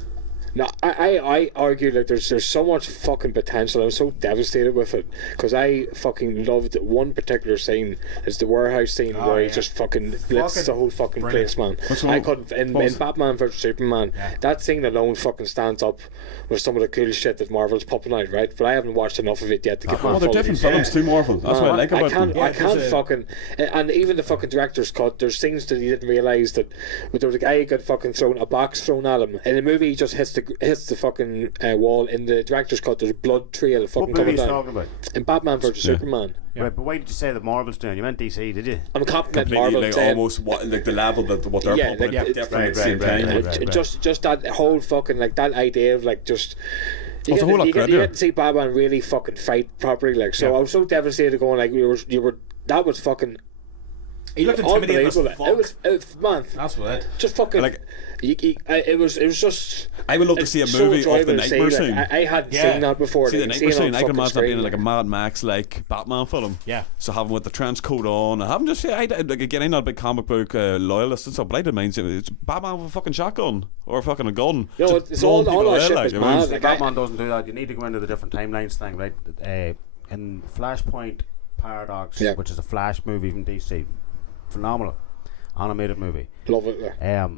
No, I argue like there's so much fucking potential. I'm so devastated with it because I fucking loved one particular scene. It's the warehouse scene where he just fucking blitzes the whole fucking place, man. I couldn't in Batman vs Superman. That scene alone fucking stands up with some of the cool shit that Marvel's popping out, right? But I haven't watched enough of it yet to get my they're different films too, Marvel. That's what I like about them. I can't fucking, and even the fucking director's cut. There's things that he didn't realise that there was a guy who got fucking thrown a box thrown at him in the movie. He just hits the fucking wall. In the director's cut, there's blood trail fucking What movie coming are you down. talking about? In Batman vs Superman. Right, but why did you say that Marvel's doing? You meant DC, did you? I'm complimenting Completely, Marvel. like saying- almost like the level that what they're Yeah, pumping like, out different at the same time. Just that whole fucking like that idea of like just. You It's a whole lot get greater. to see Batman really fucking fight properly, like so. I was so devastated, going like you were. That was fucking He looked intimidating as unbelievable. fuck. It was man. That's what. Just fucking Like- it was just. I would love to see a so movie of the enjoyable to see, Nightmare like, scene. I hadn't Yeah. seen that before. See the like, Nightmare seeing it scene, on I can fucking imagine that being screen, like a Mad Max like Batman film. Yeah. So having with the trench coat on, and having just like again, I'm not a big comic book loyalist and stuff, but I didn't mind seeing it's Batman with a fucking shotgun or a fucking gun. You know, just it's blowing all people that away, shit like, was you know what I mean? mad. Like, Batman doesn't do that. You need to go into the different timelines thing, right? In Flashpoint Paradox, Yeah. which is a Flash movie from DC, phenomenal animated movie. love it. Like.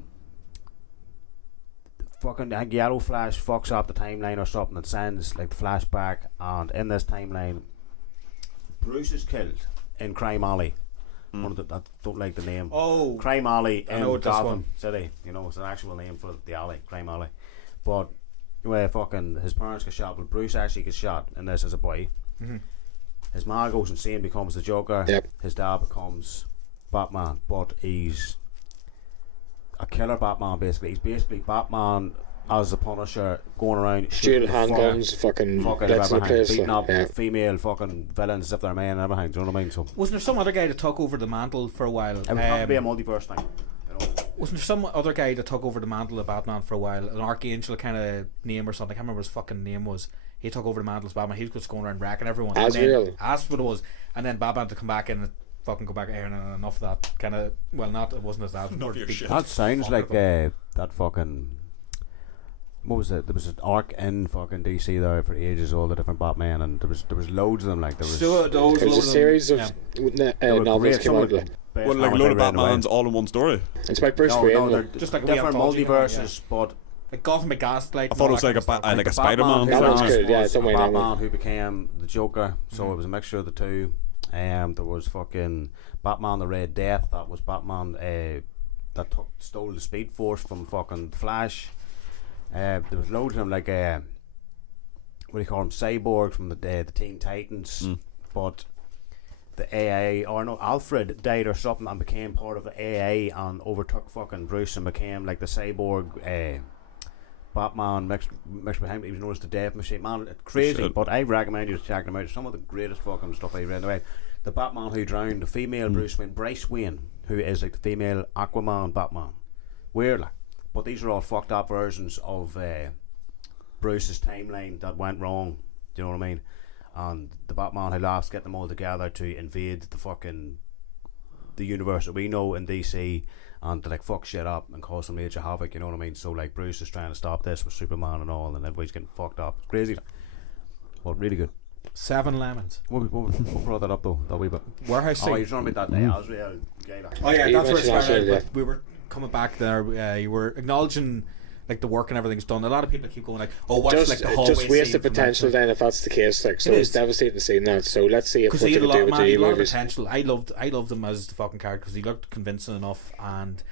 Fucking I think Yellow Flash fucks up the timeline or something that sends like the flashback, and in this timeline, Bruce is killed in Crime Alley. One of the, I don't like the name. Oh. Crime Alley I in know this Gotham one. City. You know, it's an actual name for the alley, Crime Alley. But where fucking his parents get shot, but Bruce actually gets shot in this as a boy. His ma goes insane, becomes the Joker. Yep. His dad becomes Batman, but he's a killer Batman. Basically, he's basically Batman as the Punisher, going around Shooting the handguns, fucking fucking blitzing the place. beating up Yeah. female fucking villains as if they're men and everything. Do you know what I mean? So Wasn't there some other guy that took over the mantle for a while? it would have to be a multiverse thing. You know? Wasn't there some other guy that took over the mantle of Batman for a while? An Archangel kind of name or something. I can't remember what his fucking name was. He took over the mantle as Batman. He was just going around wrecking everyone. Azrael. That's what it was. And then Batman to come back and fucking go back here and enough of that kind of. Well, not it wasn't as that. Enough of your shit. That sounds like that fucking. What was it? There was an arc in fucking DC there for ages, all the different Batman, and there was loads of them. Like there was. So those There's a series of They were novels great. came Some out. of the Like. best Well, like a novels load I of read in a while. Batman's all in one story. It's by Bruce No, Wayne. no, they're like. just like a different anthology, multiverses, but like Gotham by Gaslight. I thought it was like a the Spider-Man. That one's who good, yeah, was don't mind that Batman one. who became the Joker, so it was a mixture of the two. There was fucking Batman the Red Death, that was Batman that stole the Speed Force from fucking Flash. There was loads of them, like what do you call them, Cyborg from the Teen Titans, but the AA, or no, Alfred died or something and became part of the AA and overtook fucking Bruce and became like the Cyborg Batman mixed with him. He was known as the Death Machine. Man, it's crazy, Shit. but I recommend you to check them out. Some of the greatest fucking stuff I read. Anyway, the Batman who drowned, the female Bruce Wayne, Bryce Wayne, who is like the female Aquaman Batman. Weird, like. But these are all fucked up versions of Bruce's timeline that went wrong. Do you know what I mean? And the Batman who last get them all together to invade the universe that we know in DC, and to like fuck shit up and cause some major havoc, you know what I mean? So like Bruce is trying to stop this with Superman and all, and everybody's getting fucked up. It's crazy. Well, really good. 7 Lemons. What brought that up though? That wee bit. Warehouse Oh, scene. you're talking about that day. Azrael guy. Oh yeah, You that's where it mentioned that started. earlier. But we were coming back there. You were acknowledging like the work and everything's done. A lot of people keep going like, "Oh, watch like the hallway Just waste scene the from potential X-Men." then if that's the case. Like, so It it's is. devastating seeing that. So let's see if Because what he they had a can do lot, with man, he the had a lot of movies. potential. I loved him as the fucking character because he looked convincing enough, and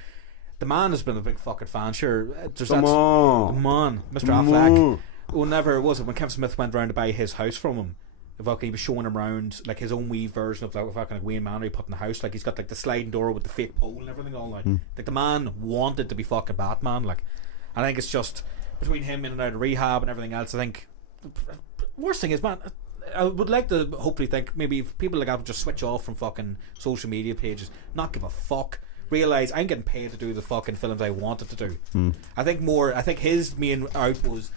the man has been a big fucking fan. Sure, there's Come on. Come on, Mr. Come Affleck. on. Whenever was it when Kevin Smith went round to buy his house from him? Fucking, he was showing him around like his own wee version of like fucking like Wayne Manor he put in the house. Like he's got like the sliding door with the fake pole and everything all like. Like the man wanted to be fucking Batman. Like, I think it's just between him in and out of rehab and everything else. I think worst thing is, man, I would like to hopefully think maybe if people like that would just switch off from fucking social media pages, not give a fuck. Realize I'm getting paid to do the fucking films I wanted to do. I think his main out was.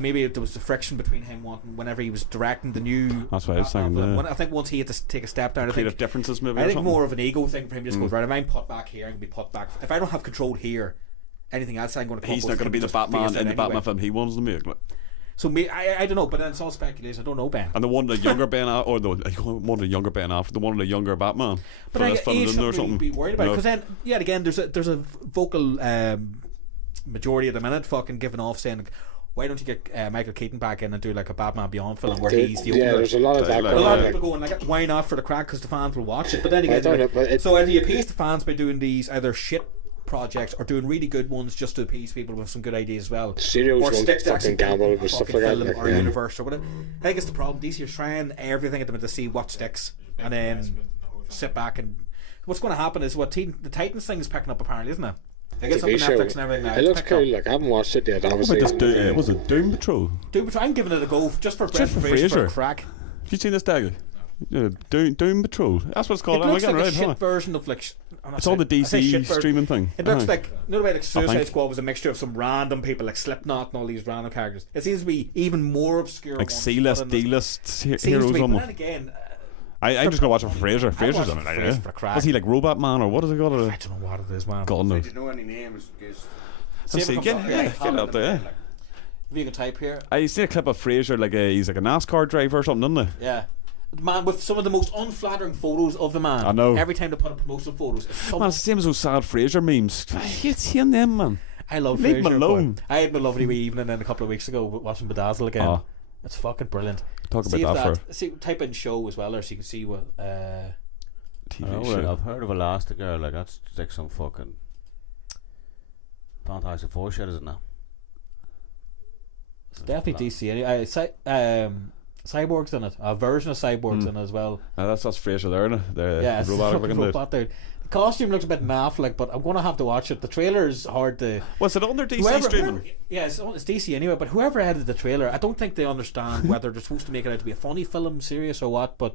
Maybe there was the friction between him wanting whenever he was directing the new. That's what I was saying, film. yeah. I think once he had to take a step down, I Creative think differences maybe. I or think something. more of an ego thing for him. Just goes right. If I'm put back here, I can be put back. If I don't have control here, anything else I'm going to come He's up not with going to be the just based Batman on in the anyway. Batman film he wants to make. Like. So I don't know, but then it's all speculation. I don't know, Ben. And the one the younger Ben, or the one of the younger Ben after the one of the younger Batman. But for I this film you in there or shouldn't really something. be worried about it No. because then, yet again, there's a vocal majority at the minute fucking giving off saying, like, why don't you get Michael Keaton back in and do like a Batman Beyond film where he's the older. there's a lot of that Like, A lot of going on. people going like, why not for the crack? Because the fans will watch it. But then I again, don't know, like, but so either you appease the fans by doing these either shit projects or doing really good ones just to appease people with some good ideas as well. Studios Or won't stick to fucking actually gamble building with a stuff fucking like that. film Like, or yeah. universe or whatever. I think it's the problem. These are trying everything at them to see what sticks and then sit back and. What's going to happen is the Titans thing is picking up apparently, isn't it? I guess up on TV show. Netflix and everything now. It It's looks picked up. cool. Like I haven't watched it yet. Obviously, But this was it Doom Patrol? I'm giving it a go just for Just Brendan for Fraser for Fraser. a crack. Have you seen this Dagger? Yeah, Doom Patrol. That's what it's It called. I'm looks getting like a right, shit huh? version of like. It's all the DC streaming thing. It looks Uh-huh. like no way like Suicide think. Squad was a mixture of some random people like Slipknot and all these random characters. It seems to be even more obscure. like ones C-list, than this. D-list Seems to heroes be, but almost. then again, I'm just gonna watch it for Fraser. Fraser's watch on it. Fraser Yeah. for the crack. Was he like Robot Man or what is it called? I don't know what it is, man. God knows. Did you know any names? Because See if it Let's comes see, up. get it up there. If you can type here, I seen a clip of Fraser, like he's like a NASCAR driver or something, isn't he? yeah. The man with some of the most unflattering photos of the man. I know. Every time they put up promotional photos, it's so Man, it's the same as those sad Fraser memes. It's him, them man. I love Leave him Fraser, alone. but I had my lovely wee evening then a couple of weeks ago watching Bedazzle again. Oh. It's fucking brilliant. Talk See about if that for see, type in show as well, or so you can see what. TV show. I've heard of Elastigirl, like that's like some fucking Fantastic Four shit, isn't it? It's definitely DC. Cyborg's in it. A version of Cyborg's in it as well. That's Fraser there, isn't it? The Yeah, it's robotic fucking looking dude. robot dude. The costume looks a bit naff, like, but I'm gonna have to watch it. The trailer is hard to. Was it under DC streaming? Yeah, it's DC anyway. But whoever edited the trailer, I don't think they understand whether they're supposed to make it out to be a funny film, serious or what. But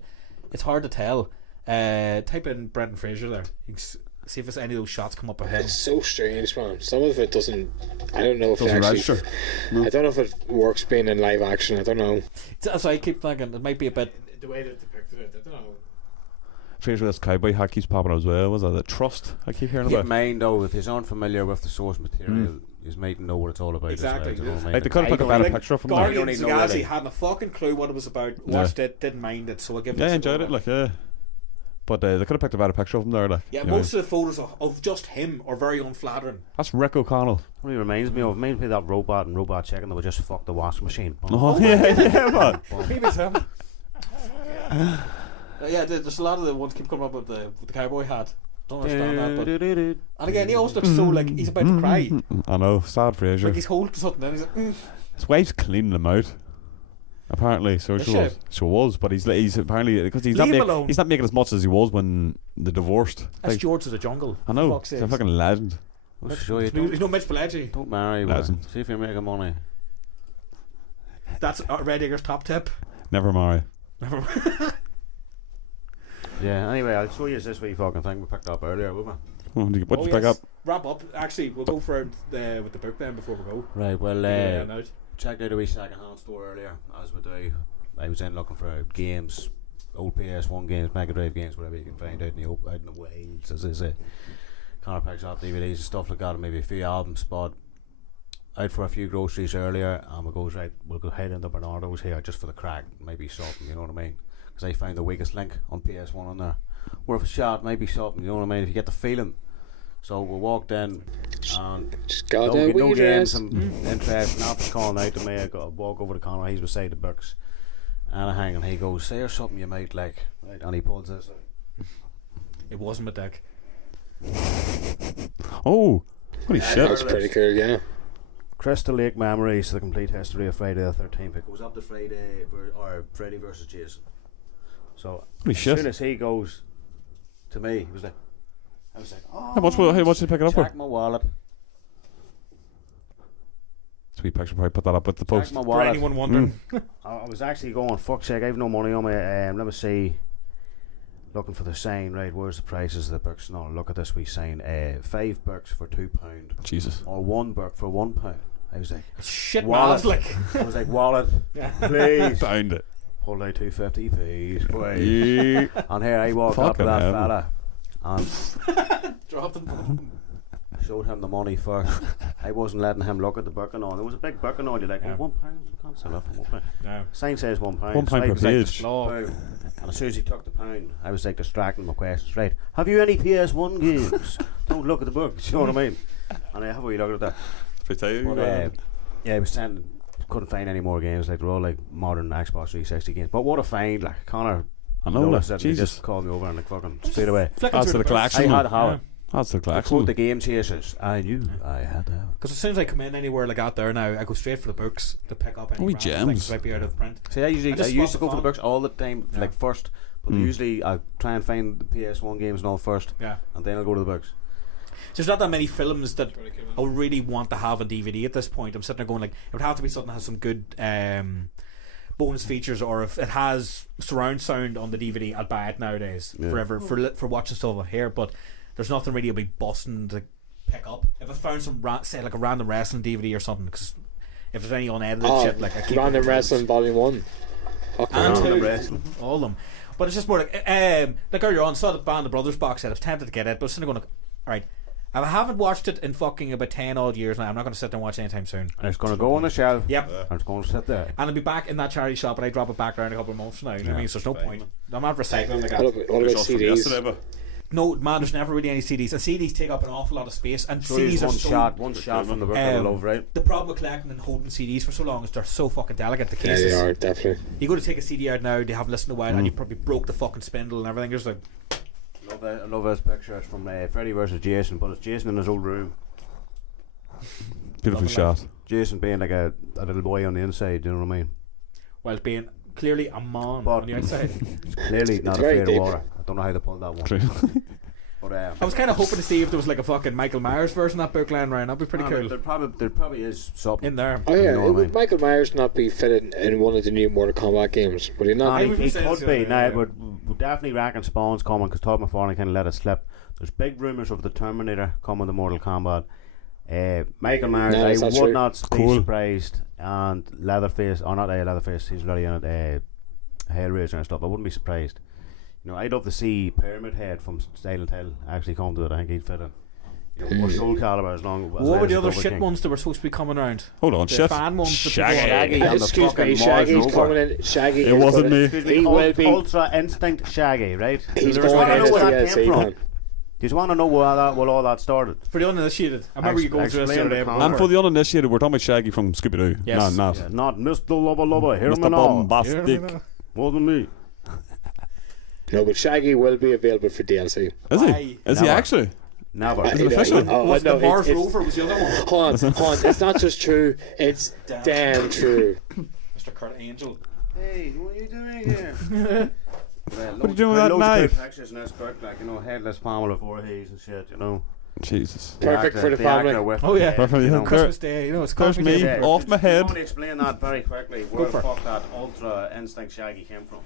it's hard to tell. Type in Brendan Fraser there. You can see if there's any of those shots come up ahead. It's so strange, man. Some of it doesn't. I don't know if Doesn't it actually. register. I don't know if it works being in live action. I don't know. So I keep thinking it might be a bit. The way they depicted it, I don't know. Fraser, this cowboy hat keeps popping up as well. Was that the Trust? I keep hearing Keep in about. mind though, if you're unfamiliar with the source material, you might know what it's all about. Exactly. As well, you know what I mean? Like they could have put a better picture of him. there. don't Guardians need of the no Galaxy really. hadn't a fucking clue what it was about. Yeah. Watched it, didn't mind it, so I give it. Yeah, I a enjoyed it. Like, yeah. But they could have picked a better picture of him there. Like, Yeah, you know. most of the photos of just him are very unflattering. That's Rick O'Connell. Really reminds me of that robot and Robot Chicken that would just fuck the washing machine. Oh, yeah, man. Maybe it's him. Yeah, there's a lot of the ones keep coming up with the cowboy hat. Don't understand that, but and again, he always looks so like he's about to cry. I know, sad Fraser. Like he's holding something, and he's like, His wife's cleaning him out. Apparently, so Is she she? was. She was, but he's apparently because he's Leave not him alone. he's not making as much as he was when they divorced. That's Like, George of the Jungle. I know, Fuck's he's a sakes. fucking legend. Sure, you You know Mitch Pileggi. don't marry, Legend. see if you're making money. That's Red Eagle's top tip. Never marry. Yeah. Anyway, I'll show you this wee fucking thing we picked up earlier, won't What did you Oh, pick yes. up? Wrap up. Actually, we'll go for it with the book then before we go. we? Right. Well, Yeah, no. checked out a wee second-hand store earlier, as we do. I was in looking for games, old PS1 games, Mega Drive games, whatever you can find out in the wilds, as they say. Connor picks up DVDs and stuff like that, and maybe a few albums. But out for a few groceries earlier, and we goes right. We'll go head into Bernardo's here just for the crack, maybe something. You know what I mean? Because I found the weakest link on PS1 on there. Worth a shot, maybe something. You know what I mean? If you get the feeling. So we walked in, and Just got no, a no wee games dress. and interest. Nothing's calling out to me. I got to walk over to Connor. He's beside the books, and I hang, and he goes, "Say there's something you might like," right? And he pulls this out. It wasn't my deck. Oh, holy shit! That's pretty cool, yeah. Crystal Lake Memories: The Complete History of Friday the 13th. It goes up to Friday or Freddy versus Jason. So Holy as shit. soon as he goes to me, he was like, I was like, "Oh, How much did you pick it up for? check my wallet. Sweet picture. Probably put that up with the Check post. my For wallet." anyone wondering, I was actually going, fuck's sake, I've no money on me. Let me see. Looking for the sign, right? Where's the prices of the books? No, look at this wee sign. $5 for £2, Jesus. or £1 for £1. I was like, shit, wallet. man's like. I was like, wallet, please. Found it. Hold out 250, please, please. Yeah. And here I walked up to Fucking that hell. fella, and Dropped him. showed him the money first. I wasn't letting him look at the book and all. There was a big book and all. You're like, Yeah. £1. You can't sell that for £1. No. Sign says £1. £1 So I per was like, page. £1. And as soon as he took the pound, I was like distracting my questions. Right? Have you any PS1 games? Don't look at the book. Do you know what I mean? And I have a wee look at that. But, Yeah, I was saying couldn't find any more games. Like they're all like modern Xbox 360 games. But what a find! Like Connor. I know, like, noticed it and he Jesus. just called me over and like fucking straight away. Flicking That's through the books. collection. I had man. to have it. That's the I quote collection. the Game Chasers. I knew I had to have it. Because as soon as I come in anywhere like out there now, I go straight for the books to pick up any Oh, we random gems. things that might be out of print. See, I I used just to spot go the for the font. books all the time, Yeah. like first. But usually I try and find the PS1 games and all first, Yeah. and then I'll go to the books. There's not that many films that I would really want to have on DVD at this point. I'm sitting there going like, it would have to be something that has some good bonus features, or if it has surround sound on the DVD, I'd buy it nowadays Yeah. for watching stuff up here. But there's nothing really I'll be busting to pick up. If I found some say like a random wrestling DVD or something, because if there's any unedited Oh, shit, like I keep Random them Wrestling Volume 1. Okay. And Random two. All of them. But it's just more like earlier on, saw the Band of Brothers box set. I was tempted to get it, but I was sitting there going, alright, I haven't watched it in fucking about 10 odd years now. I'm not going to sit there and watch it anytime soon. And it's going to go on the shelf. Yep. And it's going to sit there. And I'll be back in that charity shop, and I drop it back around a couple of months now. You know what I mean? So there's no point. I'm not recycling like What that. about, what about CDs? No, man, there's never really any CDs. And CDs take up an awful lot of space. And So CDs here's are one so... shot from the book I love, right? The problem with collecting and holding CDs for so long is they're so fucking delicate, the Yeah, cases. they are, definitely. You go to take a CD out now, they haven't listened to a while, and you probably broke the fucking spindle and everything. There's like... I love this picture. It's from Freddy versus Jason, but it's Jason in his old room. Beautiful Nothing shot. Jason being like a little boy on the inside, you know what I mean? While being clearly a man But- on the outside. Clearly not very afraid of deep. water. I don't know how they pulled that one. True. But I was kind of hoping to see if there was like a fucking Michael Myers version of that book lying around. That'd be pretty cool. there probably is something. In there. Oh yeah, You know what I would mean? Michael Myers not be fitted in one of the new Mortal Kombat games? Would he not? I He would be saying could so, be. yeah, Now, yeah. it would definitely reckon Spawn's coming because Todd McFarlane kind of let it slip. There's big rumours of the Terminator coming to Mortal Kombat. Michael Myers, No, I is that would true? not be Cool. surprised. And Leatherface, or not Leatherface, he's already in it. Hellraiser and stuff. I wouldn't be surprised. You know, I'd love to see Pyramid Head from Silent Hill actually come to it. I think he'd fit in. You know, or Soul Calibur as long as What were the other Double shit King. ones that were supposed to be coming around? Hold on, The shit. fan ones that Shaggy. people- Shaggy on the Excuse fucking me, Shaggy's Mars coming rover. in. Shaggy. It is wasn't gonna- me. Excuse me, He will be. Ultra Instinct Shaggy, right? He's Do you going wanna know into where the that DLC came from? then. Do you want to know where all that started? For the uninitiated. I remember you going through this the Explain other day. the before. And for the uninitiated, we're talking about Shaggy from Scooby Doo. Yes. Not. Yeah, not Mr. Lover Lover, hear me Mr. now. Bombastic. Wasn't me. No, but Shaggy will be available for DLC. Is Why? he? Is he Never. actually? Never. Is it official? Oh, Was no, the Mars it's- Rover was the other one? Hold on. It's not just true. It's damn true. Mr. Kurt Angel. Hey, what are you doing here? What are you doing with that knife? Pictures in this book, like, you know, headless Pamela Voorhees and shit, you know. Jesus. Perfect for the family. actor with, Oh, yeah. Perfect, you yeah. know, Christmas Day, you know, it's There's coffee me. day. Off my head. I want to explain that very quickly, where the for it. fuck that Ultra Instinct Shaggy came from.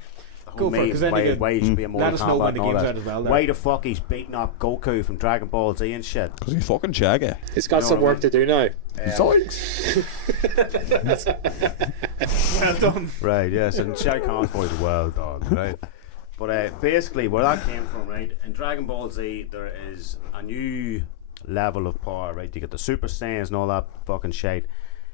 The Go whole for it, main 'cause then why, you could why he should be a Mortal let us know Kombat when the and all game's that. out as well there. Why the fuck he's beating up Goku from Dragon Ball Z and shit. Because he's fucking Shaggy. He's got No, some I work to do now. Zoinks. Well done. Right, yes, and Shao Kahn's voice is well done, right? But basically, where that came from, right? In Dragon Ball Z, there is a new level of power, right? You get the Super Saiyans and all that fucking shite.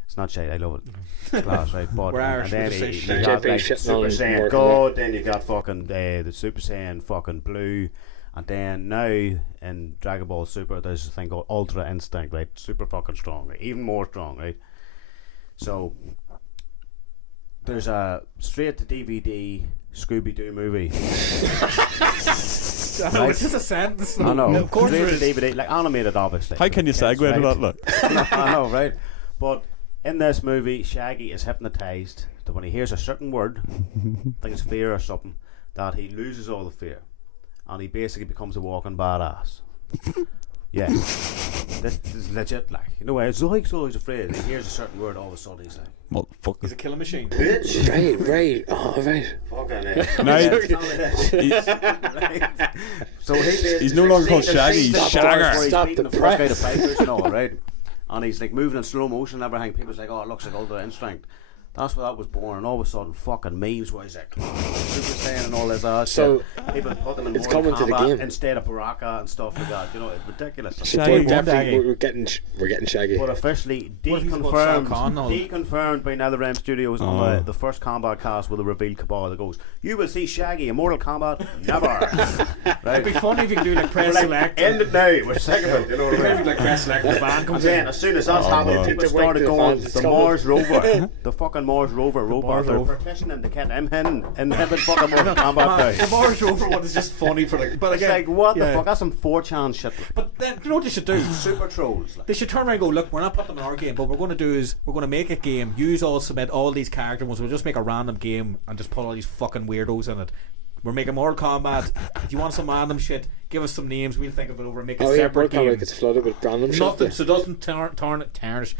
It's not shite, I love it. It's class, right? But We're Irish, and then we just say you shite. got JP like shitting Super on Saiyan Mortal God, then you got fucking the Super Saiyan fucking Blue, and then now in Dragon Ball Super, there's a thing called Ultra Instinct, right? Super fucking strong, right? Even more strong, right? So there's a straight to DVD Scooby Doo movie. No, it's just a sentence. I know. Of course straight there to is. DVD, like animated, obviously. How can you Kids, segue into right? that? Look. I know, right? But in this movie, Shaggy is hypnotized that when he hears a certain word, I think it's fear or something, that he loses all the fear, and he basically becomes a walking badass. Yeah, this is legit. Like, you know, it's like so he's afraid. And he hears a certain word, all of a sudden he's like, He's Motherfucker. a killing machine. "Bitch, Right. Oh, right. fucking it." Now, So he's no longer called Shaggy, he's Shagger. Stop Stop the the fuck out press. of Pipers and all, right? And he's like moving in slow motion and everything. People's like, oh, it looks like Ultra Instinct. That's where that was born. And all of a sudden, fucking memes where he's like, Super Saiyan and all this ass So- shit. people put them in It's Mortal coming to the Kombat game. instead of Baraka and stuff like that. You know, it's ridiculous. So Shaggy. we're definitely we're getting Shaggy. But officially What if he's about Shao Kahn, though? deconfirmed by NetherRealm Studios on the first Combat cast with a reveal cabal that goes, "You will see Shaggy in Mortal Kombat never." It'd be funny if you could do like press select. End it now. We're sick of it. You know what I mean? Like press select. The van I'm comes saying, in. as soon as that's happened, people It's started the going, fans, the it's Mars rover, the fucking Mars rover robot, Mars they're rover. petitioning to get him in fucking Mortal Kombat The now. Mars Rover one is just funny for like. But It's again, like, what the yeah. fuck? That's some 4chan shit. But then, you know what they should do? Super trolls. Like. They should turn around and go, look, we're not putting them in our game, but what we're going to do is we're going to make a game, submit all these character ones, we'll just make a random game and just put all these fucking weirdos in it. We're making Mortal Kombat. If you want some random shit, give us some names, we'll think of it over and make a Oh yeah, separate Mortal game. Kombat gets flooded with random shit. Nothing, there. so it doesn't tarnish.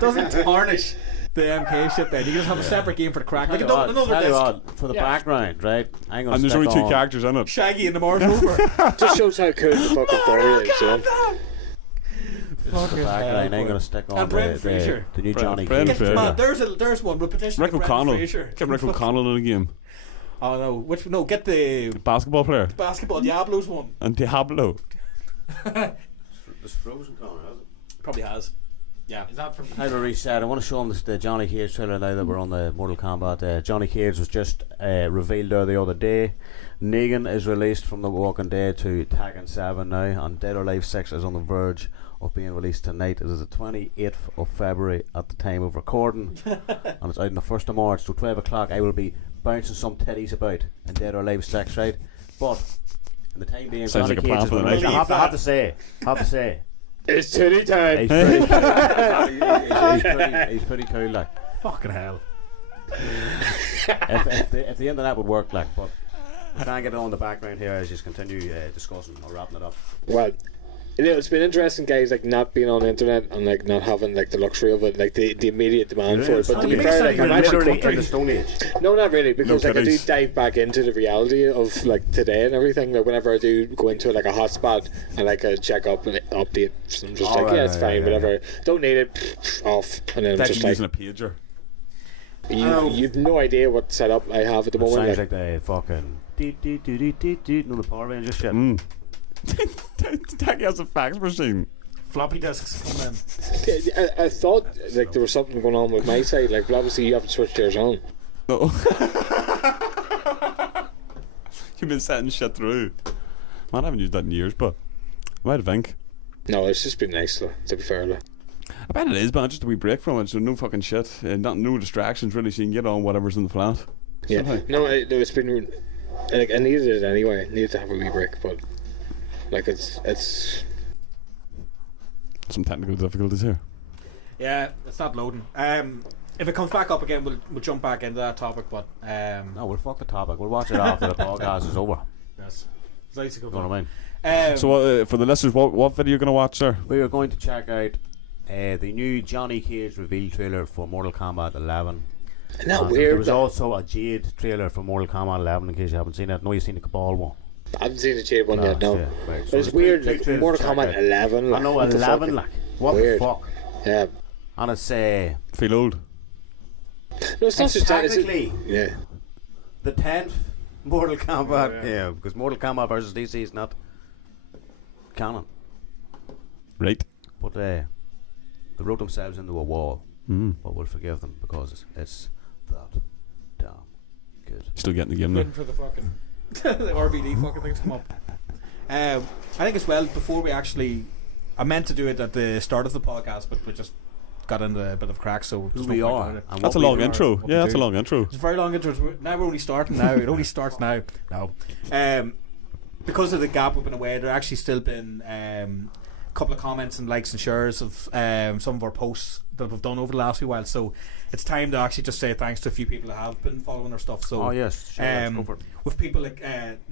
Doesn't tarnish the MK shit then. You just have a separate game for the crack. Like Tell another you disc. what, for the background, right? I'm gonna And there's stick only two on- characters in it. Shaggy and the Mars Rover. Just shows how cool the fucking story is. You know? For the background, I'm gonna stick on And Brendan Fraser. the new Johnny Brendan Cage. Fraser. Man, there's one with petition. Rick O'Connell. Fraser. Get Rick O'Connell in the game. Oh no, get the Basketball player. basketball Diablos one. And Diablo. This Frozen corner, has it? Probably has. Yeah. Is that from? How to reset? I want to show them the Johnny Cage trailer now that we're on the Mortal Kombat. Johnny Cage was just revealed there the other day. Negan is released from The Walking Dead to Tekken 7 now, and Dead or Alive 6 is on the verge of being released tonight. It is the 28th of February at the time of recording, and it's out on the 1st of March. So 12 o'clock, I will be bouncing some titties about in Dead or Alive 6, right? But in the time being, Sounds Johnny like a Cage plan is for the released. night. I have to say. It's titty time. He's pretty cool, like. Fucking hell. If the internet would work, like, but try and get it on the background here as you just continue discussing or wrapping it up. Well, you know, it's been interesting, guys, like not being on the internet and like not having like the luxury of it, like the immediate demand for it. But to be fair, like I'm actually literally in the Stone Age. no, not really, because No like I do titties. dive back into the reality of like today and everything. Like whenever I do go into like a hotspot and like I check up and update, so I'm just Oh, like, right, yeah, it's right, fine, right, whatever. Don't need it, off, and then I'm Like just like, using a pager. you've no idea what setup I have at the moment. Sounds Like, like the fucking you know, the Power Rangers shit. Taki has a fax machine. Floppy disks coming in. I thought like there was something going on with my side. Like, but obviously you haven't switched yours on. No. You've been setting shit through. Man, I haven't used that in years, but I might think. No, it's just been nice though. To be fair, like. I bet it is, but just a wee break from it, so no fucking shit. No distractions really, so you can get on whatever's in the flat. Yeah. Somehow. No, it's been like I needed it anyway. I needed to have a wee break, but like it's Some technical difficulties here. Yeah, it's not loading. If it comes back up again, we'll jump back into that topic. But No, we'll fuck the topic. We'll watch it after the podcast is over. yes, it's nice to go. You know what I mean? So, for the listeners, what video are you going to watch, sir? We are going to check out the new Johnny Cage reveal trailer for Mortal Kombat 11. isn't that And weird. There was that- also a Jade trailer for Mortal Kombat 11 in case you haven't seen it. No, you've seen the Cabal one. I haven't seen the Jade one yet. No, yeah, right. So but it's there's weird. two Like trailers Mortal to check Kombat out. 11. Like, I know, what the 11, fuck? like. What Weird. the fuck? Yeah. And it's Feel old. No, it's not It's just that. It's technically yeah. the 10th Mortal Kombat. Yeah, because Mortal Kombat versus DC is not canon. Right. But they wrote themselves into a wall. Mm. But we'll forgive them because it's that damn good. Still getting the game now. waiting for the fucking the RVD fucking thing to come up. I think as well before we actually, I meant to do it at the start of the podcast, but we just got into a bit of crack. So Who there's we no point are. doing it. And That's a what we long are. intro. what we Yeah, that's a do. long intro. It's a very long intro. Now we're only starting now. It only starts now. No. Because of the gap we've been away, there actually still been a couple of comments and likes and shares of some of our posts that we've done over the last few while. So it's time to actually just say thanks to a few people that have been following our stuff. So Oh, yes. Sure, let's go for it. with people like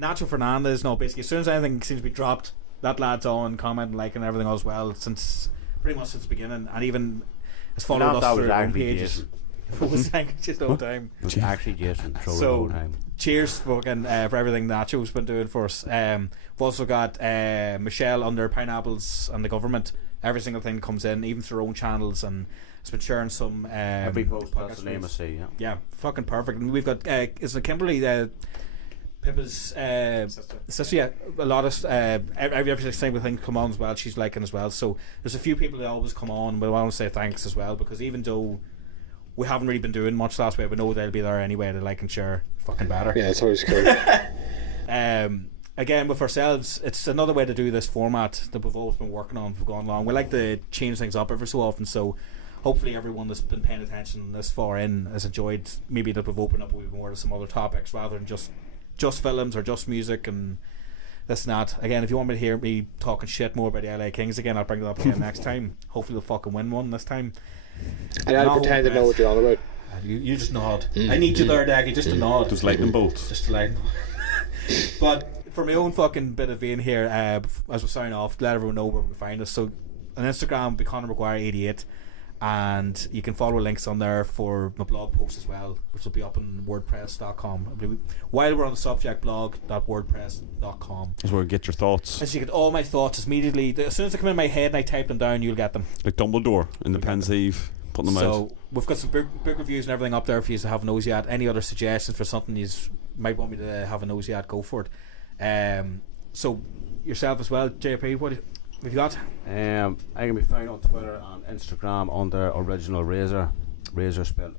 Nacho Fernandez, no, basically as soon as anything seems to be dropped, that lad's on, commenting, liking everything as well since pretty much since the beginning, and even has followed Not us that through was our own actually pages. Jason. It was just the whole time. It was actually Jason throwing So, the whole time. Cheers fucking for everything Nacho's been doing for us. We've also got Michelle under Pineapples and the government. Every single thing comes in, even through our own channels, and has been sharing some. Every post podcast that's the name I reels. see. Yeah. Yeah, fucking perfect. And we've got is it Kimberly Pippa's sister? Yeah, a lot of every single thing come on as well. She's liking as well. So there's a few people that always come on. But I want to say thanks as well, because even though we haven't really been doing much last week, we know they'll be there anyway to like and share. Fucking better. Yeah, it's always cool. Again, with ourselves, it's another way to do this format that we've always been working on for going long. We like to change things up every so often, so hopefully everyone that's been paying attention this far in has enjoyed maybe that we've opened up a bit more to some other topics rather than just films or just music and this and that. Again, if you want me to hear me talking shit more about the LA Kings again, I'll bring it up again next time. Hopefully they'll fucking win one this time. And I'll pretend to know what you're on about. You just nod. I need you there, Daggy, just to nod. Just lightning bolts. Just to lighten. But for my own fucking bit of vein here, as we sign off, let everyone know where we can find us. So on Instagram, be Conor McGuire88, and you can follow links on there for my blog post as well, which will be up on WordPress.com. While we're on the subject, blog.wordpress.com. That's where you get your thoughts. As you get all my thoughts immediately, as soon as they come in my head and I type them down, you'll get them. Like Dumbledore in the Pensieve, putting them out. So we've got some book reviews and everything up there for you to have a nosy at. Any other suggestions for something you might want me to have a nosy at, go for it. So yourself as well, JP, what have you got? I can be found on Twitter and Instagram under Original Razor. Razor spelled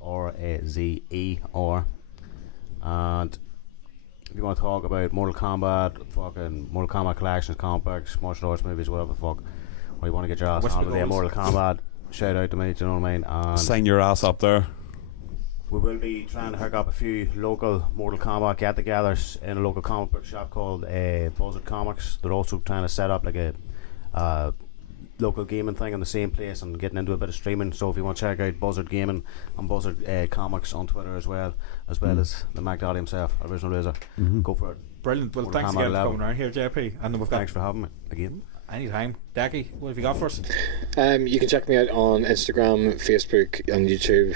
R-A-Z-E-R. And if you want to talk about Mortal Kombat, fucking Mortal Kombat collections, comics, martial arts movies, whatever the fuck, or you want to get your ass Whisper onto the goals. Mortal Kombat, shout out to me, do you know what I mean? And Sign your ass up there. we will be trying to hook up a few local Mortal Kombat get-togethers in a local comic book shop called Buzzard Comics. They're also trying to set up like a local gaming thing in the same place and getting into a bit of streaming. So if you want to check out Buzzard Gaming and Buzzard Comics on Twitter as well as the Mac Daddy himself, Original Razor, go for it. Brilliant. Well, Mortal thanks Kombat again for 11. coming around here, JP. And then we've got Thanks for having me again. anytime. Daggy, what have you got for us? You can check me out on Instagram, Facebook, and YouTube.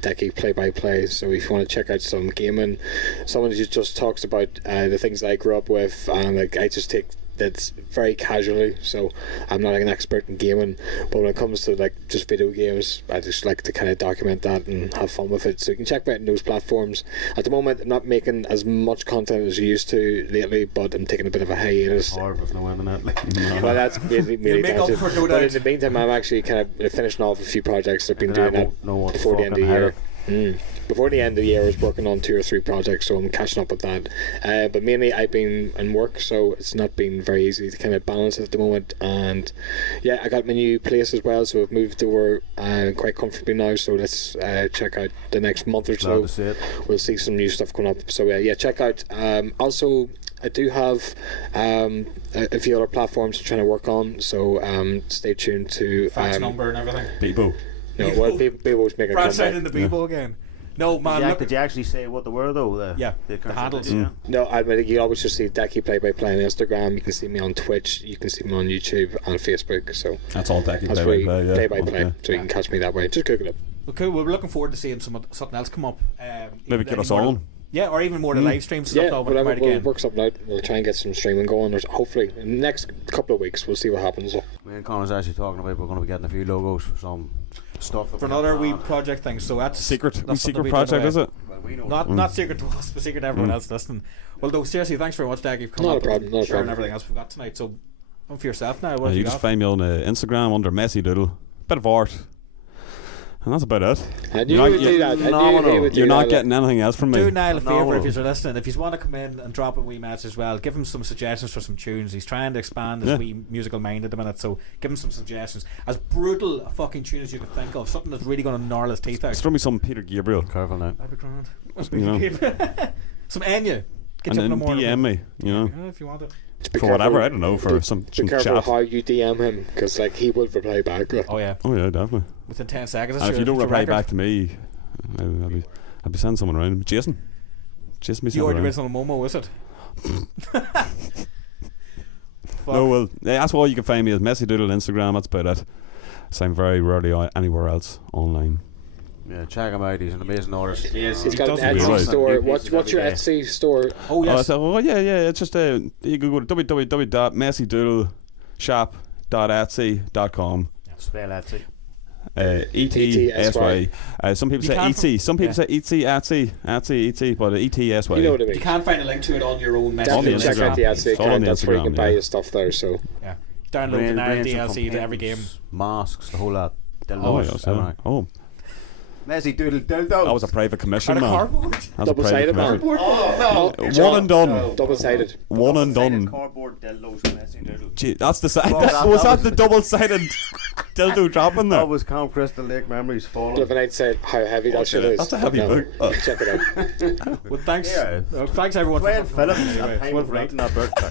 Decky Play by Play. So if you want to check out some gaming, someone who just talks about the things that I grew up with, and like I just take that very casually. So I'm not like an expert in gaming, but when it comes to like just video games, I just like to kind of document that and have fun with it. So you can check me out on those platforms. At the moment, I'm not making as much content as I used to lately, but I'm taking a bit of a hiatus. Hard with no internet. Well, that's really You'll make up down to- for it, no but in doubt. the meantime, I'm actually kind of finishing off a few projects I've been And I doing that won't know what before the end of the fucking year. headache. Before the end of the year, I was working on 2 or 3 projects, so I'm catching up with that. But mainly, I've been in work, so it's not been very easy to kind of balance it at the moment. And yeah, I got my new place as well, so I've moved over quite comfortably now. So let's check out the next month or Glad so. to see it. We'll see some new stuff coming up. So yeah, check out. Also, I do have a few other platforms I'm trying to work on, so stay tuned to Fax number and everything. People. No, well, people always make a Brad comeback. in the Bebo again. No, man, Jack, look. did you actually say what they were though? Yeah, the the handles. Yeah. No, I mean, you always just see Decky Play by Play on Instagram. You can see me on Twitch. You can see me on YouTube and Facebook. So That's all Decky that's Play where by you Play. play by play. Okay. So you can catch me that way. Just Google it. Okay, well, we're looking forward to seeing something else come up. Maybe get us on. Yeah, or even more the live streams. Yeah, Stuff whatever. out We'll again. work something out. We'll try and get some streaming going. Or hopefully, in the next couple of weeks, we'll see what happens. Me and Connor's actually talking about we're going to be getting a few logos for some stuff. For another wee project thing. So that's Secret that's something we project, did is it? Well, we know Not secret to us, but secret to everyone else listening. Well, though, seriously, thanks very much, Dag. You've come Not a up problem, and not a sharing problem. everything else we've got tonight. So, on for yourself now. What have You you just got? find me on Instagram under Messy Doodle. Bit of art. And that's about it. I knew You're you not- would do that. I knew phenomenal. you would do You're not that. getting anything else from me. Do Niall a favour Phenomenal. if you're listening. If you want to come in and drop a wee match as well, give him some suggestions for some tunes. He's trying to expand his Yeah. wee musical mind at the minute, so give him some suggestions. As brutal a fucking tune as you could think of, something that's really going to gnarl his teeth out. Throw me some Peter Gabriel. Careful now. That'd be grand. You know. Some Enya. Get And you up in then the morning. DM me, you know. Yeah, if you want it. Just be For whatever, careful- I don't know, for some Be careful chat. how you DM him, because like he will reply back. Like. Oh yeah, Oh yeah, definitely. within 10 seconds. And that's if your- you don't that's your reply record. back to me, I'll be sending someone around. Jason be You sending already around. original Momo, is it? No, well, that's all you can find me as Messy Doodle on Instagram. That's about it. So I'm very rarely anywhere else online. Yeah, check him out. He's an amazing artist. He's He got an doesn't Etsy realise. store. New What's pieces your every day. Etsy store? Oh yes. Yeah. It's just you can go to www.messydoodleshop.etsy.com. Spell Etsy. ETSY. Some people You say can't ET. Some people say ET, but ETSY. You know what I mean. You can't find a link to it on your own message. Definitely the check Instagram. out the Etsy It's all on account. the That's where you can Instagram, buy yeah. your stuff there. So Yeah. Download the Nile DLC to every game. masks, the whole lot. Oh, Dildos, yes, everything. oh, Messy doodle dildo. that was a private commission, And a man. cardboard. That was a double-sided, private man. commission. One and done. Double-sided. One and done. Cardboard dildos, messy doodle. Gee, that's the side. Oh, that Was was that the double-sided dildo dropping there? That was Camp Crystal Lake memories falling. Flipping outside how heavy that shit is. That's a heavy No, book. check it out. Well, thanks. Yeah. Thanks everyone Twin for Phillips anyway, at time well of for that. writing that birthday.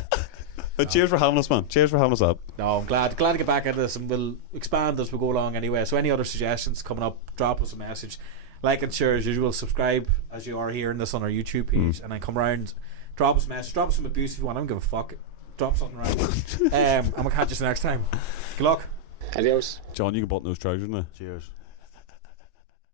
Cheers for having us, man. Cheers for having us up. No, I'm glad to get back into this, and we'll expand as we go along anyway. So any other suggestions coming up, drop us a message. Like and share as usual. Subscribe as you are hearing this on our YouTube page, and then come round, drop us a message, drop us some abuse if you want. I don't give a fuck. Drop something around. And we'll catch you next time. Good luck. Adios. John, you can button those trousers now. Cheers.